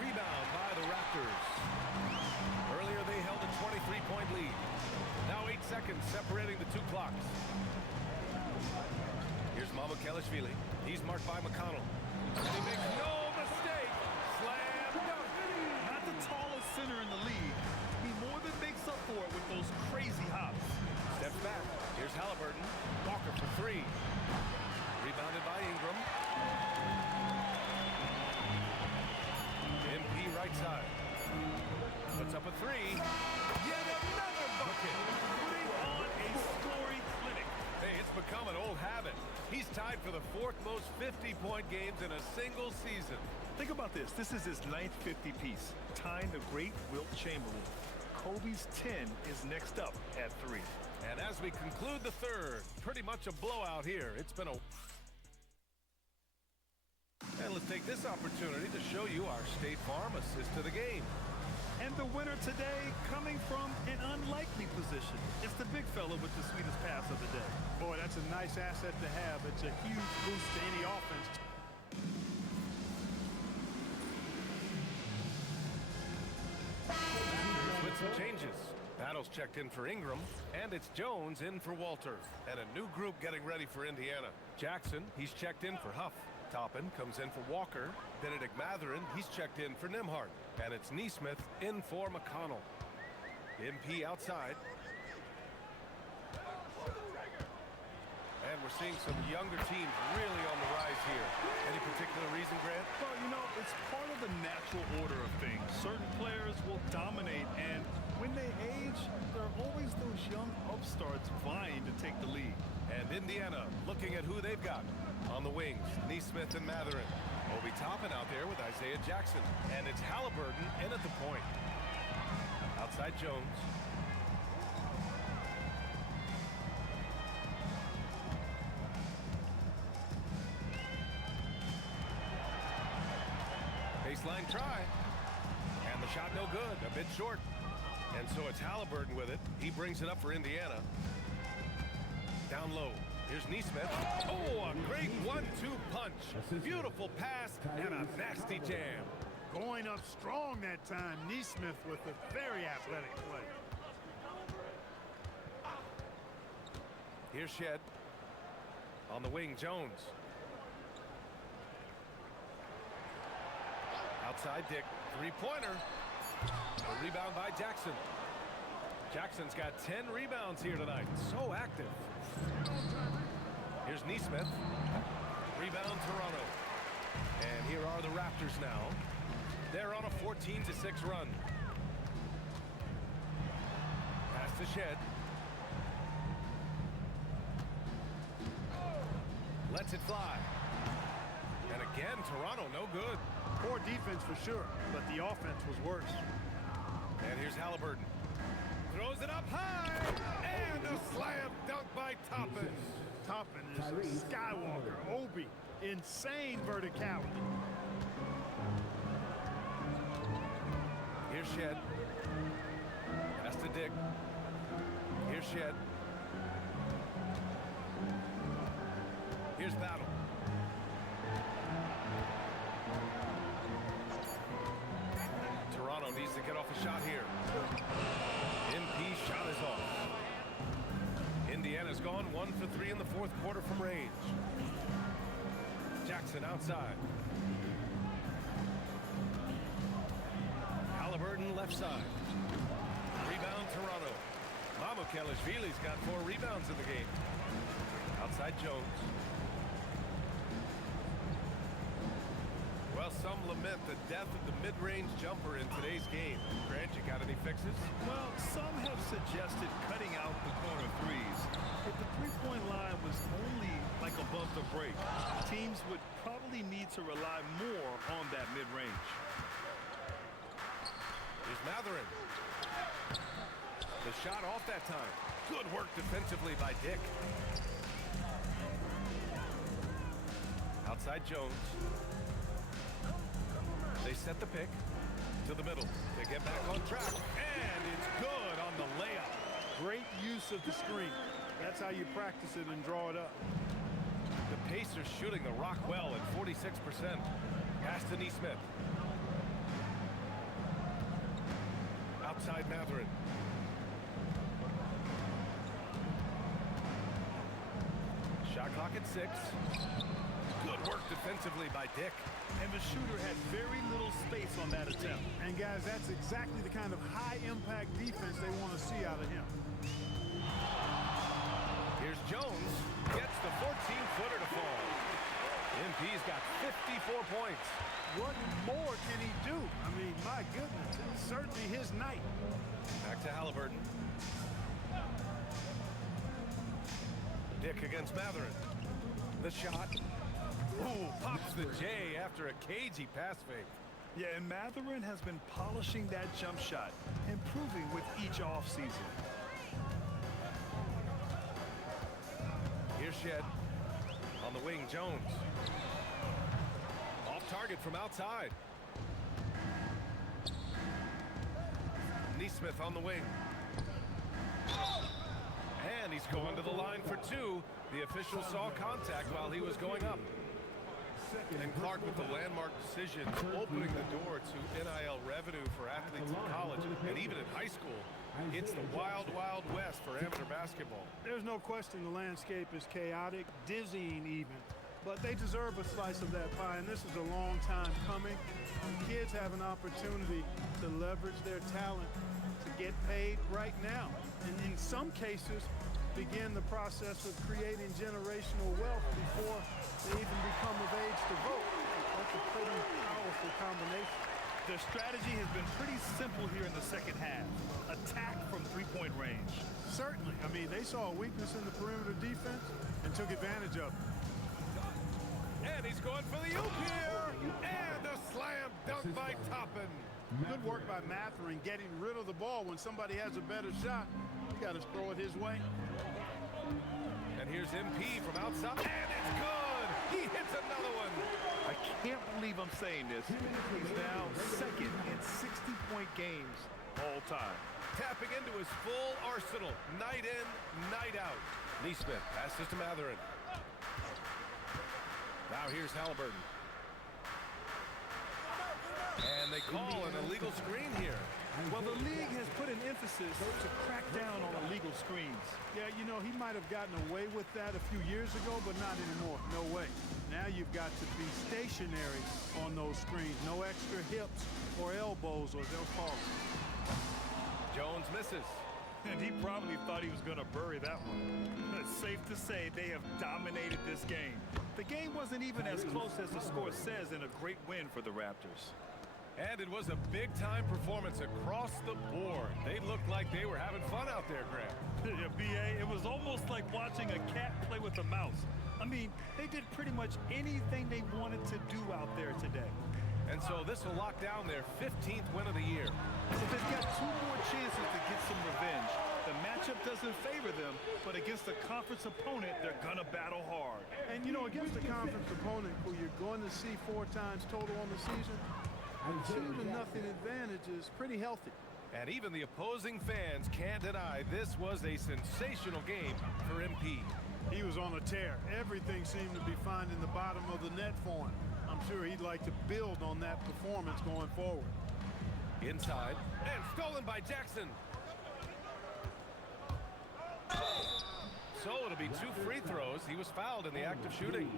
Rebound by the Raptors. Earlier they held a 23-point lead. Now 8 seconds separating the 2 clocks. Here's Mamukelashvili. He's marked by McConnell. And he makes no mistake. Slam dunk. Not the tallest center in the league. He more than makes up for it with those crazy hops. Steps back. Here's Halliburton. Walker for 3. Rebounded by Ingram. MP right side. Puts up a 3. Yet another bucket. Putting on a scoring clinic. Hey, it's become an old habit. He's tied for the 4th most 50-point games in a single season. Think about this. This is his 9th 50-piece, tying the great Wilt Chamberlain. Kobe's 10 is next up at 3. And as we conclude the 3rd, pretty much a blowout here. It's been a... And let's take this opportunity to show you our State Farm assist to the game. And the winner today coming from an unlikely position. It's the big fella with the sweetest pass of the day. Boy, that's a nice asset to have. It's a huge boost to any offense. some changes. Battle's checked in for Ingram, and it's Jones in for Walter. And a new group getting ready for Indiana. Jackson, he's checked in for Huff. Toppin comes in for Walker. Benedict Matherin, he's checked in for Nimhart. And it's Neesmith in for McConnell. MP outside. And we're seeing some younger teams really on the rise here. Any particular reason, Grant? Well, you know, it's part of the natural order of things. Certain players will dominate, and when they age, there are always those young upstarts vying to take the lead. And Indiana looking at who they've got. On the wings, Neesmith and Matherin. Obi Toppin out there with Isaiah Jackson. And it's Halliburton in at the point. Outside Jones. Baseline try. And the shot no good, a bit short. And so it's Halliburton with it. He brings it up for Indiana. Down low. Here's Neesmith. Oh, a great 1-2 punch. Beautiful pass and a nasty jam. Going up strong that time. Neesmith with a very athletic play. Here's Shed. On the wing, Jones. Outside Dick. Three-pointer. A rebound by Jackson. Jackson's got 10 rebounds here tonight. So active. Here's Neesmith. Rebound Toronto. And here are the Raptors now. They're on a 14-6 run. Pass to Shed. Lets it fly. And again, Toronto no good. Poor defense for sure, but the offense was worse. And here's Halliburton. Throws it up high. And a slam dunk by Toppin. Toppin is a Skywalker. Obi, insane verticality. Here's Shed. Pass to Dick. Here's Shed. Here's Battle. Toronto needs to get off a shot here. MP shot is off. Indiana's gone 1 for 3 in the fourth quarter from range. Jackson outside. Halliburton left side. Rebound Toronto. Mamukelashvili's got 4 rebounds in the game. Outside Jones. Well, some lament the death of the mid-range jumper in today's game. Grant, you got any fixes? Well, some have suggested cutting out the corner threes. If the three-point line was only like above the break, teams would probably need to rely more on that mid-range. Here's Matherin. The shot off that time. Good work defensively by Dick. Outside Jones. They set the pick to the middle. They get back on track. And it's good on the layup. Great use of the screen. That's how you practice it and draw it up. The Pacers shooting the rock well at 46%. Pass to Neesmith. Outside Matherin. Shot clock at 6. Good work defensively by Dick. And the shooter had very little space on that attempt. And guys, that's exactly the kind of high-impact defense they want to see out of him. Here's Jones. Gets the 14-footer to fall. MP's got 54 points. What more can he do? I mean, my goodness, it's certainly his night. Back to Halliburton. Dick against Matherin. The shot. Ooh, pops the J after a cagey pass fake. Yeah, and Matherin has been polishing that jump shot, improving with each offseason. Here's Shed. On the wing, Jones. Off target from outside. Neesmith on the wing. And he's going to the line for 2. The official saw contact while he was going up. And Clark with the landmark decision opening the door to NIL revenue for athletes in college and even in high school. It's the wild, wild west for amateur basketball. There's no question the landscape is chaotic, dizzying even. But they deserve a slice of that pie, and this is a long time coming. Kids have an opportunity to leverage their talent to get paid right now. And in some cases, begin the process of creating generational wealth before they even become of age to vote. That's a pretty powerful combination. Their strategy has been pretty simple here in the second half. Attack from three-point range. Certainly. I mean, they saw a weakness in the perimeter defense and took advantage of it. And he's going for the oop here. And a slam dunk by Toppin. Good work by Matherin getting rid of the ball when somebody has a better shot. You got to throw it his way. And here's MP from outside. And it's good. He hits another one. I can't believe I'm saying this. He's now second in 60-point games all time. Tapping into his full arsenal. Night in, night out. Neesmith passes to Matherin. Now here's Halliburton. And they call an illegal screen here. Well, the league has put an emphasis to crack down on illegal screens. Yeah, you know, he might have gotten away with that a few years ago, but not anymore. No way. Now you've got to be stationary on those screens. No extra hips or elbows, or they'll call it. Jones misses. And he probably thought he was going to bury that one. It's safe to say they have dominated this game. The game wasn't even as close as the score says in a great win for the Raptors. And it was a big-time performance across the board. They looked like they were having fun out there, Graham. Yeah, B.A., it was almost like watching a cat play with a mouse. I mean, they did pretty much anything they wanted to do out there today. And so this will lock down their 15th win of the year. So they've got two more chances to get some revenge. The matchup doesn't favor them, but against a conference opponent, they're going to battle hard. And, you know, against a conference opponent who you're going to see 4 times total on the season, 2-0 advantage is pretty healthy. And even the opposing fans can't deny this was a sensational game for MP. He was on a tear. Everything seemed to be finding the bottom of the net for him. I'm sure he'd like to build on that performance going forward. Inside, and stolen by Jackson. So it'll be 2 free throws. He was fouled in the act of shooting.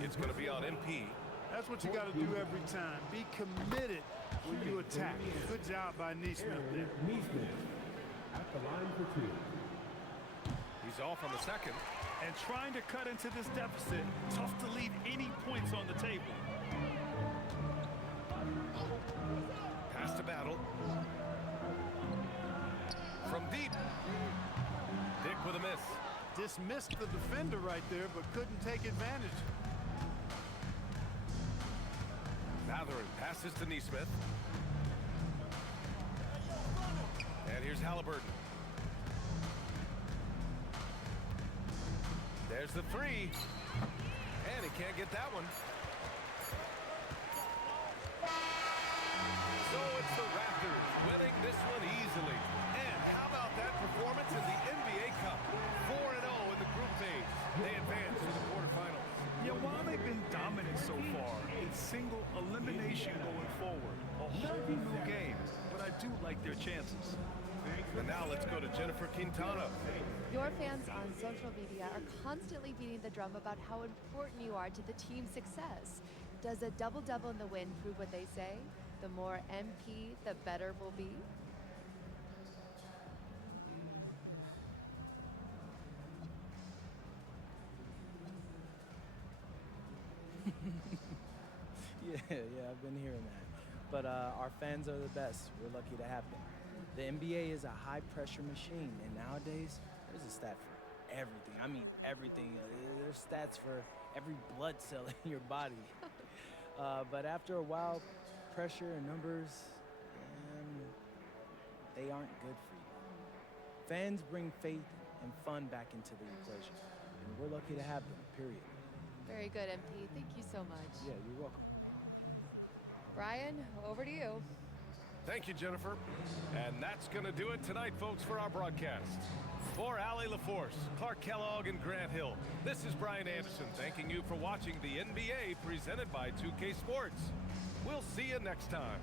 It's going to be on MP. That's what you got to do every time. Be committed when you attack. Good job by Neesmith there. Neesmith at the line for 2. He's off on the second. And trying to cut into this deficit, tough to leave any points on the table. Pass to Battle. From deep. Dick with a miss. Dismissed the defender right there, but couldn't take advantage. Matherin passes to Neesmith. And here's Halliburton. There's the 3. And he can't get that one. So it's the Raptors winning this one easily. And how about that performance in the NBA Cup? 4-0 in the group phase. They advance to the quarterfinals. Yeah, while they've been dominant so far, it's single elimination going forward. A whole new game, but I do like their chances. And now let's go to Jennifer Quintana. Your fans on social media are constantly beating the drum about how important you are to the team's success. Does a double-double in the win prove what they say? The more MP, the better we'll be? Yeah, I've been hearing that. But our fans are the best. We're lucky to have them. The NBA is a high-pressure machine, and nowadays, there's a stat for everything. I mean, everything. There's stats for every blood cell in your body. But after a while, pressure and numbers, they aren't good for you. Fans bring faith and fun back into the equation, and we're lucky to have them, period. Very good, MP. Thank you so much. Yeah, you're welcome. Brian, over to you. Thank you, Jennifer. And that's going to do it tonight, folks, for our broadcast. For Allie LaForce, Clark Kellogg, and Grant Hill, this is Brian Anderson thanking you for watching the NBA presented by 2K Sports. We'll see you next time.